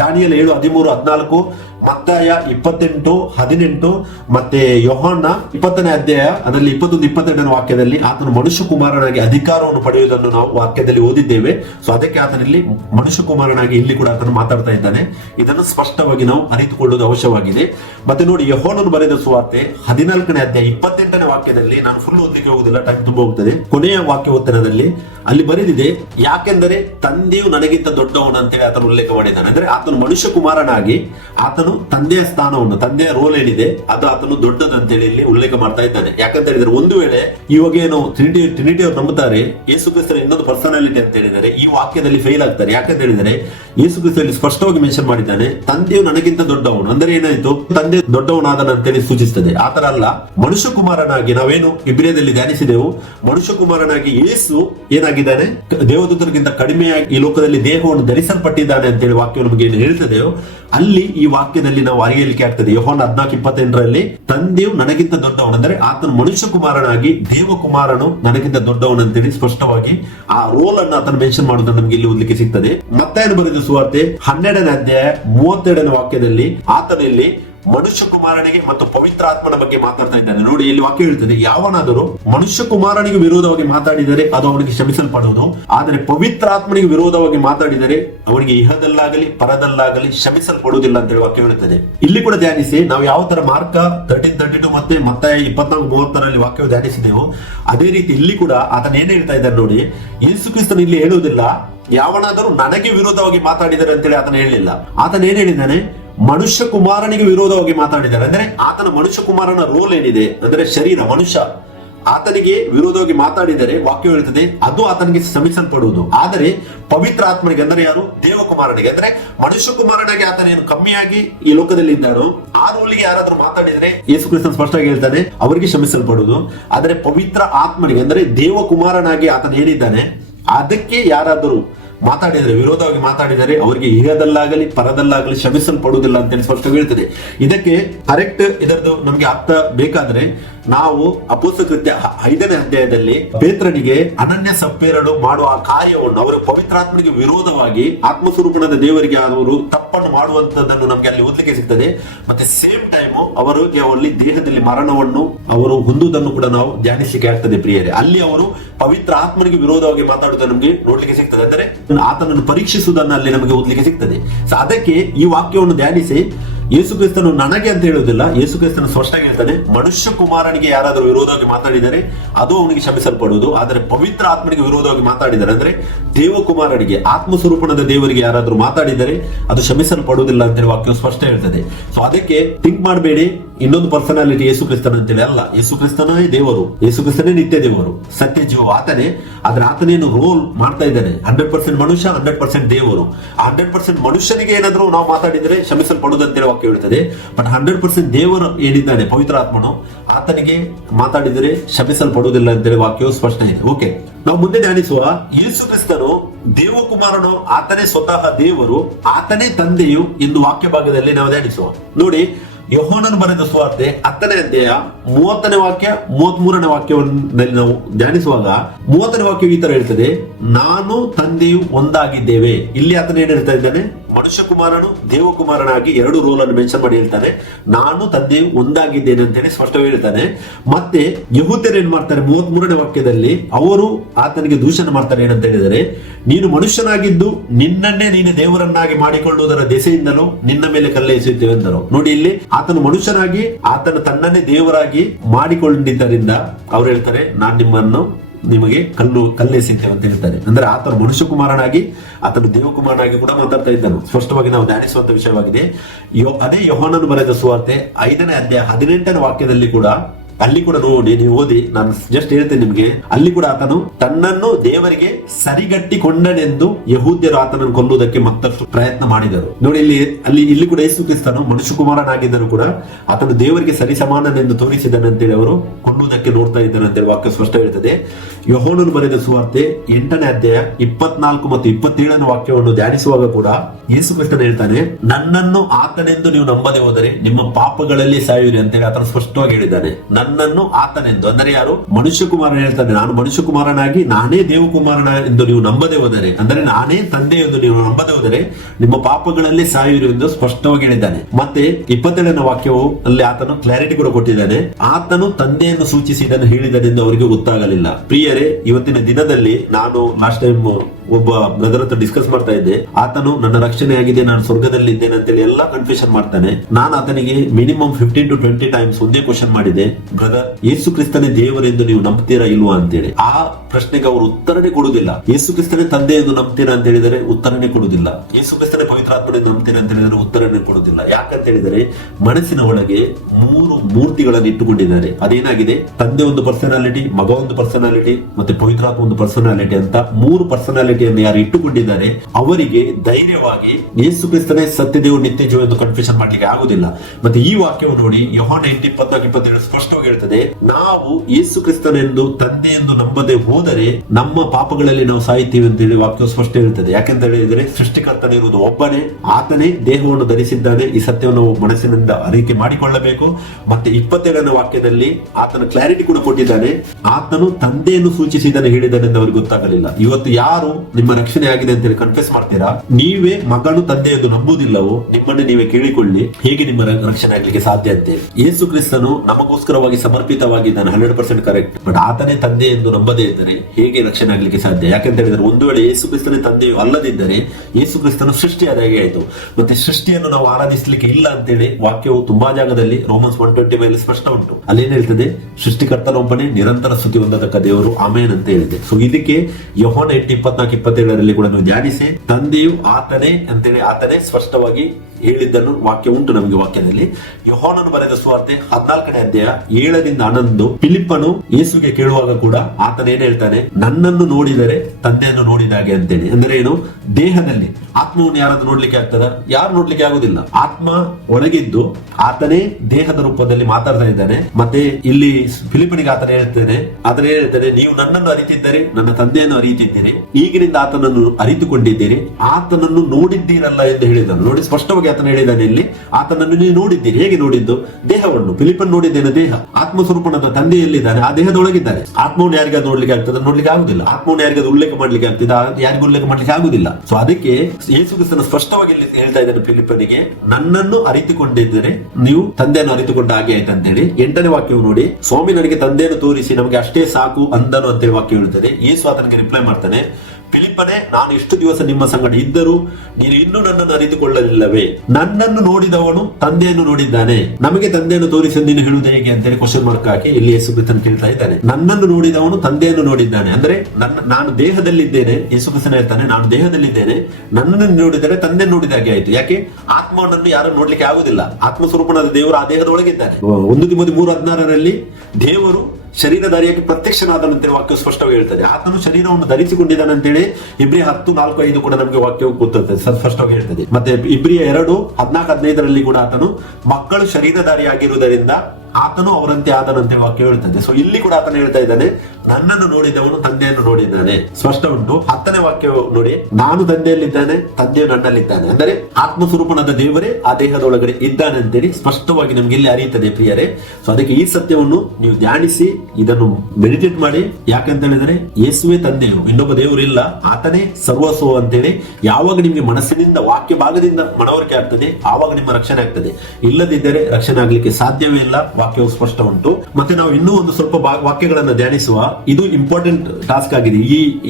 ದಾನಿಯೇಲ 7:13-14, ಮತ್ತಾಯ 28-18 ಮತ್ತೆ ಯೋಹಾನ 20ನೇ ಅಧ್ಯಾಯ ಅದರಲ್ಲಿ 21-22 ವಾಕ್ಯದಲ್ಲಿ ಆತನು ಮನುಷ್ಯ ಕುಮಾರನಾಗಿ ಅಧಿಕಾರವನ್ನು ಪಡೆಯುವುದನ್ನು ನಾವು ವಾಕ್ಯದಲ್ಲಿ ಓದಿದ್ದೇವೆ. ಸೊ ಅದಕ್ಕೆ ಆತನಲ್ಲಿ ಮನುಷ್ಯ ಕುಮಾರನಾಗಿ ಇಲ್ಲಿ ಕೂಡ ಆತನು ಮಾತಾಡ್ತಾ ಇದ್ದಾನೆ. ಇದನ್ನು ಸ್ಪಷ್ಟವಾಗಿ ನಾವು ಅರಿತುಕೊಳ್ಳುವುದು ಅವಶ್ಯವಾಗಿದೆ. ಮತ್ತೆ ನೋಡಿ, ಯೋಹಾನನು ಬರೆದ ಸುವಾರ್ತೆ 14ನೇ ಅಧ್ಯಾಯ 28ನೇ ವಾಕ್ಯದಲ್ಲಿ, ನಾನು ಫುಲ್ ಓದಲಿಕ್ಕೆ ಹೋಗುದಿಲ್ಲ, ಟೈಮ್ ತುಂಬಾ ಹೋಗ್ತದೆ, ಕೊನೆಯ ವಾಕ್ಯ ಓದ್ತನದಲ್ಲಿ ಅಲ್ಲಿ ಬರೆದಿದೆ, ಯಾಕೆಂದರೆ ತಂದೆಯು ನನಗಿಂತ ದೊಡ್ಡವನು ಅಂತೇಳಿ ಆತನು ಉಲ್ಲೇಖ ಮಾಡಿದ್ದಾನೆ. ಅಂದ್ರೆ ಆತನು ಮನುಷ್ಯ ಕುಮಾರನಾಗಿ ಆತನು ತಂದೆಯ ಸ್ಥಾನವನ್ನು, ತಂದೆಯ ರೋಲ್ ಏನಿದೆ ಅದು ಆತನು ದೊಡ್ಡದಂತೇಳಿ ಇಲ್ಲಿ ಉಲ್ಲೇಖ ಮಾಡ್ತಾ ಇದ್ದಾನೆ. ಯಾಕಂತ ಹೇಳಿದ್ರೆ ಒಂದು ವೇಳೆ ಇವಾಗ ಏನು ಟ್ರಿನಿಟಿ ಅವರು ನಂಬುತ್ತಾರೆ ಯೇಸು ಕ್ರಿಸ್ತನ ಇನ್ನೊಂದು ಪರ್ಸನಾಲಿಟಿ ಅಂತ ಹೇಳಿದರೆ ಈ ವಾಕ್ಯದಲ್ಲಿ ಫೇಲ್ ಆಗ್ತಾರೆ. ಯಾಕಂತ ಹೇಳಿದರೆ ಯೇಸು ಕ್ರಿಸ್ತನಲ್ಲಿ ಸ್ಪಷ್ಟವಾಗಿ ಮೆನ್ಷನ್ ಮಾಡಿದ್ದಾನೆ, ತಂದೆಯು ನನಗಿಂತ ದೊಡ್ಡವನು. ಅಂದ್ರೆ ಏನಾಯ್ತು, ತಂದೆ ದೊಡ್ಡವನಾದನ ಅಂತೇಳಿ ಸೂಚಿಸ್ತದೆ. ಆತರ ಅಲ್ಲ, ಮನುಷ್ಯ ಕುಮಾರನಾಗಿ ನಾವೇನು ಇಬ್ರಿಯದಲ್ಲಿ ಧ್ಯಾನಿಸಿದೆವು, ಮನುಷ್ಯ ಕುಮಾರನಾಗಿ ಯೇಸು ಏನಾಗಿದ್ದಾನೆ, ದೇವದೂತರಿಗಿಂತ ಕಡಿಮೆಯಾಗಿ ಈ ಲೋಕದಲ್ಲಿ ದೇಹವನ್ನು ಧರಿಸಲ್ಪಟ್ಟಿದ್ದಾನೆ ಅಂತೇಳಿ ವಾಕ್ಯ ನಮಗೆ ಏನು ಹೇಳ್ತದೆಯೋ ಅಲ್ಲಿ ಈ ವಾಕ್ಯದಲ್ಲಿ ನಾವು ಅರಿಯಲಿಕ್ಕೆ ಆಗ್ತದೆ. ಯೋಹಾನ 14:28ರಲ್ಲಿ ತಂದೆಯು ನನಗಿಂತ ದೊಡ್ಡವನು, ಅಂದ್ರೆ ಆತನು ಮನುಷ್ಯ ಕುಮಾರನಾಗಿ ದೇವಕುಮಾರನು ನನಗಿಂತ ದೊಡ್ಡವನು ಅಂತೇಳಿ ಸ್ಪಷ್ಟವಾಗಿ ಆ ರೋಲ್ ಅನ್ನು ಆತನು ಮೆನ್ಷನ್ ಮಾಡುವುದು ನಮಗೆ ಇಲ್ಲಿ ಓದಲಿಕ್ಕೆ ಸಿಗ್ತದೆ. ಮತ್ತಾಯನು ಬರೆದ ಸುವಾರ್ತೆ 12ನೇ ಅಧ್ಯಾಯ 32ನೇ ವಾಕ್ಯದಲ್ಲಿ ಆತನು ಇಲ್ಲಿ ಮನುಷ್ಯ ಕುಮಾರನಿಗೆ ಮತ್ತು ಪವಿತ್ರ ಆತ್ಮನ ಬಗ್ಗೆ ಮಾತಾಡ್ತಾ ಇದ್ದಾನೆ. ನೋಡಿ, ಇಲ್ಲಿ ವಾಕ್ಯ ಹೇಳ್ತದೆ, ಯಾವನಾದರೂ ಮನುಷ್ಯ ಕುಮಾರನಿಗೆ ವಿರೋಧವಾಗಿ ಮಾತಾಡಿದರೆ ಅದು ಅವನಿಗೆ ಕ್ಷಮಿಸಲ್ಪಡುವುದು, ಆದರೆ ಪವಿತ್ರ ಆತ್ಮನಿಗೆ ವಿರೋಧವಾಗಿ ಮಾತಾಡಿದರೆ ಅವನಿಗೆ ಇಹದಲ್ಲಾಗಲಿ ಪರದಲ್ಲಾಗಲಿ ಕ್ಷಮಿಸಲ್ಪಡುವುದಿಲ್ಲ ಅಂತ ಹೇಳಿ ವಾಕ್ಯ ಹೇಳುತ್ತದೆ. ಇಲ್ಲಿ ಕೂಡ ಧ್ಯಾನಿಸಿ, ನಾವು ಯಾವ ತರ ಮಾರ್ಕ 13:32 ಮತ್ತೆ ಮತ್ತಾಯ 24:30ರಲ್ಲಿ ವಾಕ್ಯ ಧ್ಯಾನಿಸಿದೆವು, ಅದೇ ರೀತಿ ಇಲ್ಲಿ ಕೂಡ ಆತನ ಏನ್ ಹೇಳ್ತಾ ಇದ್ದಾನೆ ನೋಡಿ. ಯೇಸು ಕ್ರಿಸ್ತನು ಇಲ್ಲಿ ಹೇಳುವುದಿಲ್ಲ ಯಾವನಾದರೂ ನನಗೆ ವಿರೋಧವಾಗಿ ಮಾತಾಡಿದರೆ ಅಂತೇಳಿ ಆತನ ಹೇಳಲಿಲ್ಲ. ಆತನ ಏನ್ ಹೇಳಿದ್ದಾನೆ, ಮನುಷ್ಯ ಕುಮಾರನಿಗೆ ವಿರೋಧವಾಗಿ ಮಾತಾಡಿದ್ದಾರೆ. ಅಂದ್ರೆ ಆತನ ಮನುಷ್ಯ ಕುಮಾರನ ರೋಲ್ ಏನಿದೆ, ಅಂದ್ರೆ ಶರೀರ ಮನುಷ್ಯ, ಆತನಿಗೆ ವಿರೋಧವಾಗಿ ಮಾತಾಡಿದರೆ ವಾಕ್ಯ ಹೇಳ್ತದೆ ಅದು ಆತನಿಗೆ ಶ್ರಮಿಸಲ್ಪಡುವುದು. ಆದರೆ ಪವಿತ್ರ ಆತ್ಮನಿಗೆ, ಅಂದ್ರೆ ಯಾರು, ದೇವಕುಮಾರನಿಗೆ, ಅಂದ್ರೆ ಮನುಷ್ಯ ಕುಮಾರನಿಗೆ ಆತನೇನು ಕಮ್ಮಿಯಾಗಿ ಈ ಲೋಕದಲ್ಲಿ ಇದ್ದಾರೋ ಆ ರೋಲಿಗೆ ಯಾರಾದ್ರೂ ಮಾತಾಡಿದ್ರೆ ಯೇಸು ಕ್ರಿಸ್ತನು ಸ್ಪಷ್ಟವಾಗಿ ಹೇಳ್ತಾನೆ ಅವರಿಗೆ ಶ್ರಮಿಸಲ್ಪಡುವುದು. ಆದರೆ ಪವಿತ್ರ ಆತ್ಮನಿಗೆ, ಅಂದ್ರೆ ದೇವಕುಮಾರನಾಗಿ ಆತನ ಏನಿದ್ದಾನೆ ಅದಕ್ಕೆ ಯಾರಾದರೂ ಮಾತಾಡಿದರೆ, ವಿರೋಧವಾಗಿ ಮಾತಾಡಿದರೆ ಅವರಿಗೆ ಇಹದಲ್ಲಾಗಲಿ ಪರದಲ್ಲಾಗಲಿ ಕ್ಷಮಿಸಲ್ಪಡುವುದಿಲ್ಲ ಅಂತೇಳಿ ಸ್ಪಷ್ಟವಾಗಿ ಹೇಳ್ತದೆ. ಇದಕ್ಕೆ ಕರೆಕ್ಟ್ ಇದರದ್ದು ನಮ್ಗೆ ಅರ್ಥ ಬೇಕಾದ್ರೆ ನಾವು ಅಪೊಸ್ತಲ ಕೃತ್ಯ 5ನೇ ಅಧ್ಯಾಯದಲ್ಲಿ ಪೇತ್ರನಿಗೆ ಅನನ್ಯ ಸಪ್ಫೀರಳು ಮಾಡುವ ಆ ಕಾರ್ಯವನ್ನು, ಅವರು ಪವಿತ್ರಾತ್ಮನಿಗೆ ವಿರೋಧವಾಗಿ ಆತ್ಮಸ್ವರೂಪನಾದ ದೇವರಿಗೆ ಅವರು ತಪ್ಪನ್ನು ಮಾಡುವಂತದನ್ನು ನಮ್ಗೆ ಅಲ್ಲಿ ಓದಲಿಕ್ಕೆ ಸಿಗ್ತದೆ. ಮತ್ತೆ ಸೇಮ್ ಟೈಮ್ ಅವರಿಗೆ ಅಲ್ಲಿ ದೇಹದಲ್ಲಿ ಮರಣವನ್ನು ಅವರು ಹೊಂದುವುದನ್ನು ಕೂಡ ನಾವು ಧ್ಯಾನಿಸಲಿಕ್ಕೆ ಆಗ್ತದೆ ಪ್ರಿಯರೇ. ಅಲ್ಲಿ ಅವರು ಪವಿತ್ರ ಆತ್ಮನಿಗೆ ವಿರೋಧವಾಗಿ ಮಾತಾಡುವುದನ್ನು ನಮಗೆ ನೋಡ್ಲಿಕ್ಕೆ ಸಿಗ್ತದೆ. ಅಂದ್ರೆ ಆತನನ್ನು ಪರೀಕ್ಷಿಸುವುದನ್ನು ಅಲ್ಲಿ ನಮಗೆ ಓದಲಿಕ್ಕೆ ಸಿಗ್ತದೆ. ಸೊ ಅದಕ್ಕೆ ಈ ವಾಕ್ಯವನ್ನು ಧ್ಯಾನಿಸಿ, ಯೇಸು ಕ್ರಿಸ್ತನು ನನಗೆ ಅಂತ ಹೇಳುವುದಿಲ್ಲ, ಯೇಸು ಕ್ರಿಸ್ತನು ಸ್ಪಷ್ಟವಾಗಿ ಹೇಳ್ತಾನೆ ಮನುಷ್ಯ ಕುಮಾರನಿಗೆ ಯಾರಾದರೂ ವಿರೋಧವಾಗಿ ಮಾತಾಡಿದರೆ ಅದು ಅವನಿಗೆ ಕ್ಷಮಿಸಲ್ಪಡುವುದು, ಆದರೆ ಪವಿತ್ರ ಆತ್ಮನಿಗೆ ವಿರೋಧವಾಗಿ ಮಾತಾಡಿದರೆ, ಅಂದ್ರೆ ದೇವಕುಮಾರನಿಗೆ ಆತ್ಮಸ್ವರೂಪಣದ ದೇವರಿಗೆ ಯಾರಾದರೂ ಮಾತಾಡಿದರೆ ಅದು ಕ್ಷಮಿಸಲ್ಪಡುವುದಿಲ್ಲ ಅಂತೇಳಿ ವಾಕ್ಯ ಸ್ಪಷ್ಟ ಹೇಳ್ತದೆ. ಸೊ ಅದಕ್ಕೆ ಥಿಂಕ್ ಮಾಡಬೇಡಿ ಇನ್ನೊಂದು ಪರ್ಸನಾಲಿಟಿ ಯೇಸು ಕ್ರಿಸ್ತನ ಅಂತೇಳಿ ಅಲ್ಲ. ಯೇಸು ಕ್ರಿಸ್ತನೇ ದೇವರು, ಯೇಸು ಕ್ರಿಸ್ತನೇ ನಿತ್ಯ ದೇವರು, ಸತ್ಯ ಜೀವ ಆತನೇ. ಆದ್ರೆ ಆತನೇನು ರೋಲ್ ಮಾಡ್ತಾ ಇದ್ದಾನೆ, 100% ಮನುಷ್ಯ 100% ದೇವರು. 100% ಮನುಷ್ಯನಿಗೆ ಏನಾದ್ರೂ ನಾವು ಮಾತಾಡಿದರೆ ಕ್ಷಮಿಸಲ್ಪಡುವುದಂತೇಳಿ ವಾಕ್ಯ ಹೇಳ್ತದೆ. ಬಟ್ 100% ದೇವರು ಏನಿದ್ದಾನೆ ಪವಿತ್ರ ಆತ್ಮನು, ಆತನಿಗೆ ಮಾತಾಡಿದರೆ ಕ್ಷಮಿಸಲ್ಪಡುವುದಿಲ್ಲ ಅಂತೇಳಿ ವಾಕ್ಯವು ಸ್ಪಷ್ಟ ಇದೆ. ಓಕೆ, ನಾವು ಮುಂದೆ ಧ್ಯಾನಿಸುವ ಯೇಸು ಕ್ರಿಸ್ತನು ದೇವಕುಮಾರನು, ಆತನೇ ಸ್ವತಃ ದೇವರು, ಆತನೇ ತಂದೆಯು ಎಂದು ವಾಕ್ಯ ಭಾಗದಲ್ಲಿ ನಾವು ಧ್ಯಾನಿಸುವ. ನೋಡಿ, ಯೋಹಾನನು ಬರೆದ ಸುವಾರ್ತೆ 10ನೇ ಅಧ್ಯಾಯ 30ನೇ ವಾಕ್ಯ 33ನೇ ವಾಕ್ಯದಲ್ಲಿ ನಾವು ಧ್ಯಾನಿಸುವಾಗ 30ನೇ ವಾಕ್ಯ ಈ ತರ ಹೇಳ್ತದೆ, ನಾನು ತಂದೆಯು ಒಂದಾಗಿದ್ದೇವೆ. ಇಲ್ಲಿ ಆತನ ಏನ್ ಹೇಳ್ತಾ ಇದ್ದಾನೆ, ಮನುಷ್ಯ ಕುಮಾರನು ದೇವಕುಮಾರನಾಗಿ ಎರಡು ರೋಲ್ ಅನ್ನು ಮೆನ್ಷನ್ ಮಾಡಿ ಹೇಳ್ತಾನೆ, ನಾನು ತಂದೆಯು ಒಂದಾಗಿದ್ದೇನೆ ಅಂತೇಳಿ ಸ್ಪಷ್ಟವಾಗಿ ಹೇಳ್ತಾನೆ. ಮತ್ತೆ ಯಹೂದ್ಯರು ಏನ್ ಮಾಡ್ತಾರೆ, 33ನೇ ವಾಕ್ಯದಲ್ಲಿ ಅವರು ಆತನಿಗೆ ದೂಷಣೆ ಮಾಡ್ತಾರೆ. ಏನಂತ ಹೇಳಿದರೆ, ನೀನು ಮನುಷ್ಯನಾಗಿದ್ದು ನಿನ್ನನ್ನೇ ನೀನು ದೇವರನ್ನಾಗಿ ಮಾಡಿಕೊಳ್ಳುವುದರ ದೆಸೆಯಿಂದಲೂ ನಿನ್ನ ಮೇಲೆ ಕಲ್ಲೆಸೆಯುತ್ತೇವೆ ಎಂದರು. ನೋಡಿ, ಇಲ್ಲಿ ಆತನು ಮನುಷ್ಯನಾಗಿ ಆತನು ತನ್ನನ್ನೇ ದೇವರಾಗಿ ಮಾಡಿಕೊಂಡಿದ್ದರಿಂದ ಅವ್ರು ಹೇಳ್ತಾರೆ, ನಾನು ನಿಮಗೆ ಕಲ್ಲೆಸಿದ್ದೇವೆ ಅಂತ ಹೇಳ್ತಾರೆ. ಅಂದ್ರೆ ಆತನು ಮನುಷ್ಯ ಕುಮಾರನಾಗಿ ಆತನು ದೇವಕುಮಾರನಾಗಿ ಕೂಡ ಮಾತಾಡ್ತಾ ಇದ್ದನು. ಸ್ಪಷ್ಟವಾಗಿ ನಾವು ಧ್ಯಾನಿಸುವಂತ ವಿಷಯವಾಗಿದೆ. ಅದೇ ಯೋಹಾನನು ಬರೆದ ಸುವಾರ್ತೆ 5ನೇ ಅಧ್ಯಾಯ 18ನೇ ವಾಕ್ಯದಲ್ಲಿ ಕೂಡ, ಅಲ್ಲಿ ಕೂಡ ನೋಡಿ, ನೀವು ಓದಿ, ನಾನು ಜಸ್ಟ್ ಹೇಳ್ತೇನೆ ನಿಮ್ಗೆ. ಅಲ್ಲಿ ಕೂಡ ಆತನು ತನ್ನನ್ನು ದೇವರಿಗೆ ಸರಿಗಟ್ಟಿಕೊಂಡನೆಂದು ಯಹೂದ್ಯರು ಆತನನ್ನು ಕೊಲ್ಲುವುದಕ್ಕೆ ಮತ್ತಷ್ಟು ಪ್ರಯತ್ನ ಮಾಡಿದರು. ನೋಡಿ, ಇಲ್ಲಿ ಕೂಡ ಯೇಸು ಕ್ರಿಸ್ತನು ಮನುಷ್ಯ ಕುಮಾರನಾಗಿದ್ದರೂ ಕೂಡ ಆತನು ದೇವರಿಗೆ ಸರಿ ಸಮಾನನೆಂದು ತೋರಿಸಿದನಂತೇಳಿ ಅವರು ಕೊಲ್ಲುವುದಕ್ಕೆ ನೋಡ್ತಾ ಇದ್ದಾನೆ ಅಂತೇಳಿ ವಾಕ್ಯ ಸ್ಪಷ್ಟ ಹೇಳ್ತದೆ. ಯೋಹಾನನು ಬರೆದ ಸುವಾರ್ತೆ 8ನೇ ಅಧ್ಯಾಯ 24 ಮತ್ತು 27ನೇ ವಾಕ್ಯವನ್ನು ಧ್ಯಾನಿಸುವಾಗ ಕೂಡ ಯೇಸು ಕ್ರಿಸ್ತನು ಹೇಳ್ತಾನೆ, ನನ್ನನ್ನು ಆತನೆಂದು ನೀವು ನಂಬದೆ ಹೋದರೆ ನಿಮ್ಮ ಪಾಪಗಳಲ್ಲಿ ಸಾಯುವಿರಿ ಅಂತೇಳಿ ಆತನು ಸ್ಪಷ್ಟವಾಗಿ ಹೇಳಿದ್ದಾನೆ. ನನ್ನನ್ನು ಆತನೆಂದು ಅಂದರೆ ಯಾರು? ಮನುಷ್ಯ ಕುಮಾರನ ಹೇಳ್ತಾನೆ, ನಾನು ಮನುಷ್ಯ ಕುಮಾರನಾಗಿ ನಾನೇ ದೇವಕುಮಾರನ ಎಂದು ನೀವು ನಂಬದೆ ಹೋದರೆ, ಅಂದರೆ ನಾನೇ ತಂದೆ ಎಂದು ನೀವು ನಂಬದೆ ಹೋದರೆ ನಿಮ್ಮ ಪಾಪಗಳಲ್ಲಿ ಸಾಯುವಿರಿ ಎಂದು ಸ್ಪಷ್ಟವಾಗಿ ಹೇಳಿದ್ದಾನೆ. ಮತ್ತೆ 27ನೇ ವಾಕ್ಯವು ಅಲ್ಲಿ ಆತನು ಕ್ಲಾರಿಟಿ ಕೂಡ ಕೊಟ್ಟಿದ್ದಾನೆ. ಆತನು ತಂದೆಯನ್ನು ಸೂಚಿಸಿ ಇದನ್ನು ಹೇಳಿದನೆಂದು ಅವರಿಗೆ ಗೊತ್ತಾಗಲಿಲ್ಲ. ಪ್ರಿಯರೇ, ಇವತ್ತಿನ ದಿನದಲ್ಲಿ ನಾನು ಲಾಸ್ಟ್ ಟೈಮ್ ಒಬ್ಬ ಬ್ರದರ್ ಹತ್ರ ಡಿಸ್ಕಸ್ ಮಾಡ್ತಾ ಇದ್ದೆ. ಆತನು ನನ್ನ ರಕ್ಷಣೆ ಆಗಿದೆ, ನಾನು ಸ್ವರ್ಗದಲ್ಲಿ ಇದ್ದೇನೆ ಅಂತೇಳಿ ಎಲ್ಲಾ ಕನ್ಫ್ಯೂಷನ್ ಮಾಡ್ತಾನೆ. ನಾನು ಆತನಿಗೆ ಮಿನಿಮಮ್ 15 to 20 ಟೈಮ್ಸ್ ಒಂದೇ ಕ್ವಶನ್ ಮಾಡಿದೆ, ಬ್ರದರ್ ಯೇಸು ಕ್ರಿಸ್ತನೇ ದೇವರೆಂದು ನೀವು ನಂಬ್ತೀರಾ ಇಲ್ವಾ ಅಂತೇಳಿ. ಆ ಪ್ರಶ್ನೆಗೆ ಅವರು ಉತ್ತರನೇ ಕೊಡುವುದಿಲ್ಲ. ಯೇಸು ಕ್ರಿಸ್ತನೇ ತಂದೆ ಎಂದು ನಂಬ್ತೀರಾ ಅಂತ ಹೇಳಿದರೆ ಉತ್ತರನೇ ಕೊಡುವುದಿಲ್ಲ. ಯೇಸು ಕ್ರಿಸ್ತನೇ ಪವಿತ್ರಾತ್ಮನೆಂದು ನಂಬ್ತೀರಾ ಅಂತ ಹೇಳಿದರೆ ಉತ್ತರನೇ ಕೊಡುವುದಿಲ್ಲ. ಯಾಕಂತ ಹೇಳಿದರೆ ಮನಸ್ಸಿನ ಒಳಗೆ 3 ಮೂರ್ತಿಗಳನ್ನು ಇಟ್ಟುಕೊಂಡಿದ್ದಾರೆ. ಅದೇನಾಗಿದೆ? ತಂದೆ ಒಂದು ಪರ್ಸನಾಲಿಟಿ, ಮಗ ಒಂದು ಪರ್ಸನಾಲಿಟಿ, ಮತ್ತೆ ಪವಿತ್ರಾತ್ಮ ಒಂದು ಪರ್ಸನಾಲಿಟಿ ಅಂತ 3 ಪರ್ಸನಾಲಿಟಿ ಯಾರು ಇಟ್ಟುಕೊಂಡಿದ್ದಾರೆ ಅವರಿಗೆ ಧೈರ್ಯವಾಗಿ ಯೇಸು ಕ್ರಿಸ್ತನೇ ಸತ್ಯದೇವರು ನಿತ್ಯ ಜೀವ ಎಂದು ಕನ್ಫೆಷನ್ ಮಾಡ್ಲಿಕ್ಕೆ ಆಗುದಿಲ್ಲ. ಮತ್ತೆ ಈ ವಾಕ್ಯವು ನೋಡಿ, ಯೋಹಾನ 8:24-27 ಸ್ಪಷ್ಟವಾಗಿ ಹೇಳ್ತದೆ, ನಾವು ಯೇಸು ಕ್ರಿಸ್ತನೆಂದು ತಂದೆ ಎಂದು ನಂಬದೆ ಹೋದರೆ ನಮ್ಮ ಪಾಪಗಳಲ್ಲಿ ನಾವು ಸಾಯ್ತೀವಿ ಅಂತ ಹೇಳಿ ವಾಕ್ಯವು ಸ್ಪಷ್ಟ ಹೇಳ್ತದೆ. ಯಾಕೆಂತ ಹೇಳಿದ್ರೆ ಸೃಷ್ಟಿಕರ್ತನಿರುವುದು ಒಬ್ಬನೇ, ಆತನೇ ದೇಹವನ್ನು ಧರಿಸಿದ್ದಾನೆ. ಈ ಸತ್ಯವನ್ನು ಮನಸ್ಸಿನಿಂದ ಅರಿಕೆ ಮಾಡಿಕೊಳ್ಳಬೇಕು. ಮತ್ತೆ 27ನೇ ವಾಕ್ಯದಲ್ಲಿ ಆತನ ಕ್ಲಾರಿಟಿ ಕೂಡ ಕೊಟ್ಟಿದ್ದಾನೆ. ಆತನು ತಂದೆಯನ್ನು ಸೂಚಿಸಿದನ್ನು ಹೇಳಿದನೆಂದು ಅವರಿಗೆ ಗೊತ್ತಾಗಲಿಲ್ಲ. ಇವತ್ತು ಯಾರು ನಿಮ್ಮ ರಕ್ಷಣೆ ಆಗಿದೆ ಅಂತೇಳಿ ಕನ್ಫೆಸ್ ಮಾಡ್ತೀರಾ, ನೀವೇ ಮಗನು ತಂದೆ ಎಂದು ನಂಬುವುದಿಲ್ಲವೋ ನಿಮ್ಮನ್ನು ನೀವೇ ಕೇಳಿಕೊಳ್ಳಿ, ಹೇಗೆ ನಿಮ್ಮ ರಕ್ಷಣೆ ಆಗ್ಲಿಕ್ಕೆ ಸಾಧ್ಯ ಅಂತೇಳಿ. ಯೇಸು ಕ್ರಿಸ್ತನು ನಮಗೋಸ್ಕರವಾಗಿ ಸಮರ್ಪಿತವಾಗಿದ್ದಾನೆ, 100% ಕರೆಕ್ಟ್. ಬಟ್ ಆತನೇ ತಂದೆ ಎಂದು ನಂಬದೇ ಇದ್ದರೆ ಹೇಗೆ ರಕ್ಷಣೆ ಆಗ್ಲಿಕ್ಕೆ ಸಾಧ್ಯ? ಯಾಕಂತ ಹೇಳಿದ್ರೆ ಒಂದು ವೇಳೆ ಯೇಸು ಕ್ರಿಸ್ತನೇ ತಂದೆಯು ಅಲ್ಲದಿದ್ದರೆ ಯೇಸು ಕ್ರಿಸ್ತನು ಸೃಷ್ಟಿಯಾದ ಹಾಗೆ ಆಯಿತು. ಮತ್ತೆ ಸೃಷ್ಟಿಯನ್ನು ನಾವು ಆರಾಧಿಸಲಿಕ್ಕೆ ಇಲ್ಲ ಅಂತೇಳಿ ವಾಕ್ಯವು ತುಂಬಾ ಜಾಗದಲ್ಲಿ ರೋಮನ್ಸ್ 1:20 ಮೇಲೆ ಸ್ಪಷ್ಟ ಉಂಟು. ಅಲ್ಲೇನ್ ಹೇಳ್ತದೆ? ಸೃಷ್ಟಿಕರ್ತನೊಬ್ಬನೇ, ನಿರಂತರ ಸ್ತುತಿ ಹೊಂದತಕ್ಕ ದೇವರು, ಆಮೇನ್ ಅಂತ ಹೇಳಿದೆ. ಸೊ ಇದಕ್ಕೆ ಯೋಹಾನ 8:24-27 ಕೂಡ ನಾವು ಧ್ಯಾನಿಸಿ, ತಂದೆಯು ಆತನೇ ಅಂತೇಳಿ ಆತನೇ ಸ್ಪಷ್ಟವಾಗಿ ಹೇಳಿದ್ದನ್ನು ವಾಕ್ಯ ಉಂಟು ನಮಗೆ ವಾಕ್ಯದಲ್ಲಿ. ಯೋಹಾನನು ಬರೆದ ಸುವಾರ್ತೆ 14ನೇ ಅಧ್ಯಾಯ 7-11 ಫಿಲಿಪ್ಪನು ಯೇಸುಗೆ ಕೇಳುವಾಗ ಕೂಡ ಆತನ ಏನ್ ಹೇಳ್ತಾನೆ? ನನ್ನನ್ನು ನೋಡಿದರೆ ತಂದೆಯನ್ನು ನೋಡಿದಾಗೆ ಅಂತೇಳಿ. ಅಂದ್ರೆ ಏನು? ದೇಹದಲ್ಲಿ ಆತ್ಮವನ್ನು ಯಾರಾದ್ರೂ ನೋಡ್ಲಿಕ್ಕೆ ಆಗ್ತದ? ಯಾರು ನೋಡ್ಲಿಕ್ಕೆ ಆಗುದಿಲ್ಲ. ಆತ್ಮ ಒಳಗಿದ್ದು ಆತನೇ ದೇಹದ ರೂಪದಲ್ಲಿ ಮಾತಾಡ್ತಾ ಇದ್ದಾನೆ. ಮತ್ತೆ ಇಲ್ಲಿ ಫಿಲಿಪ್ಪನಿಗೆ ಆತನ ಹೇಳ್ತಾನೆ, ನೀವು ನನ್ನನ್ನು ಅರಿತಿದ್ದೀರಿ, ನನ್ನ ತಂದೆಯನ್ನು ಅರಿತಿದ್ದೀರಿ, ಈಗಿನಿಂದ ಆತನನ್ನು ಅರಿತುಕೊಂಡಿದ್ದೀರಿ, ಆತನನ್ನು ನೋಡಿದ್ದೀರಲ್ಲ ಎಂದು ಹೇಳಿದನು. ನೋಡಿ, ಸ್ಪಷ್ಟವಾಗಿ ಆತನ ಹೇಳಿದ್ದಾನೆ ಇಲ್ಲಿ, ಆತನನ್ನು ನೀವು ನೋಡಿದ್ದೀರಿ. ಹೇಗೆ ನೋಡಿದ್ದು? ದೇಹವನ್ನು. ಫಿಲಿಪ್ಪನ್ ನೋಡಿದ್ದೇನೆ ದೇಹ. ಆತ್ಮ ಸ್ವರೂಪನಾದ ತಂದೆ ಎಲ್ಲಿದ್ದಾನೆ? ಆ ದೇಹದೊಳಗಿದ್ದಾನೆ. ಆತ್ಮವನ್ನು ಯಾರಿಗಾದ್ರು ನೋಡ್ಲಿಕ್ಕೆ ಆಗ್ತದೆ? ನೋಡ್ಲಿಕ್ಕೆ ಆಗುದಿಲ್ಲ. ಆತ್ಮವನ್ನು ಯಾರಿಗಾದ್ರು ಉಲ್ಲೇಖ ಮಾಡ್ಲಿಕ್ಕೆ ಆಗ್ತದೆ? ಯಾರಿಗೂ ಉಲ್ಲೇಖ ಮಾಡ್ಲಿಕ್ಕೆ ಆಗುದಿಲ್ಲ. ಸೊ ಅದಕ್ಕೆ ಯೇಸು ಕ್ರಿಸ್ತನು ಸ್ಪಷ್ಟವಾಗಿ ಹೇಳ್ತಾ ಇದ್ದಾನೆ ಫಿಲಿಪ್ಪನಿಗೆ, ನನ್ನನ್ನು ಅರಿತುಕೊಂಡಿದ್ದರೆ ನೀವು ತಂದೆಯನ್ನು ಅರಿತುಕೊಂಡ ಹಾಗೆ ಆಯ್ತು ಅಂತೇಳಿ. 8ನೇ ವಾಕ್ಯವು ನೋಡಿ, ಸ್ವಾಮಿ ನನಗೆ ತಂದೆಯನ್ನು ತೋರಿಸಿ ನಮಗೆ ಅಷ್ಟೇ ಸಾಕು ಅಂದನು ಅಂತೇಳಿ ವಾಕ್ಯ ಹೇಳ್ತದೆ. ಯೇಸು ಆತನಿಗೆ ರಿಪ್ಲೈ ಮಾಡ್ತಾನೆ, ಫಿಲಿಪ್ಪನೇ, ನಾನು ಇಷ್ಟು ದಿವಸ ನಿಮ್ಮ ಸಂಗಡ ಇದ್ದರೂ ನೀನು ಇನ್ನೂ ನನ್ನನ್ನು ಅರಿತುಕೊಳ್ಳಲಿಲ್ಲವೇ? ನನ್ನನ್ನು ನೋಡಿದವನು ತಂದೆಯನ್ನು ನೋಡಿದ್ದಾನೆ, ನಮಗೆ ತಂದೆಯನ್ನು ತೋರಿಸಿ ನೀನು ಹೇಳುವುದು ಹೇಗೆ ಅಂತೇಳಿ ಕ್ವಶನ್ ಮಾರ್ಕ್ ಹಾಕಿ ಇಲ್ಲಿ ಯೇಸು ಕ್ರಿಸ್ತನು ಕೇಳ್ತಾ ಇದ್ದಾನೆ. ನನ್ನನ್ನು ನೋಡಿದವನು ತಂದೆಯನ್ನು ನೋಡಿದ್ದಾನೆ ಅಂದ್ರೆ ನಾನು ದೇಹದಲ್ಲಿದ್ದೇನೆ. ಯೇಸು ಕ್ರಿಸ್ತನು ಹೇಳ್ತಾನೆ, ನಾನು ದೇಹದಲ್ಲಿದ್ದೇನೆ, ನನ್ನನ್ನು ನೋಡಿದರೆ ತಂದೆ ನೋಡಿದಾಗೆ ಆಯ್ತು. ಯಾಕೆ? ಆತ್ಮವನ್ನು ಯಾರು ನೋಡ್ಲಿಕ್ಕೆ ಆಗುದಿಲ್ಲ. ಆತ್ಮ ಸ್ವರೂಪನಾದ ದೇವರು ಆ ದೇಹದ ಒಳಗಿದ್ದಾನೆ. 1 ತಿಮೋಥೆ 3:16 ಶರೀರಧಾರಿಯಾಗಿ ಪ್ರತ್ಯಕ್ಷನಾದನಂತೆ ವಾಕ್ಯ ಸ್ಪಷ್ಟವಾಗಿ ಹೇಳ್ತದೆ. ಆತನು ಶರೀರವನ್ನು ಧರಿಸಿಕೊಂಡಿದ್ದಾನೆ ಅಂತೇಳಿ ಇಬ್ರಿಯ 10:4-5 ಕೂಡ ನಮಗೆ ವಾಕ್ಯವು ಗೊತ್ತದೆ, ಸ್ಪಷ್ಟವಾಗಿ ಹೇಳ್ತದೆ. ಮತ್ತೆ ಇಬ್ರಿಯ 2:14-15 ಕೂಡ ಆತನು ಮಕ್ಕಳು ಶರೀರಧಾರಿಯಾಗಿರುವುದರಿಂದ ಆತನು ಅವರಂತೆ ಆದನಂತೆ ವಾಕ್ಯ ಹೇಳ್ತದೆ. ಸೊ ಇಲ್ಲಿ ಕೂಡ ಆತನು ಹೇಳ್ತಾ ಇದ್ದಾನೆ, ನನ್ನನ್ನು ನೋಡಿದವನು ತಂದೆಯನ್ನು ನೋಡಿದ್ದಾನೆ. ಸ್ಪಷ್ಟ ಉಂಟು. 10ನೇ ವಾಕ್ಯ ನೋಡಿ, ನಾನು ತಂದೆಯಲ್ಲಿದ್ದಾನೆ, ತಂದೆಯು ನನ್ನಲ್ಲಿದ್ದಾನೆ. ಅಂದರೆ ಆತ್ಮ ಸ್ವರೂಪನಾದ ದೇವರೇ ಆ ದೇಹದೊಳಗಡೆ ಇದ್ದಾನೆ ಅಂತೇಳಿ ಸ್ಪಷ್ಟವಾಗಿ ನಮ್ಗೆ ಇಲ್ಲಿ ಅರಿಯುತ್ತದೆ ಪ್ರಿಯರೇ. ಸೊ ಅದಕ್ಕೆ ಈ ಸತ್ಯವನ್ನು ನೀವು ಧ್ಯಾನಿಸಿ, ಇದನ್ನು ಮೆಡಿಟೇಟ್ ಮಾಡಿ. ಯಾಕಂತ ಹೇಳಿದ್ರೆ ಯೇಸುವೆ ತಂದೆಯು, ಇನ್ನೊಬ್ಬ ದೇವರು ಇಲ್ಲ, ಆತನೇ ಸರ್ವಸ್ವ ಅಂತೇಳಿ ಯಾವಾಗ ನಿಮ್ಗೆ ಮನಸ್ಸಿನಿಂದ ವಾಕ್ಯ ಭಾಗದಿಂದ ಮನವರಿಕೆ ಆಗ್ತದೆ ಆವಾಗ ನಿಮ್ಮ ರಕ್ಷಣೆ ಆಗ್ತದೆ. ಇಲ್ಲದಿದ್ದರೆ ರಕ್ಷಣೆ ಆಗ್ಲಿಕ್ಕೆ ಸಾಧ್ಯವೇ ಇಲ್ಲ. ವಾಕ್ಯವು ಸ್ಪಷ್ಟ ಉಂಟು. ಮತ್ತೆ ನಾವು ಇನ್ನೂ ಒಂದು ಸ್ವಲ್ಪ ವಾಕ್ಯಗಳನ್ನು ಧ್ಯಾನಿಸುವ. ಇದು ಇಂಪಾರ್ಟೆಂಟ್ ಟಾಸ್ಕ್ ಆಗಿದೆ.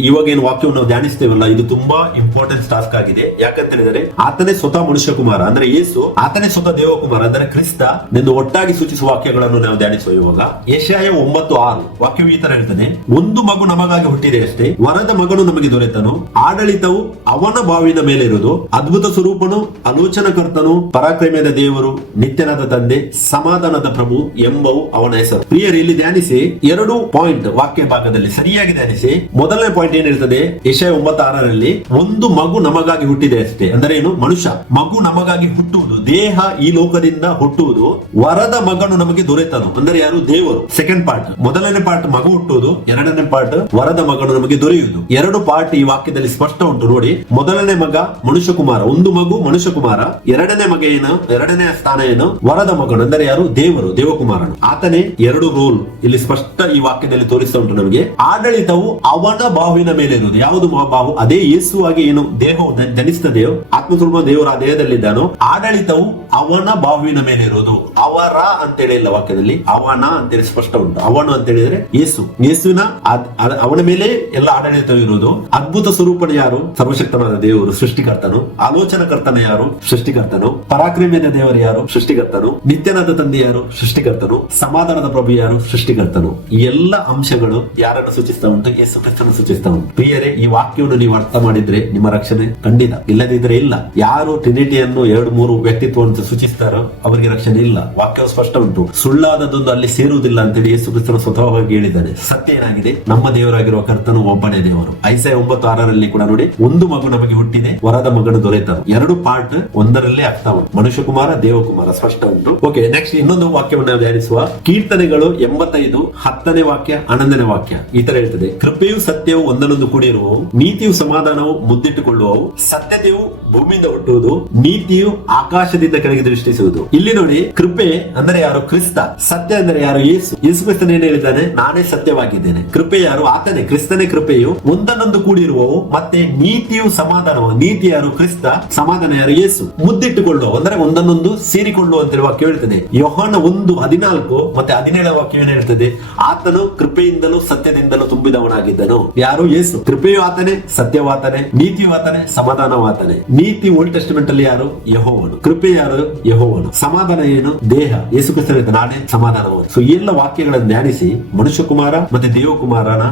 ಇವಾಗ ಏನು ವಾಕ್ಯವನ್ನು ನಾವು ಧ್ಯಾನಿಸ್ತೇವಲ್ಲ, ಇದು ತುಂಬಾ ಇಂಪಾರ್ಟೆಂಟ್ ಟಾಸ್ಕ್ ಆಗಿದೆ. ಯಾಕಂತ ಹೇಳಿದರೆ ಆತನೇ ಸ್ವತಃ ಮನುಷ್ಯ ಕುಮಾರ ಅಂದ್ರೆ ಯೇಸು, ಆತನೇ ಸ್ವತಃ ದೇವಕುಮಾರ ಅಂದ್ರೆ ಕ್ರಿಸ್ತ ಎಂದು ಒಟ್ಟಾಗಿ ಸೂಚಿಸುವ ವಾಕ್ಯಗಳನ್ನು ನಾವು ಧ್ಯಾನಿಸುವ. ಇವಾಗ ಯೆಶಾಯ 9:6 ವಾಕ್ಯವು ಈ ತರ ಹೇಳ್ತಾನೆ, ಒಂದು ಮಗು ನಮಗಾಗಿ ಹುಟ್ಟಿದೆ ಅಷ್ಟೇ, ವರದ ಮಗನು ನಮಗೆ ದೊರೆತನು, ಆಡಳಿತವು ಅವನ ಬಾವಿನ ಮೇಲೆ ಇರುವುದು, ಅದ್ಭುತ ಸ್ವರೂಪನು, ಆಲೋಚನಕರ್ತನು, ಪರಾಕ್ರಮದ ದೇವರು, ನಿತ್ಯನಾದ ತಂದೆ, ಸಮಾಧಾನದ ಪ್ರಭು ಎಂಬವು ಅವನ ಹೆಸರು. ಪ್ರಿಯರು, ಇಲ್ಲಿ ಧ್ಯಾನಿಸಿ 2 ಪಾಯಿಂಟ್ ವಾಕ್ಯ ಭಾಗದಲ್ಲಿ ಸರಿಯಾಗಿ ಧ್ಯಾನಿಸಿ. ಮೊದಲನೇ ಪಾಯಿಂಟ್ ಏನ್ ಹೇಳ್ತದೆ? ಯೆಶಾಯ 9:6 ಒಂದು ಮಗು ನಮಗಾಗಿ ಹುಟ್ಟಿದೆ ಅಷ್ಟೇ. ಅಂದ್ರೆ ಏನು? ಮನುಷ್ಯ ಮಗು ನಮಗಾಗಿ ಹುಟ್ಟುವುದು, ದೇಹ ಈ ಲೋಕದಿಂದ ಹುಟ್ಟುವುದು, ವರದ ಮಗನು ನಮಗೆ ದೊರೆತನು. ಅಂದ್ರೆ ಯಾರು? ದೇವರು. Second part. ಮೊದಲನೇ ಪಾರ್ಟ್ ಮಗು ಹುಟ್ಟುವುದು, ಎರಡನೇ ಪಾರ್ಟ್ ವರದ ಮಗನು ನಮಗೆ ದೊರೆಯುವುದು. ಎರಡು ಪಾರ್ಟ್ ಈ ವಾಕ್ಯದಲ್ಲಿ ಸ್ಪಷ್ಟ ಉಂಟು ನೋಡಿ. ಮೊದಲನೇ ಮಗ ಮನುಷ್ಯ ಕುಮಾರ, ಒಂದು ಮಗು ಮನುಷ್ಯ ಕುಮಾರ. ಎರಡನೇ ಮಗ ಏನು? ಎರಡನೇ ಸ್ಥಾನ ಏನು? ವರದ ಮಗನು. ಅಂದರೆ ಯಾರು? ದೇವರು, ದೇವಕುಮಾರನು. ಆತನೇ ಎರಡು ರೋಲ್ ಇಲ್ಲಿ ಸ್ಪಷ್ಟ ಈ ವಾಕ್ಯದಲ್ಲಿ ತೋರಿಸ್ತಾ ಉಂಟು ನಮಗೆ. ಆಡಳಿತವು ಅವನ ಬಾಹುವಿನ ಮೇಲೆ ಇರುವುದು. ಯಾವುದು ಬಾಹು? ಅದೇ ಯೇಸುವಾಗಿ ಏನು ದೇಹವು ಜನಿಸ್ತದೆಯೋ, ಆತ್ಮಸ್ವರೂಪ ದೇವರ ಆ ದೇಹದಲ್ಲಿದ್ದಾನೋ, ಆಡಳಿತವು ಅವನ ಬಾಹುವಿನ ಮೇಲೆ ಇರುವುದು. ಅವರ ಅಂತೇಳಿ ಇಲ್ಲ ವಾಕ್ಯದಲ್ಲಿ, ಅವನ ಅಂತೇಳಿ ಸ್ಪಷ್ಟ ಉಂಟು. ಅವನು ಅಂತ ಹೇಳಿದ್ರೆ ಯೇಸು, ಯೇಸುವಿನ ಅವನ ಮೇಲೆ ಎಲ್ಲ ಆಡಳಿತ ಇರುವುದು. ಅದ್ಭುತ ಸ್ವರೂಪನ ಯಾರು? ಸರ್ವಶಕ್ತನಾದ ದೇವರು, ಸೃಷ್ಟಿಕರ್ತನು. ಆಲೋಚನಕರ್ತನ ಯಾರು? ಸೃಷ್ಟಿಕರ್ತನು. ಪರಾಕ್ರಮಿಯಾದ ದೇವರು ಯಾರು? ಸೃಷ್ಟಿಕರ್ತನು. ನಿತ್ಯನಾದ ತಂದೆ ಯಾರು? ಸೃಷ್ಟಿಕರ್ತನು. ಸಮಾಧಾನದ ಪ್ರಭು ಯಾರು? ಸೃಷ್ಟಿಕರ್ತನು. ಈ ಎಲ್ಲ ಅಂಶಗಳು ಯಾರನ್ನು ಸೂಚಿಸ್ತಾ ಉಂಟು? ಯೇಸು ಕ್ರಿಸ್ತನ ಸೂಚಿಸ್ತಾ ಉಂಟು. ಪ್ರಿಯರೇ, ಈ ವಾಕ್ಯವನ್ನು ನೀವು ಅರ್ಥ ಮಾಡಿದ್ರೆ ನಿಮ್ಮ ರಕ್ಷಣೆ ಖಂಡಿತ. ಇಲ್ಲದಿದ್ರೆ ಇಲ್ಲ. ಯಾರು ಟ್ರಿನಿಟಿಯನ್ನು 2-3 ವ್ಯಕ್ತಿತ್ವವನ್ನು ಸೂಚಿಸ್ತಾರೋ ಅವರಿಗೆ ರಕ್ಷಣೆ ಇಲ್ಲ. ವಾಕ್ಯವು ಸ್ಪಷ್ಟ ಉಂಟು. ಸುಳ್ಳಾದದೊಂದು ಅಲ್ಲಿ ಸೇರುವುದಿಲ್ಲ ಅಂತೇಳಿ ಯೇಸು ಕ್ರಿಸ್ತನ ಸ್ವತಃವಾಗಿ ಹೇಳಿದ್ದಾನೆ. ಸತ್ಯ ಏನಾಗಿದೆ? ನಮ್ಮ ದೇವರಾಗಿರುವ ಕರ್ತನು ಒಬ್ಬನೇ ದೇವರು. ಯೆಶಾಯ 9:6 ಕೂಡ ನೋಡಿ, ಒಂದು ಮಗು ನಮಗೆ ಹುಟ್ಟಿದೆ, ವರದ ಮಗನು ದೊರೆತನು. ಎರಡು ಪಾರ್ಟ್ ಒಂದರಲ್ಲೇ ಆಗ್ತಾ ಉಂಟು. ಮನುಷ್ಯ ಕುಮಾರ, ದೇವಕುಮಾರ ಸ್ಪಷ್ಟ ಉಂಟು. ಓಕೆ, ನೆಕ್ಸ್ಟ್ ಇನ್ನೊಂದು ವಾಕ್ಯವನ್ನು ಧ್ಯಾನಿಸುವ. ಕೀರ್ತನೆಗಳು 85 10ನೇ ವಾಕ್ಯ 11ನೇ ವಾಕ್ಯ ಈ ತರ ಹೇಳ್ತದೆ: ಕೃಪೆಯು ಸತ್ಯವು ಒಂದನ್ನೊಂದು ಕೂಡಿರುವವು, ನೀತಿಯು ಸಮಾಧಾನವು ಮುದ್ದಿಟ್ಟುಕೊಳ್ಳುವವು, ಸತ್ಯತೆಯು ಭೂಮಿಯಿಂದ ಹುಟ್ಟುವುದು, ನೀತಿಯು ಆಕಾಶದಿಂದ ಕೆಳಗೆ ದೃಷ್ಟಿಸುವುದು. ಇಲ್ಲಿ ನೋಡಿ, ಕೃಪೆ ಅಂದ್ರೆ ಯಾರು? ಕ್ರಿಸ್ತ. ಸತ್ಯ ಅಂದ್ರೆ ಯಾರು? ಯೇಸು. ಯೇಸು ಕ್ರಿಸ್ತನ ಏನ್ ಹೇಳಿದ್ದಾನೆ? ನಾನೇ ಸತ್ಯವಾಗಿದ್ದೇನೆ. ಕೃಪೆ ಯಾರು? ಆತನೇ, ಕ್ರಿಸ್ತನೇ ಕೃಪೆಯು. ಒಂದನ್ನೊಂದು ಕೂಡಿರುವವು, ಮತ್ತೆ ನೀತಿಯು ಸಮಾಧಾನವು. ನೀತಿ ಯಾರು? ಕ್ರಿಸ್ತ. ಸಮಾಧಾನ ಯಾರು? ಯೇಸು. ಮುದ್ದಿಟ್ಟುಕೊಳ್ಳುವ ಅಂದ್ರೆ ಒಂದನ್ನೊಂದು ಸೇರಿಕೊಳ್ಳುವ ಅಂತ ವಾಕ್ಯ ಹೇಳ್ತದೆ. ಯೋಹಾನ 1:14 ಮತ್ತೆ 17 ವಾಕ್ಯ ಏನ್ ಹೇಳ್ತದೆ? ಆತನು ಕೃಪೆಯಿಂದಲೂ ಸತ್ಯದಿಂದಲೂ ತುಂಬಿದವನಾಗಿದ್ದನು. ಯಾರು? ಯೇಸು. ಕೃಪೆಯು ಆತನೇ, ಸತ್ಯವು ಆತನೇ, ನೀತಿಯು ಆತನೇ, ಸಮಾಧಾನವು ಆತನೇ. ನೀತಿ ಓಲ್ಡ್ ಟೆಸ್ಟಿಮೆಂಟ್ ಅಲ್ಲಿ ಯಾರು? ಯೆಹೋವನು. ಕೃಪೆ ಯಾರು? ಯೆಹೋವನು. ಸಮಾಧಾನ ಏನು? ದೇಹ. ಯೇಸು ಕ್ರಿಸ್ತನ ನಾನೇ ಸಮಾಧಾನವು. ಸೊ ಈ ಎಲ್ಲ ವಾಕ್ಯಗಳನ್ನು ಧ್ಯಾನಿಸಿ ಮನುಷ್ಯ ಕುಮಾರ ಮತ್ತೆ ದೇವಕುಮಾರನ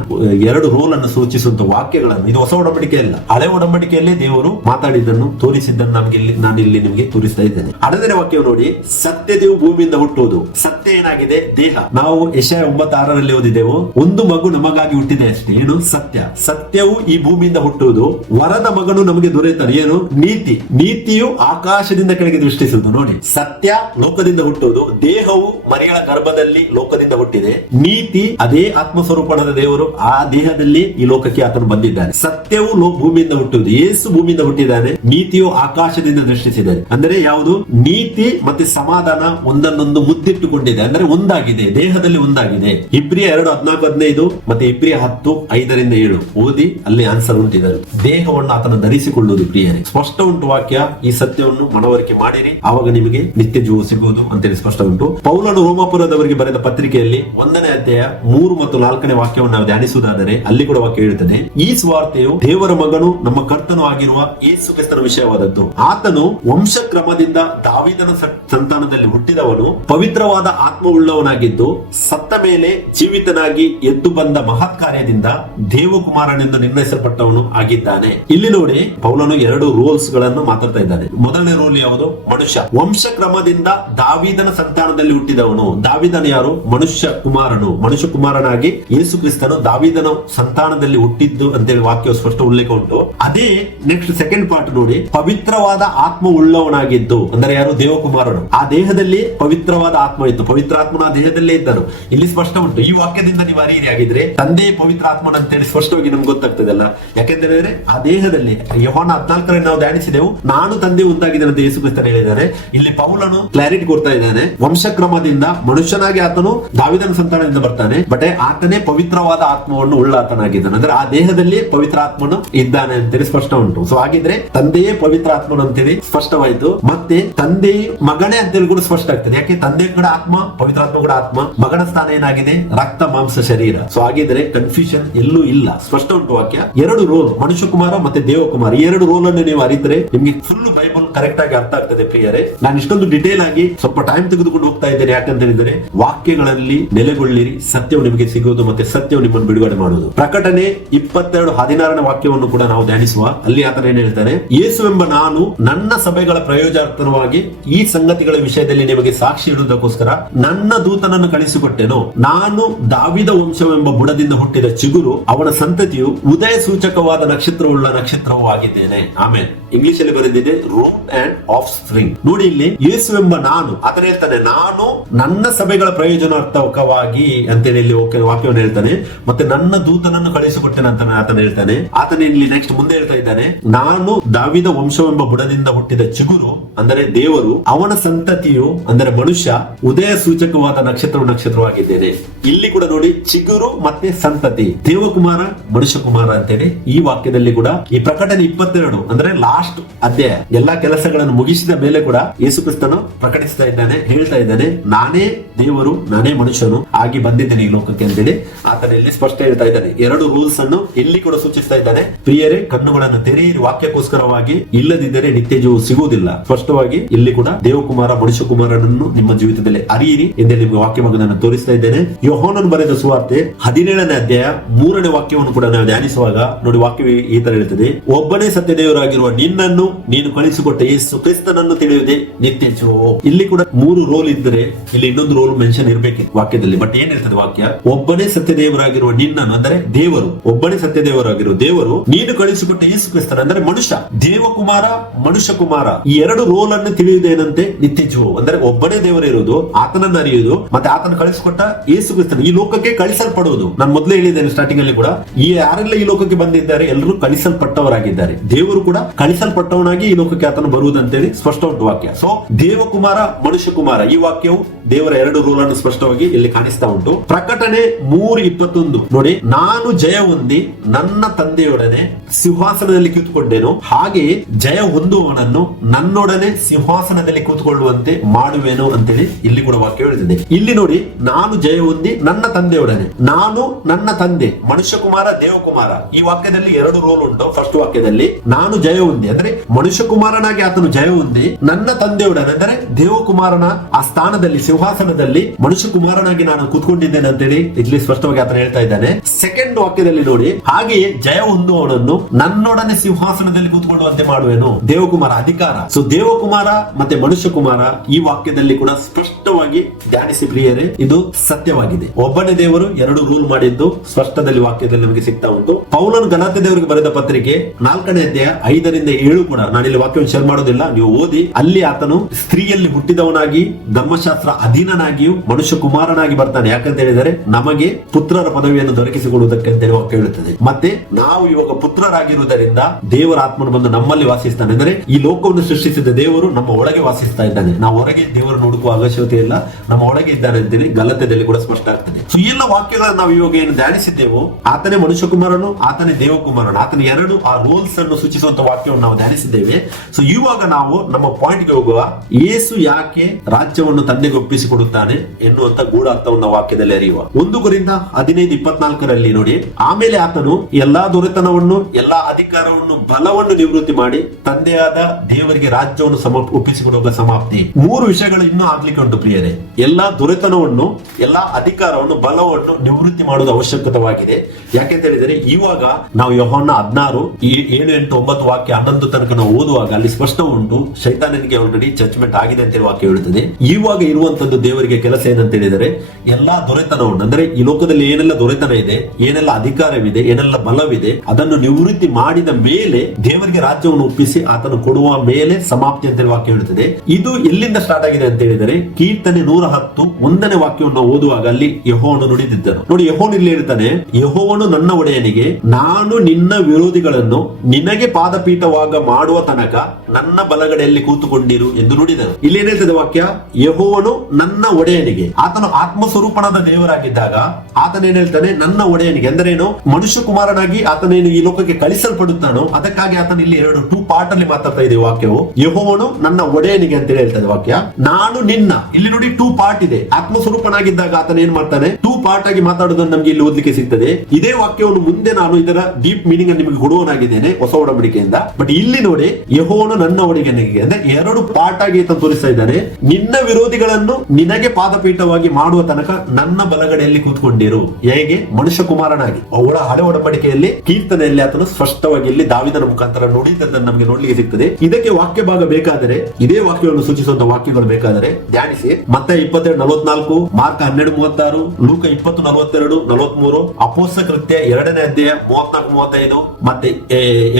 ಎರಡು ರೋಲ್ ಅನ್ನು ಸೂಚಿಸುವಂತ ವಾಕ್ಯಗಳನ್ನು, ಇದು ಹೊಸ ಒಡಂಬಡಿಕೆ ಅಲ್ಲ, ಹಳೆ ಒಡಂಬಡಿಕೆಯಲ್ಲೇ ದೇವರು ಮಾತಾಡಿದ್ದನ್ನು ತೋರಿಸಿದ್ದನ್ನು ನಮಗೆ ನಾನು ಇಲ್ಲಿ ನಿಮಗೆ ತೋರಿಸ್ತಾ ಇದ್ದೇನೆ. 11ನೇ ವಾಕ್ಯ ನೋಡಿ, ಸತ್ಯದೇವು ಭೂಮಿಯಿಂದ ಹುಟ್ಟುವುದು. ಸತ್ಯ ಏನಾಗಿದೆ? ದೇಹ. ನಾವು ಯೆಶಾಯ 9:6 ಓದಿದೆವು, ಒಂದು ಮಗು ನಮಗಾಗಿ ಹುಟ್ಟಿದೆ ಅಷ್ಟೇ. ಏನು? ಸತ್ಯ. ಸತ್ಯವು ಈ ಭೂಮಿಯಿಂದ ಹುಟ್ಟುವುದು, ವರದ ಮಗನು ನಮಗೆ ದೊರೆಯುತ್ತಾನೆ. ಏನು? ನೀತಿ. ನೀತಿಯು ಆಕಾಶದಿಂದ ಕೆಳಗೆ ದೃಷ್ಟಿಸುವುದು. ನೋಡಿ, ಸತ್ಯ ಲೋಕದಿಂದ ಹುಟ್ಟುವುದು, ದೇಹವು ಮರಿಗಳ ಗರ್ಭದಲ್ಲಿ ಲೋಕದಿಂದ ಹುಟ್ಟಿದೆ. ನೀತಿ ಅದೇ ಆತ್ಮಸ್ವರೂಪಣದ ದೇವರು, ಆ ದೇಹದಲ್ಲಿ ಈ ಲೋಕಕ್ಕೆ ಆತನು ಬಂದಿದ್ದಾನೆ. ಸತ್ಯವು ಭೂಮಿಯಿಂದ ಹುಟ್ಟುವುದು, ಯೇಸು ಭೂಮಿಯಿಂದ ಹುಟ್ಟಿದ್ದಾನೆ. ನೀತಿಯು ಆಕಾಶದಿಂದ ದೃಷ್ಟಿಸಿದ್ದಾರೆ. ಅಂದ್ರೆ ಯಾವುದು? ನೀತಿ ಮತ್ತೆ ಸಮಾಧಾನ ಒಂದನ್ನೊಂದು ಮುದ್ದಿಟ್ಟುಕೊಂಡಿದೆ, ಅಂದ್ರೆ ಒಂದಾಗಿದೆ, ದೇಹದಲ್ಲಿ ಒಂದಾಗಿದೆ. ಇಬ್ರಿಯ 2:14-15 ಮತ್ತೆ ಇಬ್ರಿಯ 10:5-7 ಓದಿ, ಅಲ್ಲಿ ಆನ್ಸರ್ ಉಂಟಿದ್ದಾರೆ. ದೇಹವನ್ನು ಆತನ ಧರಿಸಿಕೊಳ್ಳುವುದು. ಪ್ರಿಯರೇ, ಸ್ಪಷ್ಟ ಉಂಟು ವಾಕ್ಯ. ಈ ಸತ್ಯವನ್ನು ಮನವರಿಕೆ ಮಾಡಿರಿ, ಆವಾಗ ನಿಮಗೆ ನಿತ್ಯ ಜೀವ ಸಿಗುವುದು ಅಂತೇಳಿ ಸ್ಪಷ್ಟ ಉಂಟು. ಪೌಲನು ರೋಮಾಪುರದವರಿಗೆ ಬರೆದ ಪತ್ರಿಕೆಯಲ್ಲಿ 1ನೇ ಅಧ್ಯಾಯ 3 ಮತ್ತು 4ನೇ ವಾಕ್ಯವನ್ನು ನಾವು ಧ್ಯಾನಿಸುವುದಾದರೆ ಅಲ್ಲಿ ಕೂಡ ವಾಕ್ಯ ಹೇಳುತ್ತದೆ: ಈ ಸ್ವಾರ್ಥೆಯು ದೇವರ ಮಗನು ನಮ್ಮ ಕರ್ತನು ಆಗಿರುವ ಯೇಸು ಕ್ರಿಸ್ತನ ವಿಷಯವಾದದ್ದು. ಆತನು ವಂಶಕ್ರಮದಿಂದ ದಾವೀದನ ಸಂತಾನದಲ್ಲಿ ಹುಟ್ಟಿದವನು, ಪವಿತ್ರವಾದ ಆತ್ಮವುಳ್ಳವನಾಗಿದ್ದು ಸತ್ತ ಮೇಲೆ ಜೀವಿತನಾಗಿ ಎದ್ದು ಬಂದ ಮಹತ್ ಕಾರ್ಯದಿಂದ ದೇವಕುಮಾರನೆಂದು ನಿರ್ಣಯಿಸಲ್ಪಟ್ಟವನು ಆಗಿದ್ದಾನೆ. ಇಲ್ಲಿ ನೋಡಿ, ಪೌಲನು ಎರಡು ರೋಲ್ಸ್ ಗಳನ್ನು ಮಾತಾಡ್ತಾ ಇದ್ದಾನೆ. ಮೊದಲನೇ ರೋಲ್ ಯಾವುದು? ಮನುಷ್ಯ. ವಂಶಕ್ರಮದಿಂದ ದಾವೀದನ ಸಂತಾನದಲ್ಲಿ ಹುಟ್ಟಿದವನು. ದಾವೀದನ ಯಾರು? ಮನುಷ್ಯ ಕುಮಾರನು. ಮನುಷ್ಯ ಕುಮಾರನಾಗಿ ಯೇಸು ಕ್ರಿಸ್ತನು ದಾವೀದನ ಸಂತಾನದಲ್ಲಿ ಹುಟ್ಟಿದ್ದು ಅಂತೇಳಿ ವಾಕ್ಯ ಸ್ಪಷ್ಟ ಉಲ್ಲೇಖ ಉಂಟು. ಅದೇ ನೆಕ್ಸ್ಟ್ ಸೆಕೆಂಡ್ ಪಾರ್ಟ್ ನೋಡಿ, ಪವಿತ್ರವಾದ ಆತ್ಮ ಉಳ್ಳವನಾಗಿದ್ದು, ಅಂದ್ರೆ ಯಾರು? ದೇವಕುಮಾರನು. ಆ ದೇಹದಲ್ಲಿ ಪವಿತ್ರವಾದ ಆತ್ಮ ಇತ್ತು, ಪವಿತ್ರ ಆತ್ಮನ ಆ ದೇಹದಲ್ಲೇ ಇದ್ದರು. ಇಲ್ಲಿ ಸ್ಪಷ್ಟ ಉಂಟು. ಈ ವಾಕ್ಯದಿಂದ ನೀವು ಅರಿಯಿರಿ ಆಗಿದ್ರೆ ತಂದೆ ಪವಿತ್ರ ಆತ್ಮನ ಅಂತೇಳಿ ಸ್ಪಷ್ಟವಾಗಿ ನಮ್ಗೆ ಗೊತ್ತಾಗ್ತದಲ್ಲ. ಯಾಕೆಂದ್ರೆ ಆ ದೇಹದಲ್ಲಿ ಯೋಹಾನ 14 ನಾವು ಧ್ಯಾನಿಸಿದೆವು, ನಾನು ತಂದೆ ಒಂದಾಗಿದ್ದೇನೆ ಅಂತ ಯೇಸು ಕ್ರಿಸ್ತನು ಹೇಳಿದ್ದಾರೆ. ಇಲ್ಲಿ ಪೌಲನು ಕ್ಲಾರಿಟಿ ಕೊಡ್ತಾ ಇದ್ದಾನೆ. ವಂಶಕ್ರಮದಿಂದ ಮನುಷ್ಯನಾಗಿ ಆತನು ದಾವೀದನ ಸಂತಾನದಿಂದ ಬರ್ತಾನೆ, ಬಟ್ ಆತನೇ ಪವಿತ್ರವಾದ ಆತ್ಮವನ್ನು ಉಳ್ಳ ಆತನಾಗಿದ್ದಾನೆ. ಅಂದ್ರೆ ಆ ದೇಹದಲ್ಲಿ ಪವಿತ್ರ ಆತ್ಮನು ಇದ್ದಾನೆ ಅಂತೇಳಿ ಸ್ಪಷ್ಟ ಉಂಟು. ಸೊ ಹಾಗಿದ್ರೆ ತಂದೆಯೇ ಪವಿತ್ರ ಆತ್ಮನು ಅಂತೇಳಿ ಸ್ಪಷ್ಟವಾಯ್ತು. ಮತ್ತೆ ತಂದೆ ಮಗನೇ ಅಂತೇಳಿ ಕೂಡ ಸ್ಪಷ್ಟ ಆಗ್ತದೆ. ಯಾಕೆ? ತಂದೆ ಕೂಡ ಆತ್ಮ, ಪವಿತ್ರ ಆತ್ಮ ಕೂಡ ಆತ್ಮ. ಮಗನ ಸ್ಥಾನ ಏನಾಗಿದೆ? ರಕ್ತ ಮಾಂಸ ಶರೀರ. ಸೊ ಹಾಗಿದ್ರೆ ಕನ್ಫ್ಯೂಷನ್ ಎಲ್ಲೂ ಇಲ್ಲ, ಸ್ಪಷ್ಟ ಉಂಟು ವಾಕ್ಯ. ಎರಡು ರೋಲ್, ಮನುಷ್ಯ ಕುಮಾರ ಮತ್ತೆ ದೇವಕುಮಾರ, ಈ ಎರಡು ರೋಲ್ ಅನ್ನು ನೀವು ಅರಿತರೆ ನಿಮ್ಗೆ ಫುಲ್ ಬೈಬಲ್ ಕರೆಕ್ಟ್ ಆಗಿ ಅರ್ಥ ಆಗ್ತದೆ ಪ್ರಿಯರೇ. ನಾನು ಇಷ್ಟೊಂದು ಡಿಟೇಲ್ ಆಗಿ ಸ್ವಲ್ಪ ಟೈಮ್ ತೆಗೆದುಕೊಂಡು ಹೋಗ್ತಾ ಇದ್ದೇನೆ. ಯಾಕಂತ ಹೇಳಿದರೆ ವಾಕ್ಯಗಳಲ್ಲಿ ನೆಲೆಗೊಳ್ಳಿರಿ, ಸತ್ಯವು ನಿಮಗೆ ಸಿಗುವುದು ಮತ್ತೆ ಸತ್ಯವು ನಿಮ್ಮನ್ನು ಬಿಡುಗಡೆ ಮಾಡುವುದು. ಪ್ರಕಟಣೆ 22:16 ವಾಕ್ಯವನ್ನು ಕೂಡ ನಾವು ಧ್ಯಾನಿಸುವ. ಅಲ್ಲಿ ಆತನ ಏನ್ ಹೇಳ್ತಾನೆ, ಯೇಸು ಎಂಬ ನಾನು ನನ್ನ ಸಭೆಗಳ ಪ್ರಯೋಜನಾರ್ಥವಾಗಿ ಈ ಸಂಗತಿಗಳ ವಿಷಯದಲ್ಲಿ ನಿಮಗೆ ಸಾಕ್ಷಿ ಇಡುವುದಕ್ಕೋಸ್ಕರ ನನ್ನ ದೂತನನ್ನು ಕಳಿಸಿಕೊಟ್ಟೆನು. ನಾನು ದಾವಿದ ವಂಶವೆಂಬ ಬುಡದಿಂದ ಹುಟ್ಟಿದ ಚಿಗುರು, ಅವನ ಸಂತತಿಯು ಉದಯ ಸೂಚಕವಾದ ನಕ್ಷತ್ರವುಳ್ಳ ನಕ್ಷತ್ರವೂ ಆಗಿದ್ದೇನೆ. ಆಮೇಲೆ ಇಂಗ್ಲಿಷ್ ಅಲ್ಲಿ ಬರೆದಿದೆ ರೂಟ್ ಅಂಡ್ ಆಫ್ ಸ್ಪ್ರಿಂಗ್. ನೋಡಿ ಇಲ್ಲಿ ಯೇಸು ಎಂಬ ನಾನು, ಆತನ ಹೇಳ್ತಾನೆ ನಾನು ನನ್ನ ಸಭೆಗಳ ಪ್ರಯೋಜನಾರ್ಥಕವಾಗಿ ಅಂತೇಳಿ ಇಲ್ಲಿ ವಾಕ್ಯವನ್ನು ಹೇಳ್ತಾನೆ. ಮತ್ತೆ ನನ್ನ ದೂತನನ್ನು ಕಳಿಸಿಕೊಟ್ಟೆನೆ ಅಂತ ಆತನ ಹೇಳ್ತಾನೆ. ಆತನ ಇಲ್ಲಿ ನೆಕ್ಸ್ಟ್ ಮುಂದೆ ಹೇಳ್ತಾ ಇದ್ದಾನೆ, ನಾನು ದಾವಿದ ವಂಶವೆಂಬ ಬುಡದಿಂದ ಹುಟ್ಟಿದ ಚಿಗುರು ಅಂದರೆ ದೇವರು, ಅವನ ಸಂತತಿಯು ಅಂದರೆ ಮನುಷ್ಯ, ಉದಯ ಸೂಚಕವಾದ ನಕ್ಷತ್ರವಾಗಿದ್ದೇನೆ. ಇಲ್ಲಿ ಕೂಡ ನೋಡಿ ಚಿಗುರು ಮತ್ತೆ ಸಂತತಿ, ದೇವಕುಮಾರ ಮನುಷ್ಯ ಕುಮಾರ ಅಂತೇಳಿ ಈ ವಾಕ್ಯದಲ್ಲಿ ಕೂಡ ಈ ಪ್ರಕಟಣೆ 22 ಅಂದ್ರೆ ಲಾಸ್ಟ್ ಅಧ್ಯಾಯ ಎಲ್ಲಾ ಕೆಲಸಗಳನ್ನು ಮುಗಿಸಿದ ಮೇಲೆ ಕೂಡ ಯೇಸು ಕ್ರಿಸ್ತನು ಪ್ರಕಟಿಸ್ತಾ ಇದ್ದಾನೆ, ಹೇಳ್ತಾ ಇದ್ದಾನೆ, ನಾನೇ ದೇವರು ನಾನೇ ಮನುಷ್ಯನು ಆಗಿ ಬಂದಿದ್ದೇನೆ ಈ ಲೋಕಕ್ಕೆ ಅಂತೇಳಿ ಆತನ ಇಲ್ಲಿ ಸ್ಪಷ್ಟ ಹೇಳ್ತಾ ಇದ್ದಾನೆ. 2 ರೂಲ್ಸ್ ಅನ್ನು ಇಲ್ಲಿ ಕೂಡ ಸೂಚಿಸ್ತಾ ಇದ್ದಾನೆ. ಪ್ರಿಯರೇ, ಕಣ್ಣುಗಳನ್ನು ತೆರೆಯಿರಿ ವಾಕ್ಯಕ್ಕೋಸ್ಕರವಾಗಿ, ಇಲ್ಲದಿದ್ದರೆ ನಿತ್ಯ ಜೀವ ಸಿಗುವುದಿಲ್ಲ. ಸ್ಪಷ್ಟವಾಗಿ ಇಲ್ಲಿ ಕೂಡ ದೇವಕುಮಾರ ಮನುಷ್ಯ ಕುಮಾರನನ್ನು ನಿಮ್ಮ ಜೀವಿತದಲ್ಲಿ ಅರಿಯಿರಿ ಎಂದು ನಿಮಗೆ ವಾಕ್ಯ ಭಾಗವನ್ನು ತೋರಿಸ್ತಾ ಇದ್ದೇನೆ. ಯೋಹಾನನು ಬರೆದ ಸುವಾರ್ತೆ 17ನೇ ಅಧ್ಯಾಯ 3ನೇ ವಾಕ್ಯವನ್ನು ಕೂಡ ನಾವು ಧ್ಯಾನಿಸುವಾಗ ನೋಡಿ ವಾಕ್ಯ ಈ ತರ ಹೇಳ್ತದೆ, ಒಬ್ಬನೇ ಸತ್ಯ ದೇವರಾಗಿರುವ ನಿನ್ನನ್ನು ನೀನು ಕಳಿಸಿಕೊಟ್ಟ ಯೇಸು ಕ್ರಿಸ್ತನನ್ನು ತಿಳಿಯುವುದೇ ನಿತ್ಯ ಜೀವ. ಇಲ್ಲಿ ಕೂಡ 3 ರೋಲ್ ಇದ್ದರೆ ಇಲ್ಲಿ ಇನ್ನೊಂದು ರೋಲ್ ಮೆನ್ಷನ್ ಇರಬೇಕಿತ್ತು ವಾಕ್ಯದಲ್ಲಿ. ಬಟ್ ಏನ್ ಹೇಳ್ತದೆ ವಾಕ್ಯ, ಒಬ್ಬನೇ ಸತ್ಯ ದೇವರಾಗಿರುವ ನಿನ್ನನ್ನು ಅಂದರೆ ದೇವರು, ಒಬ್ಬನೇ ಸತ್ಯ ದೇವರಾಗಿರುವ ದೇವರು, ನೀನು ಕಳಿಸಿಕೊಟ್ಟ ಯೇಸು ಕ್ರಿಸ್ತನ ಅಂದರೆ ಮನುಷ್ಯ, ದೇವಕುಮಾರ ಮನುಷ್ಯ ಕುಮಾರ, ಈ 2 ರೋಲ್ ಅನ್ನು ತಿಳಿಯುವುದೇನಂತೆ ನಿತ್ಯ ಜೀವ. ಅಂದ್ರೆ ಒಬ್ಬನೇ ದೇವರಿರುವುದು, ಆತನನ್ನು ಅರಿಯುವುದು, ಮತ್ತೆ ಆತನ ಕಳಿಸಿಕೊಟ್ಟ ಯೇಸು ಕ್ರಿಸ್ತನ ಈ ಲೋಕಕ್ಕೆ ಕಳಿಸಲ್ಪಡುವುದು. ನಾನು ಮೊದಲೇ ಹೇಳಿದ್ದೇನೆ ಸ್ಟಾರ್ಟಿಂಗ್ ಅಲ್ಲಿ ಕೂಡ, ಈ ಯಾರೆಲ್ಲ ಈ ಲೋಕಕ್ಕೆ ಬಂದಿದ್ದಾರೆ ಎಲ್ಲರೂ ಕಳಿಸಲ್ಪಟ್ಟವರಾಗಿದ್ದಾರೆ. ದೇವರು ಕೂಡ ಕಳಿಸಲ್ಪಟ್ಟವನಾಗಿ ಈ ಲೋಕಕ್ಕೆ ಆತನು ಬರುವುದಂತೇಳಿ ಸ್ಪಷ್ಟ ಉಂಟು ವಾಕ್ಯ. ಸೊ ದೇವಕುಮಾರ ಮನುಷ್ಯ ಕುಮಾರ ಈ ವಾಕ್ಯವು ದೇವರ 2 ರೋಲ್ ಅನ್ನು ಸ್ಪಷ್ಟವಾಗಿ ಇಲ್ಲಿ ಕಾಣಿಸ್ತಾ ಉಂಟು. ಪ್ರಕಟಣೆ 3:21 ನೋಡಿ, ನಾನು ಜಯ ಹೊಂದಿ ನನ್ನ ತಂದೆಯೊಡನೆ ಸಿಂಹಾಸನದಲ್ಲಿ ಕೂತ್ಕೊಂಡೇನು, ಹಾಗೆಯೇ ಜಯ ಹೊಂದುವವನನ್ನು ನನ್ನೊಡನೆ ಸಿಂಹಾಸನದಲ್ಲಿ ಕೂತ್ಕೊಳ್ಳುವಂತೆ ಮಾಡುವೆನು ಅಂತೇಳಿ ಇಲ್ಲಿ ಕೂಡ ವಾಕ್ಯ ಹೇಳಿದೆ. ಇಲ್ಲಿ ನೋಡಿ, ನಾನು ಜಯ ಹೊಂದಿ ನನ್ನ ತಂದೆಯೊಡನೆ, ನಾನು ನನ್ನ ತಂದೆ ಮನುಷ್ಯ ಕುಮಾರ ದೇವಕುಮಾರ, ಈ ವಾಕ್ಯದಲ್ಲಿ 2 ರೋಲ್ ಉಂಟು. ಫಸ್ಟ್ ವಾಕ್ಯದಲ್ಲಿ ನಾನು ಜಯ ಹೊಂದಿ ಅಂದ್ರೆ ಮನುಷ್ಯ ಕುಮಾರನಾಗಿ ಆತನು ಜಯ ಹೊಂದಿ ನನ್ನ ತಂದೆಯೊಡನೆ ಅಂದರೆ ದೇವಕುಮಾರನ ಆ ಸ್ಥಾನದಲ್ಲಿ ಸಿಂಹಾಸನದಲ್ಲಿ ಮನುಷ್ಯ ಕುಮಾರನಾಗಿ ನಾನು ಕೂತ್ಕೊಂಡಿದ್ದೇನೆ ಅಂತೇಳಿ ಇಲ್ಲಿ ಸ್ಪಷ್ಟವಾಗಿ ಆತನ ಹೇಳ್ತಾ ಇದ್ದಾನೆ. ಸೆಕೆಂಡ್ ವಾಕ್ಯದಲ್ಲಿ ನೋಡಿ, ಹಾಗೆಯೇ ಜಯ ಹೊಂದುವವನನ್ನು ನನ್ನೊಡನೆ ಸಿಂಹಾಸನದಲ್ಲಿ ಕೂತ್ಕೊಳ್ಳುವಂತೆ ಮಾಡುವೆನು. ದೇವಕುಮಾರ ಅಧಿಕಾರ. ಸೊ ದೇವಕುಮಾರ ಮತ್ತೆ ಮನುಷ್ಯ ಕುಮಾರ ಈ ವಾಕ್ಯದಲ್ಲಿ ಕೂಡ ಸ್ಪಷ್ಟವಾಗಿ ಧ್ಯಾನಿಸಿ ಪ್ರಿಯರೇ, ಇದು ಸತ್ಯವಾಗಿದೆ. ಒಬ್ಬನೇ ದೇವರು 2 ರೂಲ್ ಮಾಡಿದ್ದು ಸ್ಪಷ್ಟದಲ್ಲಿ ವಾಕ್ಯದಲ್ಲಿ ನಮಗೆ ಸಿಗ್ತಾ ಉಂಟು. ಪೌಲನು ಗಲಾತ್ಯ ದೇವರಿಗೆ ಬರೆದ ಪತ್ರಿಕೆ 4ನೇ ಅಧ್ಯಾಯ 5-7 ಕೂಡ ನಾನಿಲ್ಲಿ ವಾಕ್ಯವನ್ನು ಶೇರ್ ಮಾಡೋದಿಲ್ಲ, ನೀವು ಓದಿ. ಅಲ್ಲಿ ಆತನು ಸ್ತ್ರೀಯಲ್ಲಿ ಹುಟ್ಟಿದವನಾಗಿ ಧರ್ಮಶಾಸ್ತ್ರ ಅಧೀನನಾಗಿಯೂ ಮನುಷ್ಯ ಕುಮಾರನಾಗಿ ಬರ್ತಾನೆ. ಯಾಕಂತ ಹೇಳಿದರೆ ನಮಗೆ ಪುತ್ರರ ಪದವಿಯನ್ನು ದೊರಕಿಸಿಕೊಡುವುದಕ್ಕೆ ಅಂತ ವಾಕ್ಯ ಹೇಳುತ್ತದೆ. ಮತ್ತೆ ನಾವು ಇವಾಗ ಪುತ್ರರಾಗಿರುವುದರಿಂದ ದೇವರ ಆತ್ಮನು ಬಂದು ನಮ್ಮಲ್ಲಿ ವಾಸಿಸ್ತಾನೆ. ಅಂದರೆ ಈ ಲೋಕವನ್ನು ಸೃಷ್ಟಿಸಿದ ದೇವರು ನಮ್ಮ ಒಳಗೆ ವಾಸಿಸ್ತಾ ಇದ್ದಾನೆ. ನಾವು ಹೊರಗೆ ದೇವರನ್ನು ಹುಡುಕುವ ಅವಶ್ಯಕತೆ ಇಲ್ಲ, ನಮ್ಮ ಒಳಗೆ ಇದ್ದಾನೆ ಅಂತೇಳಿ ಗಲಾತ್ಯದಲ್ಲಿ ಕೂಡ ಸ್ಪಷ್ಟ ಆಗ್ತದೆ. ಸೊ ಈ ಎಲ್ಲ ವಾಕ್ಯಗಳನ್ನು ನಾವು ಇವಾಗ ಏನು ಧ್ಯಾನಿಸಿದ್ದೇವೋ, ಆತನೇ ಮನುಷ್ಯ ಕುಮಾರನು, ಆತನೇ ದೇವಕುಮಾರನು, ಆತನ 2 ಆ ರೋಲ್ಸ್ ಅನ್ನು ಸೂಚಿಸುವಂತ ವಾಕ್ಯವನ್ನು ನಾವು ಧ್ಯಾನಿಸಿದ್ದೇವೆ. ಸೊ ಇವಾಗ ನಾವು ನಮ್ಮ ಪಾಯಿಂಟ್ ಗೆ ಹೋಗುವ, ಯೇಸು ಯಾಕೆ ರಾಜ್ಯವನ್ನು ತಂದೆಗೆ ಒಪ್ಪಿಸಿಕೊಡುತ್ತಾನೆ ಎನ್ನುವಂತ ಗೂಢಾರ್ಥವನ್ನು ವಾಕ್ಯದಲ್ಲಿ ಅರಿಯುವ. 1 ಕೊರಿಂಥ 15:24 ನೋಡಿ, ಆಮೇಲೆ ಆತನು ಎಲ್ಲಾ ದೊರೆತನವನ್ನು ಎಲ್ಲಾ ಅಧಿಕಾರವನ್ನು ಬಲವನ್ನು ನಿವೃತ್ತಿ ಮಾಡಿ ತಂದೆಯಾದ ದೇವರಿಗೆ ರಾಜ್ಯವನ್ನು ಒಪ್ಪಿಸಿಕೊಡುವ ಸಮಾಪ್ತಿ. 3 ವಿಷಯಗಳು ಇನ್ನೂ ಆಗ್ಲಿಕ್ಕೆ ಉಂಟು ಪ್ರಿಯರೇ. ಎಲ್ಲಾ ದೊರೆತನವನ್ನು ಎಲ್ಲಾ ಅಧಿಕಾರವನ್ನು ಬಲವನ್ನು ನಿವೃತ್ತಿ ಮಾಡುವುದು ಅವಶ್ಯಕವಾಗಿದೆ. ಯಾಕೆಂತ ಹೇಳಿದರೆ ಇವಾಗ ನಾವು ಯೋಹಾನ 16:7-8-9 ವಾಕ್ಯ 11 ತನಕ ನಾವು ಓದುವಾಗ ಅಲ್ಲಿ ಸ್ಪಷ್ಟ ಉಂಟು, ಶೈತಾನನಿಗೆ ಆಲ್ರೆಡಿ ಜಡ್ಜ್ಮೆಂಟ್ ಆಗಿದೆ ಅಂತ ವಾಕ್ಯ ಹೇಳುತ್ತದೆ. ಇವಾಗ ಇರುವಂತದ್ದು ದೇವರಿಗೆ ಕೆಲಸ ಏನಂತ ಹೇಳಿದರೆ, ಎಲ್ಲಾ ದೊರೆತನವನ್ನು ಅಂದ್ರೆ ಈ ಲೋಕದಲ್ಲಿ ಏನೆಲ್ಲ ದೊರೆತನ ಇದೆ, ಏನೆಲ್ಲ ಅಧಿಕಾರವಿದೆ, ಏನೆಲ್ಲ ಬಲವಿದೆ, ಅದನ್ನು ನಿವೃತ್ತಿ ಮಾಡಿದ ಮೇಲೆ ದೇವರಿಗೆ ರಾಜ್ಯವನ್ನು ಒಪ್ಪಿಸಿ ಆತನು ಕೊಡುವ ಮೇಲೆ ಸಮಾಪ್ತಿ ಅಂತ ವಾಕ್ಯ ಹೇಳುತ್ತದೆ. ಇದು ಎಲ್ಲಿಂದ ಸ್ಟಾರ್ಟ್ ಆಗಿದೆ ಅಂತ ಹೇಳಿದರೆ, ಕೀರ್ತನೆ 110 1ನೇ ವಾಕ್ಯವನ್ನು ಓದುವಾಗ ಅಲ್ಲಿ ಯೆಹೋವನು ನುಡಿದಿದ್ದನು. ನೋಡಿ, ಯೆಹೋವನು ಇಲ್ಲಿ ಹೇಳ್ತಾನೆ, ಯೆಹೋವನು ನನ್ನ ಒಡೆಯನಿಗೆ, ನಾನು ನಿನ್ನ ವಿರೋಧಿಗಳನ್ನು ನಿನಗೆ ಪಾದಪೀಠವಾಗ ಮಾಡುವ ತನಕ ನನ್ನ ಬಲಗಡೆಯಲ್ಲಿ ಕೂತುಕೊಂಡಿರು ಎಂದು ನುಡಿದನು. ಇಲ್ಲಿ ಏನ್ ಹೇಳ್ತದೆ ವಾಕ್ಯ, ಯೆಹೋವನು ನನ್ನ ಒಡೆಯನಿಗೆ. ಆತನು ಆತ್ಮ ಸ್ವರೂಪನಾದ ದೇವರಾಗಿದ್ದಾಗ ಆತನ ಏನ್ ಹೇಳ್ತಾನೆ, ನನ್ನ ಒಡೆಯನಿಗೆ. ಅಂದ್ರೇನು, ಮನುಷ್ಯ ಕುಮಾರನಾಗಿ ಆತನೇನು ಈ ಲೋಕಕ್ಕೆ ಕಳಿಸಲ್ಪಡುತ್ತಾನೋ ಅದಕ್ಕಾಗಿ ಆತನ ಇಲ್ಲಿ 2 ಪಾರ್ಟ್ ಅಲ್ಲಿ ಮಾತಾಡ್ತಾ ಇದೆ ವಾಕ್ಯವು. ಯೆಹೋವನು ನನ್ನ ಒಡೆಯನಿಗೆ ಅಂತ ಹೇಳ್ತದೆ ವಾಕ್ಯ. ನಾನು ನಿನ್ನ, ಇಲ್ಲಿ ನೋಡಿ 2 ಪಾರ್ಟ್ ಇದೆ. ಆತ್ಮ ಸ್ವರೂಪನಾಗಿದ್ದಾಗ ಆತನ ಏನ್ ಮಾಡ್ತಾನೆ, 2 ಪಾರ್ಟ್ ಆಗಿ ಮಾತಾಡೋದನ್ನು ನಮ್ಗೆ ಇಲ್ಲಿ ಓದ್ಲಿಕ್ಕೆ ಸಿಗ್ತದೆ. ಇದೇ ವಾಕ್ಯವನ್ನು ಮುಂದೆ ನಾನು ಇದರ ಡೀಪ್ ಮೀನಿಂಗ್ ನಿಮಗೆ ಕೊಡುವನಾಗಿದ್ದೇನೆ ಹೊಸ ಒಡಂಬಡಿಕೆಯಿಂದ. ಬಟ್ ಇಲ್ಲಿ ನೋಡಿ, ಯೆಹೋವನು ನನ್ನ ಒಡೆಯನಿಗೆ, ಅಂದ್ರೆ ಎರಡು ಪಾರ್ಟ್ ಆಗಿ ಅಂತ ತೋರಿಸ್ತಾ ಇದ್ದಾನೆ. ನಿನ್ನ ವಿರೋಧಿಗಳನ್ನು ನಿನಗೆ ಪಾದಪೀಠವಾಗಿ ಮಾಡುವ ತನಕ ನನ್ನ ಬಲಗಡೆಯಲ್ಲಿ ಕೂತ್ಕೊಂಡಿರು. ಹೇಗೆ? ಮನುಷ್ಯ ಕುಮಾರನಾಗಿ. ಅವಳ ಹಳೆ ಒಡಂಬಡಿಕೆಯಲ್ಲಿ ಕೀರ್ತನೆಯಲ್ಲಿ ಆತನು ಸ್ಪಷ್ಟವಾಗಿ ಇಲ್ಲಿ ದಾವಿದನ ಮುಖಾಂತರ ನುಡಿದದ್ದನ್ನು ನಮಗೆ ನೋಡ್ಲಿಕ್ಕೆ ಸಿಗ್ತದೆ. ಇದಕ್ಕೆ ವಾಕ್ಯ ಭಾಗ ಬೇಕಾದರೆ, ಇದೇ ವಾಕ್ಯವನ್ನು ಸೂಚಿಸುವಂತ ವಾಕ್ಯಗಳು ಬೇಕಾದರೆ ಧ್ಯಾನಿಸಿ. ಮತ್ತೆ 27:44, ಮಾರ್ಕ 12:36, ಲೂಕ 20:42, 43, ಅಪೊಸ್ತಲ ಕೃತ್ಯ 2ನೇ ಅಧ್ಯಾಯ 34-35, ಮತ್ತೆ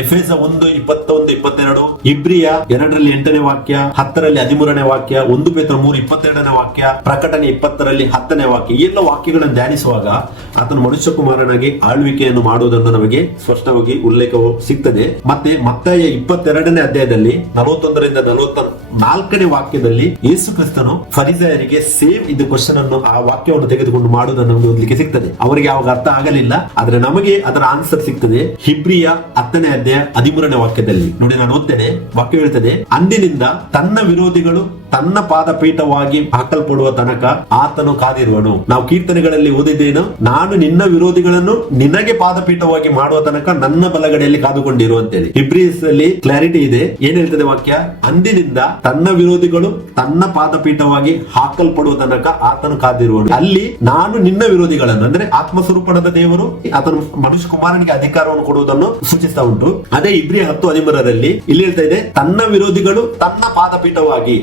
ಎಫೆಸ 1:21-22, ಇಬ್ರಿಯ 2ರಲ್ಲಿ 8ನೇ ವಾಕ್ಯ, 10ರಲ್ಲಿ 13ನೇ ವಾಕ್ಯ, 1 ಪೇತ್ರ 3:22ನೇ ವಾಕ್ಯ, ಪ್ರಕಟಣೆ 20ರಲ್ಲಿ 10ನೇ ವಾಕ್ಯ. ಈ ಎಲ್ಲ ವಾಕ್ಯಗಳನ್ನು ಧ್ಯಾನಿಸುವಾಗ ಆತನು ಮನುಷ್ಯ ಕುಮಾರನಾಗಿ ಆಳ್ವಿಕೆಯನ್ನು ಮಾಡುವುದನ್ನು ನಮಗೆ ಸ್ಪಷ್ಟವಾಗಿ ಉಲ್ಲೇಖವು ಸಿಗ್ತದೆ. ಮತ್ತೆ ಮತ್ತಾಯ 22ನೇ ಅಧ್ಯಾಯದಲ್ಲಿ 41ರಿಂದ 44ನೇ ವಾಕ್ಯದಲ್ಲಿ ಯೇಸು ಕ್ರಿಸ್ತನು ಫರಿಸಾಯರಿಗೆ ಸೇಮ್ ಇದು ಕ್ವಶನ್ ಅನ್ನು, ಆ ವಾಕ್ಯವನ್ನು ತೆಗೆದುಕೊಂಡು ಮಾಡುವುದನ್ನು ನಮಗೆ ಓದಲಿಕ್ಕೆ ಸಿಗ್ತದೆ. ಅವರಿಗೆ ಅವಾಗ ಅರ್ಥ ಆಗಲಿಲ್ಲ, ಆದ್ರೆ ನಮಗೆ ಅದರ ಆನ್ಸರ್ ಸಿಗ್ತದೆ. ಹಿಬ್ರಿಯ 10ನೇ ಅಧ್ಯಾಯ 13ನೇ ವಾಕ್ಯದಲ್ಲಿ ನೋಡಿ, ನಾನು ಓದ್ತೇನೆ. ವಾಕ್ಯ ಹೇಳ್ತದೆ, ಅಂದಿನಿಂದ ತನ್ನ ವಿರೋಧಿಗಳು ತನ್ನ ಪಾದಪೀಠವಾಗಿ ಹಾಕಲ್ಪಡುವ ತನಕ ಆತನು ಕಾದಿರುವನು. ನಾವು ಕೀರ್ತನೆಗಳಲ್ಲಿ ಓದಿದ್ದೇನು? ನಾನು ನಿನ್ನ ವಿರೋಧಿಗಳನ್ನು ನಿನಗೆ ಪಾದಪೀಠವಾಗಿ ಮಾಡುವ ತನಕ ನನ್ನ ಬಲಗಡೆಯಲ್ಲಿ ಕಾದುಕೊಂಡಿರು ಅಂತೇಳಿ. ಹಿಬ್ರೀಸ್ ಅಲ್ಲಿ ಕ್ಲಾರಿಟಿ ಇದೆ. ಏನ್ ಹೇಳ್ತದೆ ವಾಕ್ಯ? ಅಂದಿನಿಂದ ತನ್ನ ವಿರೋಧಿಗಳು ತನ್ನ ಪಾದಪೀಠವಾಗಿ ಹಾಕಲ್ಪಡುವ ತನಕ ಆತನು ಕಾದಿರುವನು. ಅಲ್ಲಿ ನಾನು ನಿನ್ನ ವಿರೋಧಿಗಳನ್ನು, ಅಂದ್ರೆ ಆತ್ಮಸ್ವರೂಪಣದ ದೇವರು ಆತನು ಮನುಷ್ಯ ಕುಮಾರನಿಗೆ ಅಧಿಕಾರವನ್ನು ಕೊಡುವುದನ್ನು ಸೂಚಿಸ್ತಾ ಉಂಟು. ಅದೇ ಇಬ್ರಿಯ 10:13ರಲ್ಲಿ ಇಲ್ಲಿ ಹೇಳ್ತಾ ಇದೆ, ತನ್ನ ವಿರೋಧಿಗಳು ತನ್ನ ಪಾದಪೀಠವಾಗಿ,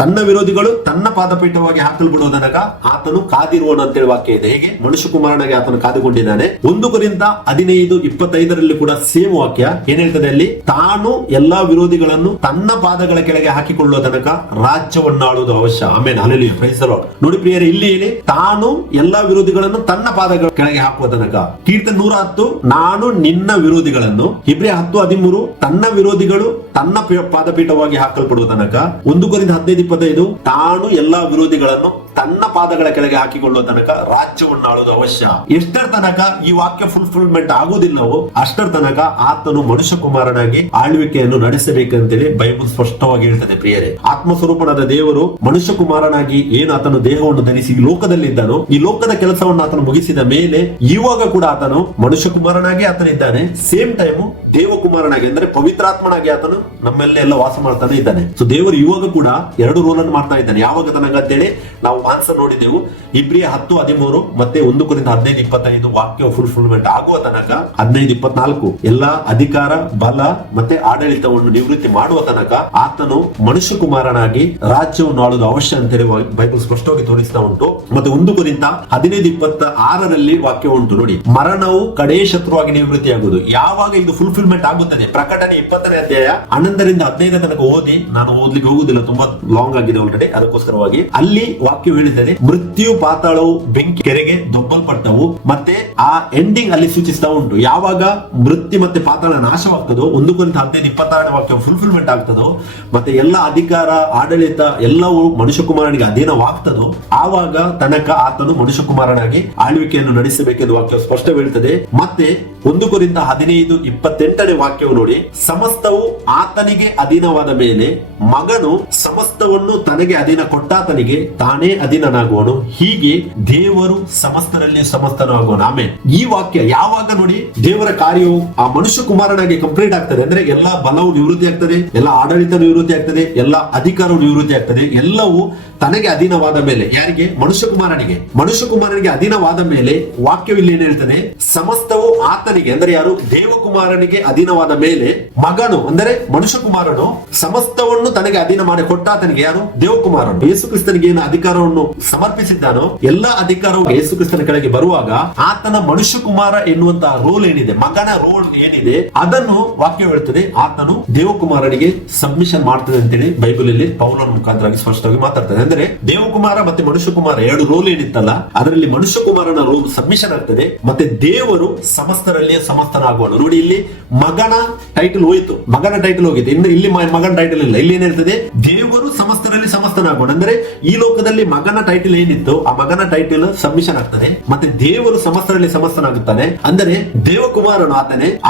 ತನ್ನ ವಿರೋಧಿಗಳು ತನ್ನ ಪಾದಪೀಠವಾಗಿ ಹಾಕಲ್ಪಡುವ ತನಕ ಆತನು ಕಾದಿರುವನು ಅಂತೇಳಿ ವಾಕ್ಯ ಇದೆ. ಹೇಗೆ? ಮನುಷ್ಯ ಕುಮಾರನಾಗಿ ಆತನು ಕಾದುಕೊಂಡಿದ್ದಾನೆ. 1 ಕೊರಿಂಥ 15:25ರಲ್ಲಿ ಕೂಡ ಸೇಮ್ ವಾಕ್ಯ ಏನ್ ಹೇಳ್ತದೆ? ಅಲ್ಲಿ ತಾನು ಎಲ್ಲಾ ವಿರೋಧಿಗಳನ್ನು ತನ್ನ ಪಾದಗಳ ಕೆಳಗೆ ಹಾಕಿಕೊಳ್ಳುವ ತನಕ ರಾಜ್ಯವನ್ನಾಳುವುದು ಅವಶ್ಯ. ಆಮೇಲೆ ಹಲ್ಲೆಲೂಯಾ, ಪ್ರೈಸ್ ದಿ ಲಾರ್ಡ್. ನೋಡಿ ಪ್ರಿಯರೇ, ಇಲ್ಲಿ ತಾನು ಎಲ್ಲಾ ವಿರೋಧಿಗಳನ್ನು ತನ್ನ ಪಾದಗಳ ಕೆಳಗೆ ಹಾಕುವ ತನಕ. ಕೀರ್ತನೆ 110, ನಾನು ನಿನ್ನ ವಿರೋಧಿಗಳನ್ನು. ಇಬ್ರಿಯ 10:13, ತನ್ನ ವಿರೋಧಿಗಳು ತನ್ನ ಪಾದಪೀಠವಾಗಿ ಹಾಕಲ್ಪಡುವ ತನಕ. 1 ಕೊರಿಂಥ 15:25, ತಾನು ಎಲ್ಲಾ ವಿರೋಧಿಗಳನ್ನು ತನ್ನ ಪಾದಗಳ ಕೆಳಗೆ ಹಾಕಿಕೊಳ್ಳುವ ತನಕ ರಾಜ್ಯವನ್ನು ಆಳುವುದು ಅವಶ್ಯ. ಎಷ್ಟರ ತನಕ ಈ ವಾಕ್ಯ ಫುಲ್ಫಿಲ್ಮೆಂಟ್ ಆಗುವುದಿಲ್ಲವೋ ಅಷ್ಟರ ತನಕ ಆತನು ಮನುಷ್ಯ ಕುಮಾರನಾಗಿ ಆಳ್ವಿಕೆಯನ್ನು ನಡೆಸಬೇಕಂತೇಳಿ ಬೈಬಲ್ ಸ್ಪಷ್ಟವಾಗಿ ಹೇಳ್ತದೆ. ಪ್ರಿಯರೇ, ಆತ್ಮಸ್ವರೂಪನಾದ ದೇವರು ಮನುಷ್ಯ ಕುಮಾರನಾಗಿ ಏನು ಆತನು ದೇಹವನ್ನು ಧರಿಸಿ ಲೋಕದಲ್ಲಿ ಇದ್ದಾನೋ, ಈ ಲೋಕದ ಕೆಲಸವನ್ನು ಆತನು ಮುಗಿಸಿದ ಮೇಲೆ ಇವಾಗ ಕೂಡ ಆತನು ಮನುಷ್ಯ ಕುಮಾರನಾಗಿ ಆತನಿದ್ದಾನೆ. ಸೇಮ್ ಟೈಮ್ ದೇವಕುಮಾರನಾಗಿ, ಅಂದ್ರೆ ಪವಿತ್ರಾತ್ಮನಾಗಿ ಆತನು ನಮ್ಮೆಲ್ಲ ವಾಸ ಮಾಡ್ತಾನೆ ಇದ್ದಾನೆ. ಸೊ ದೇವರು ಇವಾಗ ಕೂಡ 2 ರೋಲ್ ಅನ್ನು ಮಾಡ್ತಾ ಇದ್ದಾನೆ. ಯಾವಾಗ ತನಕ ಅಂತೇಳಿ ನಾವು ಆನ್ಸರ್ ನೋಡಿದೆವು. ಇಬ್ರಿಯ 10:13 ಮತ್ತೆ 1 ಕೊರಿಂಥ 15:25 ವಾಕ್ಯ ಫುಲ್ಫಿಲ್ಮೆಂಟ್ ಆಗುವ ತನಕ. 15:24 ಎಲ್ಲಾ ಅಧಿಕಾರ, ಬಲ ಮತ್ತೆ ಆಡಳಿತವನ್ನು ನಿವೃತ್ತಿ ಮಾಡುವ ತನಕ ಆತನು ಮನುಷ್ಯ ಕುಮಾರನಾಗಿ ರಾಜ್ಯವನ್ನು ಆಳುವುದು ಅವಶ್ಯ ಅಂತೇಳಿ ಬೈಬಲ್ ಸ್ಪಷ್ಟವಾಗಿ ತೋರಿಸ್ತಾ ಉಂಟು. ಮತ್ತೆ 1 ಕೊರಿಂಥ 15:26ರಲ್ಲಿ ವಾಕ್ಯ ಉಂಟು ನೋಡಿ, ಮರಣವು ಕಡೇ ಶತ್ರುವಾಗಿ ನಿವೃತ್ತಿಯಾಗುವುದು. ಯಾವಾಗ ಇದು ಫುಲ್ಫಿಲ್ಮೆಂಟ್ ಆಗುತ್ತದೆ? ಪ್ರಕಟಣೆ 20ನೇ ಅಧ್ಯಾಯ 11ರಿಂದ 15 ತನಕ ಓದಿ. ನಾನು ಓದ್ಲಿಕ್ಕೆ ಹೋಗುದಿಲ್ಲ, ತುಂಬಾ ಲಾಂಗ್ ಆಗಿದೆ ಆಲ್ರೆಡಿ, ಅದಕ್ಕೋಸ್ಕರವಾಗಿ ಅಲ್ಲಿ ವಾಕ್ಯ ಹೇಳಿದರೆ ಮೃತ್ಯು, ಪಾತಾಳವು ಬೆಂಕಿ ಕೆರೆಗೆ ದೊಬ್ಬಲ್ಪಟ್ಟವು. ಮತ್ತೆ ಆ ಎಂಡಿಂಗ್ ಅಲ್ಲಿ ಸೂಚಿಸ್ತಾ ಉಂಟು. ಯಾವಾಗ ಮೃತ್ಯು ಮತ್ತೆ ಪಾತಾಳ ನಾಶವಾಗ್ತದೋ, 1 ಕೊರಿಂಥ 15:26ನೇ ವಾಕ್ಯ ಫುಲ್ಫಿಲ್ಮೆಂಟ್ ಆಗ್ತದೋ, ಮತ್ತೆ ಎಲ್ಲ ಅಧಿಕಾರ, ಆಡಳಿತ ಎಲ್ಲವೂ ಮನುಷ್ಯ ಕುಮಾರನಿಗೆ ಅಧೀನವಾಗ್ತದೋ, ಆವಾಗ ತನಕ ಆತನು ಮನುಷ್ಯ ಕುಮಾರನಾಗಿ ಆಳ್ವಿಕೆಯನ್ನು ನಡೆಸಬೇಕೆಂದು ವಾಕ್ಯ ಸ್ಪಷ್ಟ ಹೇಳ್ತದೆ. ಮತ್ತೆ 1 ಕೊರಿಂಥ 15:28ನೇ ವಾಕ್ಯವು ನೋಡಿ, ಸಮಸ್ತವು ಆತನಿಗೆ ಅಧೀನವಾದ ಮೇಲೆ ಮಗನು ಸಮಸ್ತವನ್ನು ತನಗೆ ಅಧೀನ ಕೊಟ್ಟಾತನಿಗೆ ತಾನೇ ಅಧೀನನಾಗುವನು. ಹೀಗೆ ದೇವರು ಸಮಸ್ತರಲ್ಲಿ ಸಮಸ್ತನಾಗುವನು. ಆಮೇಲೆ ಈ ವಾಕ್ಯ ಯಾವಾಗ ನೋಡಿ ದೇವರ ಕಾರ್ಯವು ಆ ಮನುಷ್ಯ ಕುಮಾರನಾಗಿ ಕಂಪ್ಲೀಟ್ ಆಗ್ತದೆ, ಅಂದ್ರೆ ಎಲ್ಲಾ ಬಲವು ನಿವೃತ್ತಿ ಆಗ್ತದೆ, ಎಲ್ಲ ಆಡಳಿತ ನಿವೃತ್ತಿ ಆಗ್ತದೆ, ಎಲ್ಲ ಅಧಿಕಾರವು ನಿವೃತ್ತಿ ಆಗ್ತದೆ. ಎಲ್ಲವೂ ತನಗೆ ಅಧೀನವಾದ ಮೇಲೆ. ಯಾರಿಗೆ? ಮನುಷ್ಯ ಕುಮಾರನಿಗೆ. ಮನುಷ್ಯ ಕುಮಾರನಿಗೆ ಅಧೀನವಾದ ಮೇಲೆ ವಾಕ್ಯವಿಲ್ಲಿ ಏನ್ ಹೇಳ್ತಾನೆ? ಸಮಸ್ತವು ಆತನಿಗೆ, ಅಂದ್ರೆ ಯಾರು? ದೇವಕುಮಾರನಿಗೆ ಅಧೀನವಾದ ಮೇಲೆ ಮಗನು, ಅಂದರೆ ಮನುಷ್ಯ ಕುಮಾರನು ಸಮಸ್ತವನ್ನು ತನಗೆ ಅಧೀನ ಮಾಡಿ ಕೊಟ್ಟಾತನಿಗೆ. ಯಾರು? ದೇವಕುಮಾರನು. ಯೇಸು ಕ್ರಿಸ್ತನಿಗೆ ಏನು ಅಧಿಕಾರವನ್ನು ಸಮರ್ಪಿಸಿದ್ದಾನೋ ಎಲ್ಲ ಅಧಿಕಾರವು ಯೇಸು ಕ್ರಿಸ್ತನ ಕೆಳಗೆ ಬರುವಾಗ ಆತನ ಮನುಷ್ಯ ಕುಮಾರ ಎನ್ನುವಂತಹ ರೋಲ್ ಏನಿದೆ, ಮಗನ ರೋಲ್ ಏನಿದೆ, ಅದನ್ನು ವಾಕ್ಯ ಹೇಳ್ತದೆ ಆತನು ದೇವಕುಮಾರನಿಗೆ ಸಬ್ಮಿಷನ್ ಮಾಡ್ತದೆ ಅಂತೇಳಿ ಬೈಬಲ್ ಅಲ್ಲಿ ಪೌಲನ ಮುಖಾಂತರವಾಗಿ ಸ್ಪಷ್ಟವಾಗಿ ಮಾತಾಡ್ತದೆ. ಅಂದ್ರೆ ದೇವಕುಮಾರ ಮತ್ತೆ ಮನುಷ್ಯ ಕುಮಾರ 2 ರೋಲ್ ಏನಿತ್ತಲ್ಲ, ಅದರಲ್ಲಿ ಮನುಷ್ಯ ಕುಮಾರನ ರೋಲ್ ಸಬ್ಮಿಷನ್ ಆಗ್ತದೆ. ಮತ್ತೆ ದೇವರು ಸಮಸ್ತರಲ್ಲಿ ಸಮಸ್ತನಾಗುವನು. ನೋಡಿ, ಇಲ್ಲಿ ಮಗನ ಟೈಟಲ್ ಹೋಯಿತು, ಮಗನ ಟೈಟಲ್ ಹೋಗಿದೆ, ಇನ್ನು ಇಲ್ಲಿ ಮಗನ ಟೈಟಲ್ ಇಲ್ಲ. ಇಲ್ಲಿ ಏನ್ ಹೇಳ್ತದೆ? ದೇವರು ಸಮಸ್ತರಲ್ಲಿ ಸಮಸ್ತನಾಗುವನು. ಅಂದ್ರೆ ಈ ಲೋಕದಲ್ಲಿ ಮಗನ ಟೈಟಲ್ ಏನಿತ್ತು, ಆ ಮಗನ ಟೈಟಲ್ ಸಬ್ಮಿಷನ್ ಆಗ್ತದೆ. ಮತ್ತೆ ದೇವರು ಸಮಸ್ತರಲ್ಲಿ ಸಮಸ್ತನಾಗುತ್ತಾನೆ. ಅಂದರೆ ದೇವಕುಮಾರನು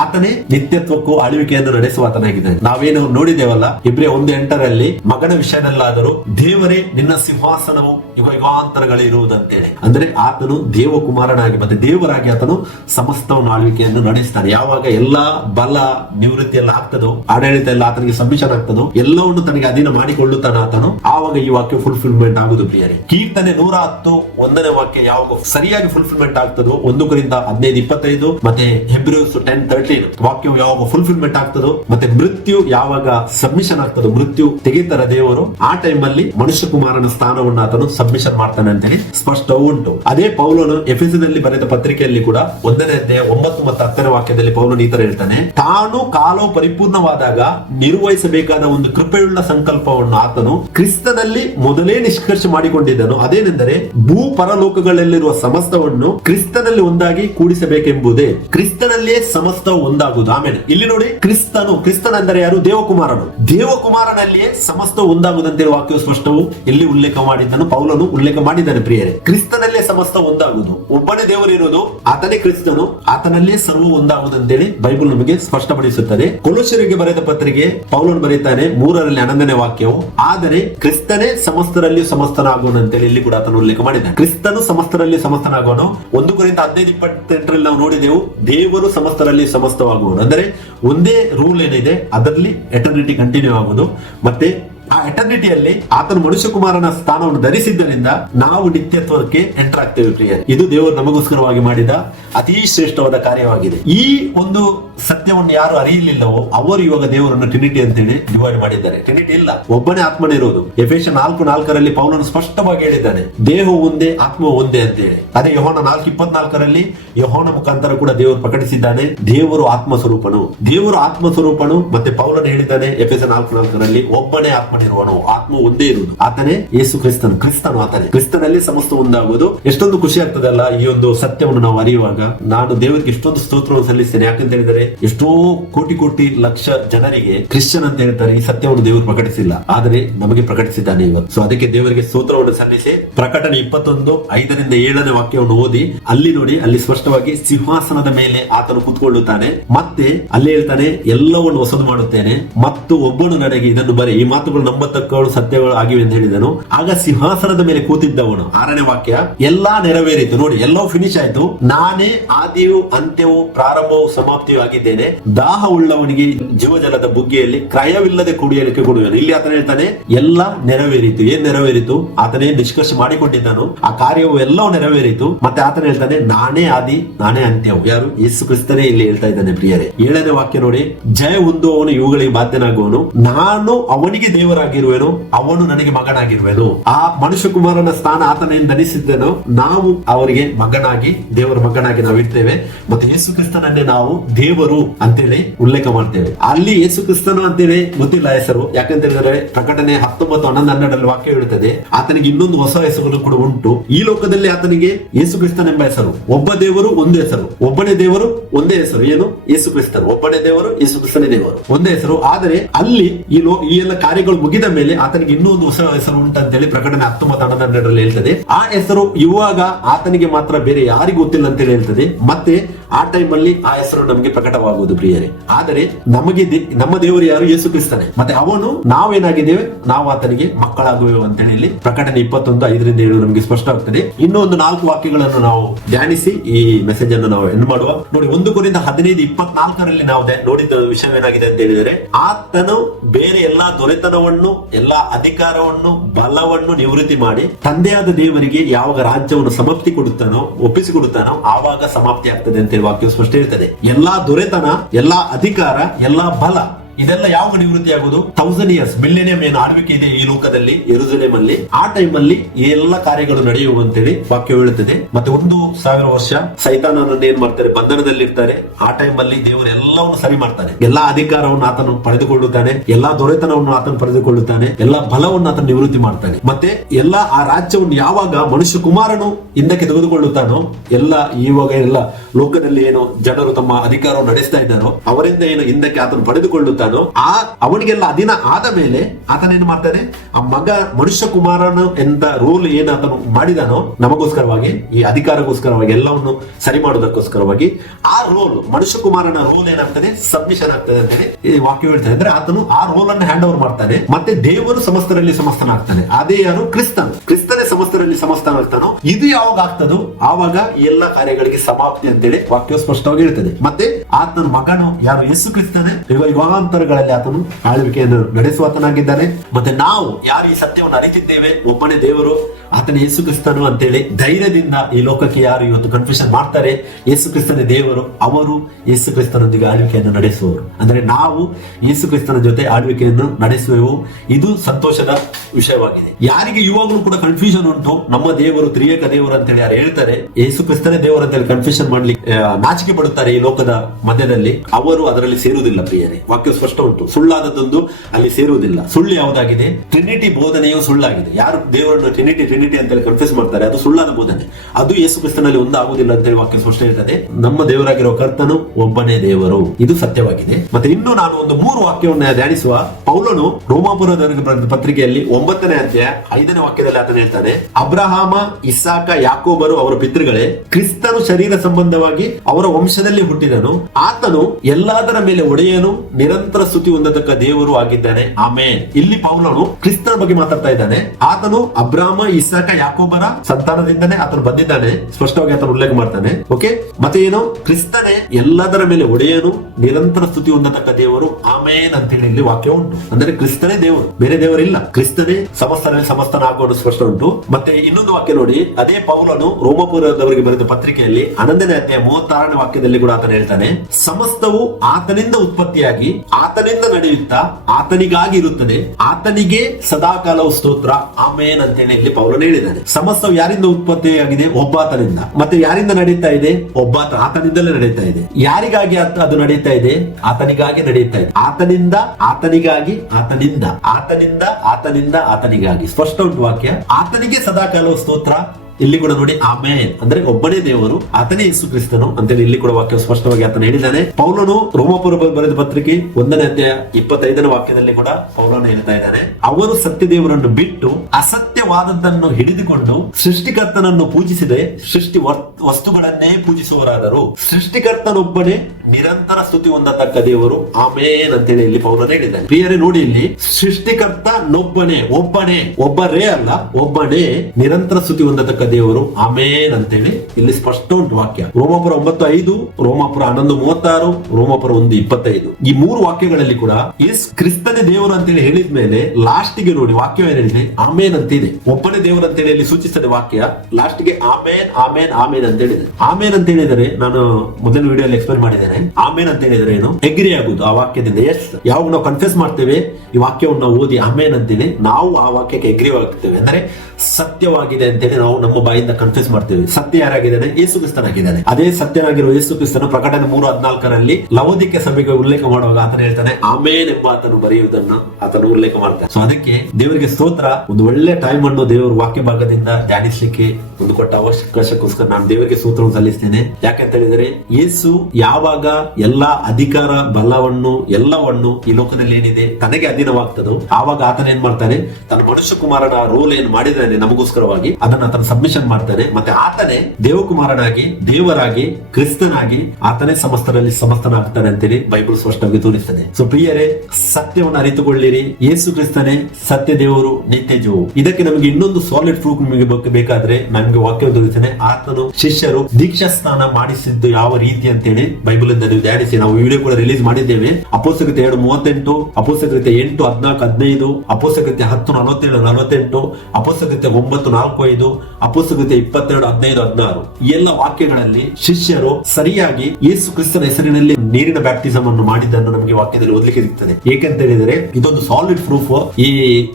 ಆತನೇ ನಿತ್ಯತ್ವಕ್ಕೂ ಆಳ್ವಿಕೆಯನ್ನು ನಡೆಸುವ ಆತನಾಗಿದ್ದಾನೆ. ನಾವೇನು ನೋಡಿದ್ದೇವಲ್ಲ, ಇಬ್ರಿಯ 1:8ರಲ್ಲಿ ಮಗನ ವಿಷಯದಲ್ಲಾದರೂ ದೇವರೇ ನಿನ್ನ ಸಿಂಹಾಸನವು ಯುಗ ಯುಗಾಂತರಗಳಿರುವುದಂತೇಳಿ. ಅಂದ್ರೆ ಆತನು ದೇವಕುಮಾರನಾಗಿ ಮತ್ತೆ ದೇವರಾಗಿ ಆತನು ಸಮಸ್ತವನ್ನು ಆಳ್ವಿಕೆಯನ್ನು ನಡೆಸ್ತಾನೆ. ಯಾವಾಗ ಎಲ್ಲಾ ಬಲ ನಿವೃತ್ತಿ ಎಲ್ಲ ಆಗ್ತದೋ, ಆಡಳಿತ ಎಲ್ಲ ಆತನಿಗೆ ಸಬ್ಮಿಷನ್ ಆಗ್ತದೋ, ಎಲ್ಲವನ್ನು ತನಗೆ ಅಧೀನ ಮಾಡಿಕೊಳ್ಳುತ್ತಾನ ಆತನು, ಆವಾಗ ಈ ವಾಕ್ಯ ಫುಲ್ಫಿಲ್ಮೆಂಟ್ ಆಗುದು ಪ್ರಿಯರೇ. ಕೀರ್ತನೆ 110 1ನೇ ವಾಕ್ಯ ಯಾವಾಗ ಸರಿಯಾಗಿ ಫುಲ್ಫಿಲ್ಮೆಂಟ್ ಆಗ್ತದೋ, 1 ಕೊರಿಂಥ 15:25 ಮತ್ತೆ ಹೆಬ್ರಿಯರ್ಸ್ 10:13 ವಾಕ್ಯವು ಯಾವಾಗ ಫುಲ್ಫಿಲ್ಮೆಂಟ್ ಆಗ್ತದೋ, ಮತ್ತೆ ಮೃತ್ಯು ಯಾವಾಗ ಸಬ್ಮಿಷನ್ ಆಗ್ತದೋ, ಮೃತ್ಯು ತೆಗಿತಾರ ದೇವರು, ಆ ಟೈಮ್ ಅಲ್ಲಿ ಮನುಷ್ಯ ಕುಮಾರನ ಸ್ಥಾನವನ್ನು ಆತನು ಸಬ್ಮಿಷನ್ ಮಾಡ್ತಾನೆ ಅಂತೇಳಿ ಸ್ಪಷ್ಟ ಉಂಟು. ಅದೇ ಪೌಲನು ಎಫೆಸದಲ್ಲಿ ಬರೆದ ಪತ್ರಿಕೆಯಲ್ಲಿ ಕೂಡ 1ನೇ ಅಧ್ಯಾಯ 9 ಮತ್ತು 10ನೇ ವಾಕ್ಯದಲ್ಲಿ ಪೌಲನು ಈ ತರ ಹೇಳ್ತಾನೆ, ತಾನು ಕಾಲವು ಪರಿಪೂರ್ಣವಾದಾಗ ನಿರ್ವಹಿಸಬೇಕಾದ ಒಂದು ಕೃಪೆಯುಳ್ಳ ಸಂಕಲ್ಪವನ್ನು ಆತನು ಕ್ರಿಸ್ತನಲ್ಲಿ ಮೊದಲೇ ನಿಷ್ಕರ್ಷ ಮಾಡಿಕೊಂಡಿದ್ದನು. ಅದೇನೆಂದರೆ ಭೂ ಪರಲೋಕಗಳಲ್ಲಿರುವ ಸಮಸ್ತವನ್ನು ಕ್ರಿಸ್ತನಲ್ಲಿ ಒಂದಾಗಿ ಕೂಡಿಸಬೇಕೆಂಬುದೇ. ಕ್ರಿಸ್ತನಲ್ಲೇ ಸಮಸ್ತವು ಒಂದಾಗುವುದು. ಆಮೇಲೆ ಇಲ್ಲಿ ನೋಡಿ, ಕ್ರಿಸ್ತನೆಂದರೆ ಯಾರು? ದೇವಕುಮಾರನು. ದೇವಕುಮಾರನಲ್ಲಿಯೇ ಸಮಸ್ತ ಒಂದಾಗುವುದಂತೆ ವಾಕ್ಯವು ಸ್ಪಷ್ಟವು ಎಲ್ಲಿ ಉಲ್ಲೇಖ ಮಾಡಿದ್ದನು, ಪೌಲನು ಉಲ್ಲೇಖ ಮಾಡಿದ್ದಾನೆ ಪ್ರಿಯರೇ. ಕ್ರಿಸ್ತನಲ್ಲೇ ಸಮಸ್ತ ಒಂದಾಗುವುದು. ಒಬ್ಬನೇ ದೇವರು ಇರುವುದು, ಆತನೇ ಕ್ರಿಸ್ತನು, ಆತನಲ್ಲೇ ಸರ್ವ ಒಂದಾಗುವುದಂತೇಳಿ ಬೈಬಲ್ ನಮಗೆ ಸ್ಪಷ್ಟಪಡಿಸುತ್ತದೆ. ಕೊಲೊಸ್ಯರಿಗೆ ಬರೆದ ಪತ್ರಿಕೆ ಪೌಲನು ಬರೀತಾನೆ 3:11ನೇ ವಾಕ್ಯವು, ಆದರೆ ಕ್ರಿಸ್ತನೇ ಸಮಸ್ತರಲ್ಲಿ ಸಮಸ್ತನಾಗೋನು ಅಂತೇಳಿ ಇಲ್ಲಿ ಕೂಡ ಆತನು ಉಲ್ಲೇಖ ಮಾಡಿದ್ದಾನೆ. ಕ್ರಿಸ್ತನು ಸಮಸ್ತರಲ್ಲಿ ಸಮಸ್ತನಾಗೋನು. 1 ಕೊರಿಂಥ 15:28 ನಾವು ನೋಡಿದೆವು, ದೇವರು ಸಮಸ್ತರಲ್ಲಿ ಸಮಸ್ತವಾಗುವನು. ಅಂದರೆ ಒಂದೇ ರೂಲ್ ಏನಿದೆ ಅದರಲ್ಲಿ ಎಟರ್ನಿಟಿ ಕಂಟಿನ್ಯೂ ಆಗುವುದು. ಮತ್ತೆ ಆ ಎಟರ್ನಿಟಿಯಲ್ಲಿ ಆತನು ಮನುಷ್ಯ ಕುಮಾರನ ಸ್ಥಾನವನ್ನು ಧರಿಸಿದ್ದರಿಂದ ನಾವು ನಿತ್ಯತ್ವಕ್ಕೆ ಎಂಟರ್ ಆಗ್ತೇವೆ ಪ್ರಿಯರೇ. ಇದು ದೇವರು ನಮಗೋಸ್ಕರವಾಗಿ ಮಾಡಿದ ಅತಿ ಶ್ರೇಷ್ಠವಾದ ಕಾರ್ಯವಾಗಿದೆ. ಈ ಒಂದು ಸತ್ಯವನ್ನು ಯಾರು ಅರಿಯಲಿಲ್ಲವೋ ಅವರು ಇವಾಗ ದೇವರನ್ನು ಟ್ರಿನಿಟಿ ಅಂತೇಳಿ ಡಿವೈಡ್ ಮಾಡಿದ್ದಾರೆ. ಟ್ರಿನಿಟಿ ಇಲ್ಲ, ಒಬ್ಬನೇ ಆತ್ಮನಿರೋದು. ಎಫೆಸೀಯರ್ 4:4 ಪೌಲನು ಸ್ಪಷ್ಟವಾಗಿ ಹೇಳಿದ್ದಾನೆ, ದೇಹ ಒಂದೇ ಆತ್ಮ ಒಂದೇ ಅಂತೇಳಿ. ಅದೇ ಯೋಹಾನ 4:24 ಯೋಹಾನ ಮುಖಾಂತರ ಕೂಡ ದೇವರು ಪ್ರಕಟಿಸಿದ್ದಾನೆ, ದೇವರು ಆತ್ಮ ಸ್ವರೂಪನು. ದೇವರು ಆತ್ಮ ಸ್ವರೂಪನು. ಮತ್ತೆ ಪೌಲನು ಹೇಳಿದ್ದಾನೆ ಎಫೆಸೀಯರ್ 4:4 ಒಬ್ಬನೇ ಆತ್ಮನಿರುವನು, ಆತ್ಮ ಒಂದೇ ಇರುವುದು, ಆತನೇ ಯೇಸು ಕ್ರಿಸ್ತನು ಆತನೇ. ಕ್ರಿಸ್ತನಲ್ಲಿ ಸಮಸ್ತ ಒಂದಾಗುವುದು. ಎಷ್ಟೊಂದು ಖುಷಿ ಆಗ್ತದಲ್ಲ ಈ ಒಂದು ಸತ್ಯವನ್ನು ನಾವು ಅರಿಯುವಾಗ. ನಾನು ದೇವರಿಗೆ ಎಷ್ಟೊಂದು ಸ್ತೋತ್ರವನ್ನು ಸಲ್ಲಿಸ್ತೇನೆ. ಯಾಕಂತ ಹೇಳಿದರೆ ಎಷ್ಟೋ ಕೋಟಿ ಲಕ್ಷ ಜನರಿಗೆ ಕ್ರಿಶ್ಚಿಯನ್ ಅಂತ ಹೇಳ್ತಾರೆ, ಈ ಸತ್ಯವನ್ನು ದೇವರು ಪ್ರಕಟಿಸಿಲ್ಲ, ಆದರೆ ನಮಗೆ ಪ್ರಕಟಿಸಿದ್ದಾನೆ ಇವತ್ತು. ಸೊ ಅದಕ್ಕೆ ದೇವರಿಗೆ ಸ್ತೋತ್ರವನ್ನು ಸಲ್ಲಿಸಿ ಪ್ರಕಟಣೆ 21:5-7 ವಾಕ್ಯವನ್ನು ಓದಿ ಅಲ್ಲಿ ನೋಡಿ, ಅಲ್ಲಿ ಸ್ಪಷ್ಟವಾಗಿ ಸಿಂಹಾಸನದ ಮೇಲೆ ಆತನು ಕೂತ್ಕೊಳ್ಳುತ್ತಾನೆ. ಮತ್ತೆ ಅಲ್ಲಿ ಹೇಳ್ತಾನೆ, ಎಲ್ಲವನ್ನು ಹೊಸದು ಮಾಡುತ್ತೇನೆ ಮತ್ತು ಒಬ್ಬನು ನನಗೆ ಇದನ್ನು ಬರೆ, ಈ ಮಾತುಗಳು ನಂಬತಕ್ಕಗಳು ಸತ್ಯಗಳು ಆಗಿವೆ ಎಂದು ಹೇಳಿದನು. ಆಗ ಸಿಂಹಾಸನದ ಮೇಲೆ ಕೂತಿದ್ದವನು, 6ನೇ ವಾಕ್ಯ, ಎಲ್ಲಾ ನೆರವೇರಿತು. ನೋಡಿ, ಎಲ್ಲವೂ ಫಿನಿಶ್ ಆಯ್ತು. ನಾನೇ ಆದಿಯು ಅಂತ್ಯವೂ ಪ್ರಾರಂಭವೂ ಸಮಾಪ್ತಿಯೂ ಆಗಿದ್ದೇನೆ. ದಾಹ ಉಳ್ಳವನಿಗೆ ಜೀವಜಲದ ಬುಗ್ಗೆಯಲ್ಲಿ ಕ್ರಯವಿಲ್ಲದೆ ಕುಡಿಯಲಿಕ್ಕೆ ಕೊಡುವೆನು. ಇಲ್ಲಿ ಆತನ ಹೇಳ್ತಾನೆ ಎಲ್ಲ ನೆರವೇರಿತು. ಏನ್ ನೆರವೇರಿತು? ಆತನೇ ನಿಷ್ಕರ್ಷ ಮಾಡಿಕೊಂಡಿದ್ದನು, ಆ ಕಾರ್ಯವು ಎಲ್ಲವೂ ನೆರವೇರಿತು. ಮತ್ತೆ ಆತನ ಹೇಳ್ತಾನೆ, ನಾನೇ ಆದಿ ನಾನೇ ಅಂತ್ಯವು. ಯಾರು? ಯೇಸು ಕ್ರಿಸ್ತನೇ ಇಲ್ಲಿ ಹೇಳ್ತಾ ಇದ್ದಾನೆ ಪ್ರಿಯರೇ. 7ನೇ ವಾಕ್ಯ ನೋಡಿ, ಜಯ ಹೊಂದುವವನು ಇವುಗಳಿಗೆ ಬಾಧ್ಯನಾಗುವನು, ನಾನು ಅವನಿಗೆ ದೇವರಾಗಿರುವೆನು, ಅವನು ನನಗೆ ಮಗನಾಗಿರುವೆನು. ಆ ಮನುಷ್ಯ ಕುಮಾರನ ಸ್ಥಾನ ಆತನೇನು ಧರಿಸಿದ್ದನು, ನಾವು ಅವರಿಗೆ ಮಗನಾಗಿ, ದೇವರ ಮಗನಾಗಿ ನಾವು ಇರ್ತೇವೆ. ಮತ್ತೆ ಯೇಸು ಕ್ರಿಸ್ತನನ್ನೇ ನಾವು ದೇವರು ಅಂತೇಳಿ ಉಲ್ಲೇಖ ಮಾಡ್ತೇವೆ. ಅಲ್ಲಿ ಯೇಸು ಕ್ರಿಸ್ತನು ಅಂತೇಳಿ ಗೊತ್ತಿಲ್ಲ ಹೆಸರು. ಯಾಕಂತ ಹೇಳಿದ್ರೆ ಪ್ರಕಟಣೆ 19:11 ವಾಕ್ಯ ಹೇಳುತ್ತದೆ, ಆತನಿಗೆ ಇನ್ನೊಂದು ಹೊಸ ಹೆಸರು ಕೂಡ ಉಂಟು. ಈ ಲೋಕದಲ್ಲಿ ಆತನಿಗೆ ಯೇಸು ಕ್ರಿಸ್ತನ್ ಎಂಬ ಹೆಸರು. ಒಬ್ಬ ದೇವರು ಒಂದೇ ಹೆಸರು, ಒಬ್ಬನೇ ದೇವರು ಒಂದೇ ಹೆಸರು. ಏನು? ಯೇಸು ಕ್ರಿಸ್ತನು ಒಬ್ಬನೇ ದೇವರು, ಯೇಸು ಕ್ರಿಸ್ತನೇ ದೇವರು, ಒಂದೇ ಹೆಸರು. ಆದರೆ ಅಲ್ಲಿ ಈ ಎಲ್ಲ ಕಾರ್ಯಗಳು ಮುಗಿದ ಮೇಲೆ ಆತನಿಗೆ ಇನ್ನೊಂದು ಹೊಸ ಹೆಸರು ಉಂಟಂತೇಳಿ ಪ್ರಕಟಣೆ 19:12 ಹೇಳ್ತದೆ. ಆ ಹೆಸರು ಇವಾಗ ಆತನಿಗೆ ಮಾತ್ರ, ಬೇರೆ ಯಾರಿಗೂ ಗೊತ್ತಿಲ್ಲ ಅಂತೇಳಿ ಹೇಳ್ತದೆ. ಮತ್ತೆ ಆ ಟೈಮ್ ಅಲ್ಲಿ ಆ ಹೆಸರು ನಮಗೆ ಪ್ರಕಟವಾಗುವುದು ಪ್ರಿಯರೇ. ಆದರೆ ನಮಗೆ ನಮ್ಮ ದೇವರು ಯಾರು? ಯೇಸು ಕ್ರಿಸ್ತನೇ. ಮತ್ತೆ ಅವನು, ನಾವೇನಾಗಿದ್ದೇವೆ, ನಾವು ಆತನಿಗೆ ಮಕ್ಕಳಾಗುವೆವು ಅಂತೇಳಿ ಇಲ್ಲಿ ಪ್ರಕಟಣೆ 21:5-7 ನಮಗೆ ಸ್ಪಷ್ಟ ಆಗ್ತದೆ. ಇನ್ನೊಂದು 4 ವಾಕ್ಯಗಳನ್ನು ನಾವು ಧ್ಯಾನಿಸಿ ಈ ಮೆಸೇಜ್ ಅನ್ನು ನಾವು ಎಂಡ್ ಮಾಡುವ. ನೋಡಿ, 1 ಕೊರಿಂಥ 15:24 ನಾವು ನೋಡಿದ ವಿಷಯವೇನಾಗಿದೆ ಅಂತ ಹೇಳಿದರೆ, ಆತನು ಬೇರೆ ಎಲ್ಲಾ ದೊರೆತನವನ್ನು, ಎಲ್ಲಾ ಅಧಿಕಾರವನ್ನು, ಬಲವನ್ನು ನಿವೃತ್ತಿ ಮಾಡಿ ತಂದೆಯಾದ ದೇವರಿಗೆ ಯಾವಾಗ ರಾಜ್ಯವನ್ನು ಸಮಾಪ್ತಿ ಕೊಡುತ್ತಾನೋ, ಒಪ್ಪಿಸಿಕೊಡುತ್ತಾನೋ, ಆವಾಗ ಸಮಾಪ್ತಿ ಆಗ್ತದೆ ಅಂತ ವಾಕ್ಯ ಸ್ಪಷ್ಟ ಹೇಳ್ತದೆ. ಎಲ್ಲಾ ದೊರೆತನ, ಎಲ್ಲಾ ಅಧಿಕಾರ, ಎಲ್ಲಾ ಬಲ, ಇದೆಲ್ಲ ಯಾವಾಗ ನಿವೃತ್ತಿ ಆಗುವುದು? 1000 years ಮಿಲಿನಿಯಂ ಏನು ಆಳ್ವಿಕೆ ಇದೆ ಈ ಲೋಕದಲ್ಲಿ, ಯೆರೂಸಲೇಮ್ ಅಲ್ಲಿ, ಆ ಟೈಮ್ ಅಲ್ಲಿ ಈ ಎಲ್ಲ ಕಾರ್ಯಗಳು ನಡೆಯುವಂತೇಳಿ ವಾಕ್ಯ ಹೇಳುತ್ತದೆ. ಮತ್ತೆ 1000 ವರ್ಷ ಸೈತಾನನನ್ನು ಏನ್ ಮಾಡ್ತಾರೆ? ಬಂಧನದಲ್ಲಿರ್ತಾರೆ. ಆ ಟೈಮ್ ಅಲ್ಲಿ ದೇವರು ಎಲ್ಲವನ್ನು ಸರಿ ಮಾಡ್ತಾನೆ. ಎಲ್ಲಾ ಅಧಿಕಾರವನ್ನು ಆತನು ಪಡೆದುಕೊಳ್ಳುತ್ತಾನೆ, ಎಲ್ಲಾ ದೊರೆತನವನ್ನು ಆತನು ಪಡೆದುಕೊಳ್ಳುತ್ತಾನೆ, ಎಲ್ಲಾ ಬಲವನ್ನು ಆತನು ನಿವೃತ್ತಿ ಮಾಡ್ತಾನೆ. ಮತ್ತೆ ಎಲ್ಲಾ ಆ ರಾಜ್ಯವನ್ನು ಯಾವಾಗ ಮನುಷ್ಯ ಕುಮಾರನು ಹಿಂದಕ್ಕೆ ತೆಗೆದುಕೊಳ್ಳುತ್ತಾನೋ, ಇವಾಗ ಎಲ್ಲ ಲೋಕದಲ್ಲಿ ಏನು ಜನರು ತಮ್ಮ ಅಧಿಕಾರವನ್ನು ನಡೆಸ್ತಾ ಇದ್ದಾರೋ ಅವರಿಂದ ಏನು ಹಿಂದಕ್ಕೆ ಆತನು ಪಡೆದುಕೊಳ್ಳುತ್ತಾನೆ, ಇರ್ತಾನೋ ಅವನಿಗೆಲ್ಲ ಅಧೀನ ಆದ ಮೇಲೆ ಆತನೇನು ಮಾಡ್ತಾನೆ, ಆ ಮಗ ಮನುಷ್ಯ ಕುಮಾರನು ಎಂದ ರೂಲ್ ಏನು ಆತನು ಮಾಡಿದಾನೋ ನಮಗೋಸ್ಕರವಾಗಿ, ಈ ಅಧಿಕಾರಗೋಸ್ಕರವಾಗಿ, ಎಲ್ಲವನ್ನು ಸರಿ ಮಾಡೋದಕ್ಕೋಸ್ಕರವಾಗಿ ಆ ರೋಲ್, ಮನುಷ್ಯ ಕುಮಾರನ ರೋಲ್ ಏನಾಗ್ತದೆ, ಸಬ್ಮಿಷನ್ ಆಗ್ತದೆ ಅಂತೇಳಿ ಈ ವಾಕ್ಯ ಹೇಳ್ತಾರೆ. ಅಂದ್ರೆ ಆತನು ಆ ರೋಲ್ ಅನ್ನು ಹ್ಯಾಂಡ್ ಓವರ್ ಮಾಡ್ತಾನೆ. ಮತ್ತೆ ದೇವರು ಸಮಸ್ತರಲ್ಲಿ ಸಮಸ್ತನಾಗ್ತಾನೆ. ಅದೇ ಯಾರು? ಕ್ರಿಸ್ತನೇ ಸಮಸ್ತರಲ್ಲಿ ಸಮಸ್ತನಾಗ್ತಾನೋ. ಇದು ಯಾವಾಗ ಆಗ್ತದೋ ಆವಾಗ ಎಲ್ಲ ಕಾರ್ಯಗಳಿಗೆ ಸಮಾಪ್ತಿ ಅಂತೇಳಿ ವಾಕ್ಯ ಸ್ಪಷ್ಟವಾಗಿ ಹೇಳ್ತದೆ. ಮತ್ತೆ ಆತನ ಮಗನು ಯಾರು? ಯೇಸು ಕ್ರಿಸ್ತನೇ ಯುಗಾಂತರಗಳಲ್ಲಿ ಆತನು ಆಳ್ವಿಕೆಯನ್ನು ನಡೆಸುವಾತನಾಗಿದ್ದಾನೆ. ಮತ್ತೆ ನಾವು ಯಾರು ಈ ಸತ್ಯವನ್ನು ಅರಿತಿದ್ದೇವೆ, ಒಬ್ಬನೇ ದೇವರು, ಆತನ ಯೇಸು ಕ್ರಿಸ್ತನು ಅಂತೇಳಿ ಧೈರ್ಯದಿಂದ ಈ ಲೋಕಕ್ಕೆ ಯಾರು ಇವತ್ತು ಕನ್ಫ್ಯೂಷನ್ ಮಾಡ್ತಾರೆ, ಯೇಸು ಕ್ರಿಸ್ತನೇ ದೇವರು, ಅವರು ಯೇಸು ಕ್ರಿಸ್ತನೊಂದಿಗೆ ಆಳ್ವಿಕೆಯನ್ನು ನಡೆಸುವವರು. ಅಂದ್ರೆ ನಾವು ಯೇಸು ಕ್ರಿಸ್ತನ ಜೊತೆ ಆಳ್ವಿಕೆಯನ್ನು ನಡೆಸುವೆವು. ಇದು ಸಂತೋಷದ ವಿಷಯವಾಗಿದೆ. ಯಾರಿಗೆ ಇವಾಗಲೂ ಕೂಡ ಕನ್ಫ್ಯೂಷನ್ ಉಂಟು, ನಮ್ಮ ದೇವರು ತ್ರಿಯೇಕ ದೇವರು ಅಂತೇಳಿ ಯಾರು ಹೇಳ್ತಾರೆ, ಯೇಸು ಕ್ರಿಸ್ತನೇ ದೇವರು ಅಂತೇಳಿ ಕನ್ಫ್ಯೂಷನ್ ಮಾಡ್ಲಿಕ್ಕೆ ನಾಚಿಕೆ ಪಡುತ್ತಾರೆ ಈ ಲೋಕದ ಮಧ್ಯದಲ್ಲಿ, ಅವರು ಅದರಲ್ಲಿ ಸೇರುವುದಿಲ್ಲ ಪ್ರಿಯರೇ. ವಾಕ್ಯ ಸ್ಪಷ್ಟ ಉಂಟು, ಸುಳ್ಳಾದದ್ದೊಂದು ಅಲ್ಲಿ ಸೇರುವುದಿಲ್ಲ. ಸುಳ್ಳು ಯಾವುದಾಗಿದೆ? ಟ್ರಿನಿಟಿ ಬೋಧನೆಯು ಸುಳ್ಳಾಗಿದೆ. ಯಾರು ದೇವರನ್ನು ಟ್ರಿನಿಟಿ ಅಂತೇಳಿ ಕನ್ಫ್ಯೂಸ್ ಮಾಡ್ತಾರೆ, ಅದು ಸುಳ್ಳಾದ ಬೋಧನೆ. ಅದು ಯೇಸು ಕ್ರಿಸ್ತನಲ್ಲಿ ಒಂದಾಗುವುದಿಲ್ಲ ಅಂತೇಳಿ ವಾಕ್ಯ ಸ್ಪಷ್ಟ ಹೇಳ್ತದೆ. ನಮ್ಮ ದೇವರಾಗಿರೋ ಕರ್ತನು ಒಬ್ಬನೇ ದೇವರು, ಇದು ಸತ್ಯವಾಗಿದೆ. ಮತ್ತೆ ಇನ್ನು ನಾನು ಒಂದು 3 ವಾಕ್ಯವನ್ನು ಧ್ಯಾನಿಸುವ. ಪೌಲನು ರೋಮಾಪುರದವರಿಗೆ ಬರೆದ ಪತ್ರಿಕೆಯಲ್ಲಿ 9ನೇ ಅಧ್ಯಾಯ 5ನೇ ವಾಕ್ಯದಲ್ಲಿ ಆತನು ಹೇಳ್ತಾನೆ, ಅಬ್ರಹಾಮ, ಇಸಾಕ, ಯಾಕೋಬರು ಅವರ ಪಿತೃಗಳೇ, ಕ್ರಿಸ್ತನು ಶರೀರ ಸಂಬಂಧವಾಗಿ ಅವರ ವಂಶದಲ್ಲಿ ಹುಟ್ಟಿದನು. ಆತನು ಎಲ್ಲದರ ಮೇಲೆ ಒಡೆಯನು, ನಿರಂತರ ಸ್ತುತಿ ಹೊಂದತಕ್ಕ ದೇವರು ಆಗಿದ್ದಾನೆ. ಆಮೇನ್. ಇಲ್ಲಿ ಪೌಲನು ಕ್ರಿಸ್ತನ ಬಗ್ಗೆ ಮಾತಾಡ್ತಾ ಇದ್ದಾನೆ. ಆತನು ಅಬ್ರಹಾಮ, ಇಸಾಕ, ಯಾಕೋಬರ ಸಂತಾನದಿಂದನೇ ಆತನು ಬಂದಿದ್ದಾನೆ, ಸ್ಪಷ್ಟವಾಗಿ ಆತನು ಉಲ್ಲೇಖ ಮಾಡ್ತಾನೆ. ಓಕೆ, ಮತ್ತೆ ಏನು? ಕ್ರಿಸ್ತನೇ ಎಲ್ಲದರ ಮೇಲೆ ಒಡೆಯನು, ನಿರಂತರ ಸ್ತುತಿ ಹೊಂದತಕ್ಕ ದೇವರು. ಆಮೇನ್ ಅಂತೇಳಿ ಇಲ್ಲಿ ವಾಕ್ಯ ಉಂಟು. ಅಂದ್ರೆ ಕ್ರಿಸ್ತನೇ ದೇವರು, ಬೇರೆ ದೇವರಿಲ್ಲ. ಕ್ರಿಸ್ತನೇ ಸಮಸ್ತನಲ್ಲಿ ಸಮಸ್ತನಾಗುವುದು ಸ್ಪಷ್ಟ ಉಂಟು. ಮತ್ತೆ ಇನ್ನೊಂದು ವಾಕ್ಯ ನೋಡಿ, ಅದೇ ಪೌಲನು ರೋಮಾಪುರದವರಿಗೆ ಬರೆದ ಪತ್ರಿಕೆಯಲ್ಲಿ 11ನೇ ಅಧ್ಯಾಯ 36ನೇ ವಾಕ್ಯದಲ್ಲಿ ಕೂಡ ಆತನು ಹೇಳ್ತಾನೆ, ಸಮಸ್ತವು ಆತನಿಂದ ಉತ್ಪತ್ತಿಯಾಗಿ ಆತನಿಂದ ನಡೆಯುತ್ತಾ ಆತನಿಗಾಗಿ ಇರುತ್ತದೆ, ಆತನಿಗೆ ಸದಾಕಾಲವು ಸ್ತೋತ್ರ. ಆಮೇನ್ ಅಂತೇಳಿ ಇಲ್ಲಿ ಪೌಲನು ಹೇಳಿದ್ದಾನೆ. ಸಮಸ್ತವು ಯಾರಿಂದ ಉತ್ಪತ್ತಿಯಾಗಿದೆ? ಒಬ್ಬಾತನಿಂದ. ಮತ್ತೆ ಯಾರಿಂದ ನಡೀತಾ ಇದೆ? ಒಬ್ಬಾತ, ಆತನಿಂದಲೇ ನಡೀತಾ ಇದೆ. ಯಾರಿಗಾಗಿ ಅದು ನಡೀತಾ ಇದೆ? ಆತನಿಗಾಗಿ ನಡೀತಾ ಇದೆ. ಆತನಿಂದ ಆತನಿಗಾಗಿ, ಆತನಿಂದ ಆತನಿಂದ ಆತನಿಂದ ಆತನಿಗಾಗಿ. ಸ್ಪಷ್ಟ ಉಂಟು ವಾಕ್ಯ. ಆತನಿಗೆ ಸದಾಕಾಲವು ಸ್ತೋತ್ರ. ಇಲ್ಲಿ ಕೂಡ ನೋಡಿ, ಆಮೇನ್ ಅಂದ್ರೆ ಒಬ್ಬನೇ ದೇವರು, ಆತನೇ ಯೇಸು ಕ್ರಿಸ್ತನು ಅಂತೇಳಿ ಇಲ್ಲಿ ಕೂಡ ವಾಕ್ಯ ಸ್ಪಷ್ಟವಾಗಿ ಆತನು ಹೇಳಿದ್ದಾನೆ. ಪೌಲನು ರೋಮಾಪುರ ಬರೆದ ಪತ್ರಿಕೆ 1ನೇ ಅಧ್ಯಾಯ 25ನೇ ವಾಕ್ಯದಲ್ಲಿ ಕೂಡ ಪೌಲನು ಹೇಳ್ತಾ ಇದ್ದಾನೆ, ಅವರು ಸತ್ಯ ದೇವರನ್ನು ಬಿಟ್ಟು ಅಸತ್ಯವಾದದ್ದನ್ನು ಹಿಡಿದುಕೊಂಡು ಸೃಷ್ಟಿಕರ್ತನನ್ನು ಪೂಜಿಸಿದೆ ಸೃಷ್ಟಿ ವಸ್ತುಗಳನ್ನೇ ಪೂಜಿಸುವರಾದರು. ಸೃಷ್ಟಿಕರ್ತನೊಬ್ಬನೇ ನಿರಂತರ ಸ್ತುತಿ ಹೊಂದತಕ್ಕ ದೇವರು. ಆಮೇನ್ ಅಂತೇಳಿ ಇಲ್ಲಿ ಪೌಲನು ಹೇಳಿದ್ದಾನೆ. ಪ್ರಿಯರೇ ನೋಡಿ, ಇಲ್ಲಿ ಸೃಷ್ಟಿಕರ್ತನೊಬ್ಬನೇ, ಒಬ್ಬರೇ ಅಲ್ಲ, ಒಬ್ಬನೇ ನಿರಂತರ ಸ್ತುತಿ ಹೊಂದತಕ್ಕ ದೇವರು. ಆಮೇನ್ ಅಂತೇಳಿ ಇಲ್ಲಿ ಸ್ಪಷ್ಟ ಉಂಟು ವಾಕ್ಯ. ರೋಮಾಪುರ 9:5, ರೋಮಾಪುರ 11:36, ರೋಮಾಪುರ 1:25. ಈ 3 ವಾಕ್ಯಗಳಲ್ಲಿ ಕೂಡ ಕ್ರಿಸ್ತನೇ ದೇವರು ಅಂತೇಳಿ ಹೇಳಿದ ಮೇಲೆ ಲಾಸ್ಟ್ ಗೆ ನೋಡಿ ವಾಕ್ಯ ಏನ್ ಹೇಳಿದೆ? ಆಮೇನ್ ಅಂತಿದೆ. ಒಬ್ಬನೇ ದೇವರು ಅಂತೇಳಿ ಇಲ್ಲಿ ಸೂಚಿಸ್ತದೆ ವಾಕ್ಯ. ಲಾಸ್ಟ್ ಗೆ ಆಮೇನ್ ಆಮೇನ್ ಆಮೇನ್ ಅಂತ ಹೇಳಿದೆ. ಆಮೇನ್ ಅಂತ ಹೇಳಿದರೆ, ನಾನು ಮೊದಲ ವಿಡಿಯೋಲ್ಲಿ ಎಕ್ಸ್ಪ್ಲೇನ್ ಮಾಡಿದ್ದೇನೆ, ಆಮೇನ್ ಅಂತ ಹೇಳಿದ್ರೆ ಏನು? ಎಗ್ರಿ ಆಗುದು ಆ ವಾಕ್ಯದಿಂದ. ಎಸ್, ಯಾವಾಗ ನಾವು ಕನ್ಫ್ಯೂಸ್ ಮಾಡ್ತೇವೆ ಈ ವಾಕ್ಯವನ್ನು ನಾವು ಓದಿ ಆಮೇನ್ ಅಂತೇಳಿ, ನಾವು ಆ ವಾಕ್ಯಕ್ಕೆ ಎಗ್ರಿ ಆಗ್ತೇವೆ. ಅಂದ್ರೆ ಸತ್ಯವಾಗಿದೆ ಅಂತೇಳಿ ನಾವು ನಮ್ಮ ಬಾಯಿಂದ ಕನ್ಫ್ಯೂಸ್ ಮಾಡ್ತೇವೆ. ಸತ್ಯ ಯಾರಾಗಿದ್ದಾನೆ? ಯೇಸು ಕ್ರಿಸ್ತನಾಗಿದ್ದಾನೆ. ಅದೇ ಸತ್ಯನಾಗಿರುವ ಯೇಸು ಕ್ರಿಸ್ತನ ಪ್ರಕಟಣೆ 3:14 ಲವೋದಿಕೆ ಸಭೆಗೆ ಉಲ್ಲೇಖ ಮಾಡುವಾಗ ಆತನು ಹೇಳ್ತಾನೆ, ಆಮೇನ್ ಎಂಬ ಆತನು ಬರೆಯುವುದನ್ನು ಆತನು ಉಲ್ಲೇಖ ಮಾಡ್ತಾನೆ. ಸೊ ಅದಕ್ಕೆ ದೇವರಿಗೆ ಸ್ತೋತ್ರ. ಒಂದು ಒಳ್ಳೆ ಟೈಮ್ ಅನ್ನು ದೇವರು ವಾಕ್ಯ ಭಾಗದಿಂದ ಧ್ಯಾನಿಸಲಿಕ್ಕೆ ಒಂದು ಕೊಟ್ಟ ಅವಕಾಶಕ್ಕೋಸ್ಕರ ನಾನು ದೇವರಿಗೆ ಸ್ತೋತ್ರವನ್ನು ಸಲ್ಲಿಸ್ತೇನೆ. ಯಾಕಂತ ಹೇಳಿದರೆ, ಯೇಸು ಯಾವಾಗ ಎಲ್ಲಾ ಅಧಿಕಾರ, ಬಲವನ್ನು, ಎಲ್ಲವನ್ನು ಈ ಲೋಕದಲ್ಲಿ ಏನಿದೆ ತನಗೆ ಅಧೀನವಾಗ್ತದೋ ಆವಾಗ ಆತನ ಏನ್ ಮಾಡ್ತಾನೆ? ತನ್ನ ಮನುಷ್ಯ ಕುಮಾರನ ರೋಲ್ ಏನ್ ಮಾಡಿದ ನಮಗೋಸ್ಕರವಾಗಿ ಅದನ್ನ ಆತನ ಸಬ್ಮಿಷನ್ ಮಾಡ್ತಾನೆ. ಮತ್ತೆ ಆತನೇ ದೇವಕುಮಾರನಾಗಿ, ದೇವರಾಗಿ, ಕ್ರಿಸ್ತನಾಗಿ ಆತನೇ ಸಮಸ್ತರಲ್ಲಿ ಸಮಸ್ತನಾಗ್ತಾನೆ ಅಂತೇಳಿ ಬೈಬಲ್ ಸ್ಪಷ್ಟವಾಗಿ ತೋರಿಸ್ತದೆ. ಸೊ ಪ್ರಿಯರೇ, ಸತ್ಯವನ್ನು ಅರಿತುಕೊಳ್ಳಿರಿ. ಯೇಸು ಕ್ರಿಸ್ತನೇ ಸತ್ಯ ದೇವರು, ನಿತ್ಯ ಜೀವ. ಇದಕ್ಕೆ ನಮಗೆ ಇನ್ನೊಂದು ಸಾಲಿಡ್ ಪ್ರೂಫ್ ನಿಮಗೆ ಬೇಕಾದ್ರೆ ನಮಗೆ ವಾಕ್ಯ ತೋರಿಸ್ತೇನೆ. ಆತನು ಶಿಷ್ಯರು ದೀಕ್ಷಾ ಸ್ನಾನ ಮಾಡಿಸಿದ್ದು ಯಾವ ರೀತಿ ಅಂತೇಳಿ ಬೈಬಲ್ ಇಂದ ನೀವು ಧ್ಯಾನಿಸಿ. ನಾವು ವಿಡಿಯೋ ಕೂಡ ರಿಲೀಸ್ ಮಾಡಿದ್ದೇವೆ. ಅಪೊಸ್ತಲಕೃತ್ಯ 2:38, ಅಪೊಸ್ತಲಕೃತ್ಯ 8:14-15, ಅಪೊಸ್ತಲಕೃತ್ಯ 10:47-48, ಅಪೊಸ್ತಲಕೃತ್ಯ 9:4-5, ಅಪೊಸ್ತಲಕೃತ್ಯ 22:15-16 ಈ ಎಲ್ಲ ವಾಕ್ಯಗಳಲ್ಲಿ ಶಿಷ್ಯರು ಸರಿಯಾಗಿ ಯೇಸು ಕ್ರಿಸ್ತನ ಹೆಸರಿನಲ್ಲಿ ನೀರಿನ ಬ್ಯಾಪ್ಟಿಸಮ್ ಅನ್ನು ಮಾಡಿದ್ದನ್ನು ನಮಗೆ ವಾಕ್ಯದಲ್ಲಿ ಓದಲಿಕ್ಕೆ ಸಿಗ್ತದೆ. ಏಕೆಂತ ಹೇಳಿದರೆ ಇದೊಂದು ಸಾಲಿಡ್ ಪ್ರೂಫ್. ಈ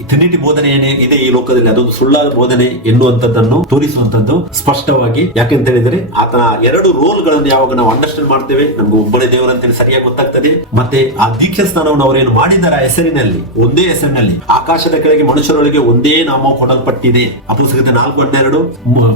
ಟ್ರಿನಿಟಿ ಬೋಧನೆ ಏನೇ ಇದೆ ಈ ಲೋಕದಲ್ಲಿ ಅದೊಂದು ಸುಳ್ಳಾದ ಬೋಧನೆ ಎನ್ನುವಂತದ್ದನ್ನು ತೋರಿಸುವಂತದ್ದು ಸ್ಪಷ್ಟವಾಗಿ. ಯಾಕೆಂತ ಹೇಳಿದರೆ ಆತನ 2 ರೋಲ್ ಗಳನ್ನು ಯಾವಾಗ ನಾವು ಅಂಡರ್ಸ್ಟ್ಯಾಂಡ್ ಮಾಡ್ತೇವೆ, ನಮ್ಗೆ ಒಬ್ಬನೇ ದೇವರಂತೇಳಿ ಸರಿಯಾಗಿ ಗೊತ್ತಾಗ್ತದೆ. ಮತ್ತೆ ಆ ದೀಕ್ಷಾ ಸ್ಥಾನವನ್ನು ಅವರೇನು ಮಾಡಿದ್ದಾರೆ ಆ ಹೆಸರಿನಲ್ಲಿ, ಒಂದೇ ಹೆಸರಿನಲ್ಲಿ, ಆಕಾಶದ ಕೆಳಗೆ ಮನುಷ್ಯರೊಳಗೆ ಒಂದೇ ನಾಮ ಕೊಡಲ್ಪಟ್ಟಿದೆ ಇದೆ. ಅಪೊಸ್ತಲರ 4:12,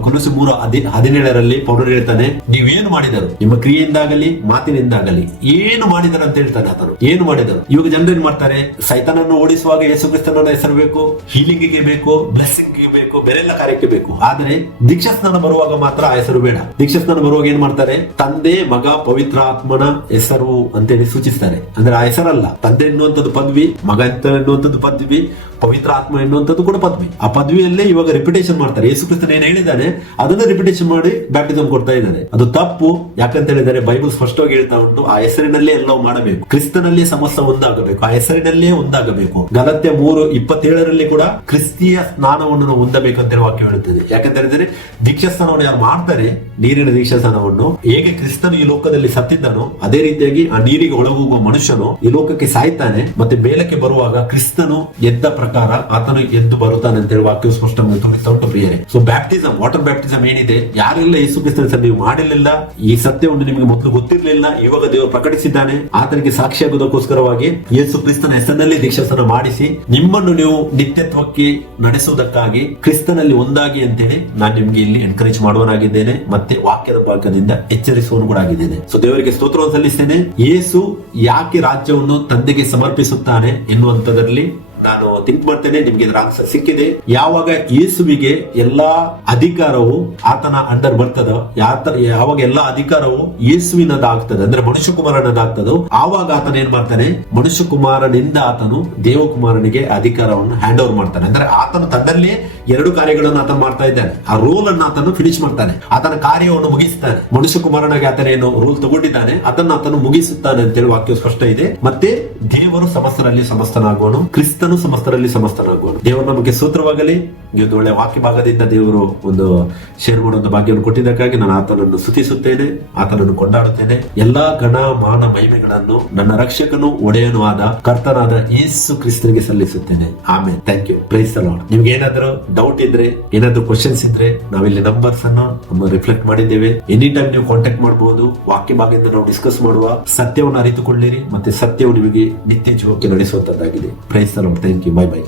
ಕೊಲೊಸ್ಸೆ 3:17 ಪೌಲರು ಹೇಳ್ತಾನೆ, ನೀವೇನು ಮಾಡಿದರು, ನಿಮ್ಮ ಕ್ರಿಯೆಯಿಂದಾಗಲಿ ಮಾತಿನಿಂದಾಗಲಿ ಏನು ಮಾಡಿದರು ಅಂತ ಹೇಳ್ತಾನೆ. ಆತನು ಏನು ಮಾಡಿದರು. ಇವಾಗ ಜನರು ಏನ್ ಮಾಡ್ತಾರೆ, ಸೈತಾನನ್ನು ಓಡಿಸುವಾಗ ಯೇಸು ಕ್ರಿಸ್ತನ ಹೆಸರು ಬೇಕು, ಹೀಲಿಂಗ್ಗೆ ಬೇಕು, ಬ್ಲೆಸ್ಸಿಂಗ್ ಬೇಕು, ಬೇರೆಲ್ಲ ಕಾರ್ಯಕ್ಕೆ ಬೇಕು. ಆದ್ರೆ ದೀಕ್ಷಾಸ್ನಾನ ಬರುವಾಗ ಮಾತ್ರ ಆ ಹೆಸರು ಬೇಡ. ದೀಕ್ಷಾಸ್ನಾನ ಬರುವಾಗ ಏನ್ ಮಾಡ್ತಾರೆ, ತಂದೆ, ಮಗ, ಪವಿತ್ರ ಆತ್ಮನ ಹೆಸರು ಅಂತೇಳಿ ಸೂಚಿಸ್ತಾರೆ. ಅಂದ್ರೆ ಆ ಹೆಸರಲ್ಲ, ತಂದೆ ಎನ್ನುವಂಥದ್ದು ಪದವಿ, ಮಗ ಎನ್ನುವಂಥದ್ದು ಪದವಿ, ಪವಿತ್ರ ಆತ್ಮ ಎನ್ನುವಂಥದ್ದು ಕೂಡ ಪದವಿ. ಆ ಪದವಿಯಲ್ಲೇ ಇವಾಗ ರಿಪಿಟೇಷನ್ ಮಾಡ್ತಾರೆ. ಯೇಸು ಕ್ರಿಸ್ತನ ಏನ್ ಹೇಳಿದ್ದಾನೆ ಅದನ್ನ ರಿಪಿಟೇಷನ್ ಮಾಡಿ ಬ್ಯಾಪ್ಟಿಸಮ್ ಕೊಡ್ತಾ ಇದ್ದಾನೆ. ಅದು ತಪ್ಪು. ಯಾಕಂತ ಹೇಳಿದರೆ ಬೈಬಲ್ ಸ್ಪಷ್ಟವಾಗಿ ಹೇಳ್ತಾ ಉಂಟು, ಆ ಹೆಸರಿನಲ್ಲೇ ಎಲ್ಲವೂ ಮಾಡಬೇಕು, ಕ್ರಿಸ್ತನಲ್ಲಿ ಸಮಸ್ತ ಒಂದಾಗಬೇಕು, ಆ ಹೆಸರಿನಲ್ಲೇ ಒಂದಾಗಬೇಕು. ಗಲಾತ್ಯ 3:27 ಕೂಡ ಕ್ರಿಸ್ತಿಯ ಸ್ನಾನವನ್ನು ನಾವು ಹೊಂದಬೇಕಂತ ವಾಕ್ಯ ಹೇಳುತ್ತದೆ. ಯಾಕಂತ ಹೇಳಿದ್ರೆ ದೀಕ್ಷಾ ಸ್ನಾನವನ್ನು ಯಾರು ಮಾಡ್ತಾರೆ, ನೀರಿನ ದೀಕ್ಷಾ ಸ್ನಾನವನ್ನು, ಹೇಗೆ ಕ್ರಿಸ್ತನು ಈ ಲೋಕದಲ್ಲಿ ಸತ್ತಿದ್ದಾನೋ ಅದೇ ರೀತಿಯಾಗಿ ಆ ನೀರಿಗೆ ಒಳಗೋಗುವ ಮನುಷ್ಯನು ಈ ಲೋಕಕ್ಕೆ ಸಾಯ್ತಾನೆ, ಮತ್ತೆ ಮೇಲಕ್ಕೆ ಬರುವಾಗ ಕ್ರಿಸ್ತನು ಎದ್ದ ಪ್ರಕಾರ ಆತನು ಎದ್ದು ಬರುತ್ತಾನೆ ಅಂತ ಹೇಳಿ ವಾಕ್ಯ ಸ್ಪಷ್ಟವಾಗಿ ತೋರಿಸ್ತಾ ಉಂಟು ಪ್ರಿಯರೇ. ಸೊ ಬ್ಯಾಪ್ಟಿಸಮ್, ವಾಟರ್ ಬ್ಯಾಪ್ಟಿಸಮ್ ಏನಿದೆ, ಯಾರೆಲ್ಲ ಯೇಸು ಕ್ರಿಸ್ತನ ನೀವು ಮಾಡಿರಲಿಲ್ಲ, ಈ ಸತ್ಯವನ್ನು ನಿಮಗೆ ಮೊದಲು ಗೊತ್ತಿರಲಿಲ್ಲ, ಇವಾಗ ದೇವರು ಪ್ರಕಟಿಸಿದ್ದಾನೆ, ಆತನಿಗೆ ಸಾಕ್ಷಿಯಾಗುವುದಕ್ಕೋಸ್ಕರವಾಗಿ ಯೇಸು ಕ್ರಿಸ್ತನ ಹೆಸರಿನಲ್ಲಿ ದೀಕ್ಷಾಸ್ನಾನ ಮಾಡಿಸಿ ನಿಮ್ಮನ್ನು ನೀವು ನಿತ್ಯತ್ವಕ್ಕೆ ನಡೆಸುವುದಕ್ಕಾಗಿ ಕ್ರಿಸ್ತನಲ್ಲಿ ಒಂದಾಗಿ ಅಂತೇಳಿ ನಾನು ನಿಮ್ಗೆ ಇಲ್ಲಿ ಎನ್ಕರೇಜ್ ಮಾಡುವನಾಗಿದ್ದೇನೆ, ಮತ್ತೆ ವಾಕ್ಯದ ಭಾಗದಿಂದ ಎಚ್ಚರಿಸುವನು ಕೂಡ ಆಗಿದ್ದೇನೆ. ಸೊ ದೇವರಿಗೆ ಸ್ತೋತ್ರವನ್ನು ಸಲ್ಲಿಸ್ತೇನೆ. ಯೇಸು ಯಾಕೆ ರಾಜ್ಯವನ್ನು ತಂದೆಗೆ ಸಮರ್ಪಿಸುತ್ತಾನೆ ಎನ್ನುವಂತದ್ರಲ್ಲಿ ನಾನು ಥಿಂಕ್ ಮಾಡ್ತೇನೆ. ನಿಮ್ಗೆ ಇದರ ಆನ್ಸರ್ ಸಿಕ್ಕಿದೆ. ಯಾವಾಗ ಯೇಸುವಿಗೆ ಎಲ್ಲಾ ಅಧಿಕಾರವು ಆತನ ಅಂಡರ್ ಬರ್ತದೋ, ಯಾವಾಗ ಎಲ್ಲಾ ಅಧಿಕಾರವು ಯೇಸುವಿನದಾಗ್ತದೆ, ಅಂದ್ರೆ ಮನುಷ್ಯ ಕುಮಾರನದಾಗ್ತದೋ, ಆವಾಗ ಆತನ ಏನ್ ಮಾಡ್ತಾನೆ, ಮನುಷ್ಯ ಕುಮಾರನಿಂದ ಆತನು ದೇವಕುಮಾರನಿಗೆ ಅಧಿಕಾರವನ್ನು ಹ್ಯಾಂಡ್ ಓವರ್ ಮಾಡ್ತಾನೆ. ಅಂದ್ರೆ ಆತನು ತನ್ನಲ್ಲೇ 2 ಕಾರ್ಯಗಳನ್ನು ಆತನು ಮಾಡ್ತಾ ಇದ್ದಾನೆ. ಆ ರೋಲ್ ಅನ್ನು ಆತನು ಫಿನಿಶ್ ಮಾಡ್ತಾನೆ, ಆತನ ಕಾರ್ಯವನ್ನು ಮುಗಿಸ್ತಾನೆ. ಮನುಷ್ಯ ಕುಮಾರನಾಗಿ ಆತನೇನು ರೋಲ್ ತಗೊಂಡಿದ್ದಾನೆ ಅದನ್ನು ಆತನು ಮುಗಿಸುತ್ತಾನೆ ಅಂತೇಳಿ ವಾಕ್ಯ ಸ್ಪಷ್ಟ ಇದೆ. ಮತ್ತೆ ದೇವರು ಸಮಸ್ತರಲ್ಲಿ ಸಮಸ್ತನಾಗುವನು, ಕ್ರಿಸ್ತನು ಸಮಸ್ತರಲ್ಲಿ ಸಮಸ್ತನಾಗುವನು. ದೇವರು ನಮಗೆ ಸ್ತೋತ್ರವಾಗಲಿ. ಒಂದು ಒಳ್ಳೆ ವಾಕ್ಯ ಭಾಗದಿಂದ ದೇವರು ಒಂದು ಶೇರ್ ಮಾಡುವ ಭಾಗ್ಯವನ್ನು ಕೊಟ್ಟಿದ್ದಕ್ಕಾಗಿ ನಾನು ಆತನನ್ನು ಸ್ತುತಿಸುತ್ತೇನೆ, ಆತನನ್ನು ಕೊಂಡಾಡುತ್ತೇನೆ. ಎಲ್ಲಾ ಗಣ ಮಾನ ಮಹಿಮೆಗಳನ್ನು ನನ್ನ ರಕ್ಷಕನು ಒಡೆಯನು ಆದ ಕರ್ತನಾದ ಯೇಸು ಕ್ರಿಸ್ತನಿಗೆ ಸಲ್ಲಿಸುತ್ತೇನೆ. ಆಮೇಲೆ thank you. Praise the lord. ನಿಮ್ಗೆ ಏನಾದರೂ ಡೌಟ್ ಇದ್ರೆ, ಏನಾದರೂ ಕ್ವಶನ್ಸ್ ಇದ್ರೆ, ನಾವಿಲ್ಲಿ ನಂಬರ್ಸ್ ಅನ್ನು ರಿಫ್ಲೆಕ್ಟ್ ಮಾಡಿದ್ದೇವೆ. ಎನಿ ಟೈಮ್ ನೀವು ಕಾಂಟ್ಯಾಕ್ಟ್ ಮಾಡಬಹುದು. ವಾಕ್ಯ ಭಾಗದಿಂದ ನಾವು ಡಿಸ್ಕಸ್ ಮಾಡುವ, ಸತ್ಯವನ್ನು ಅರಿತುಕೊಳ್ಳಿರಿ, ಮತ್ತೆ ಸತ್ಯವು ನಿಮಗೆ ನಿತ್ಯ ಜೀವಕ್ಕೆ ನಡೆಸುವಂತದ್ದಾಗಿದೆ. Praise the lord. Thank you. Bye by.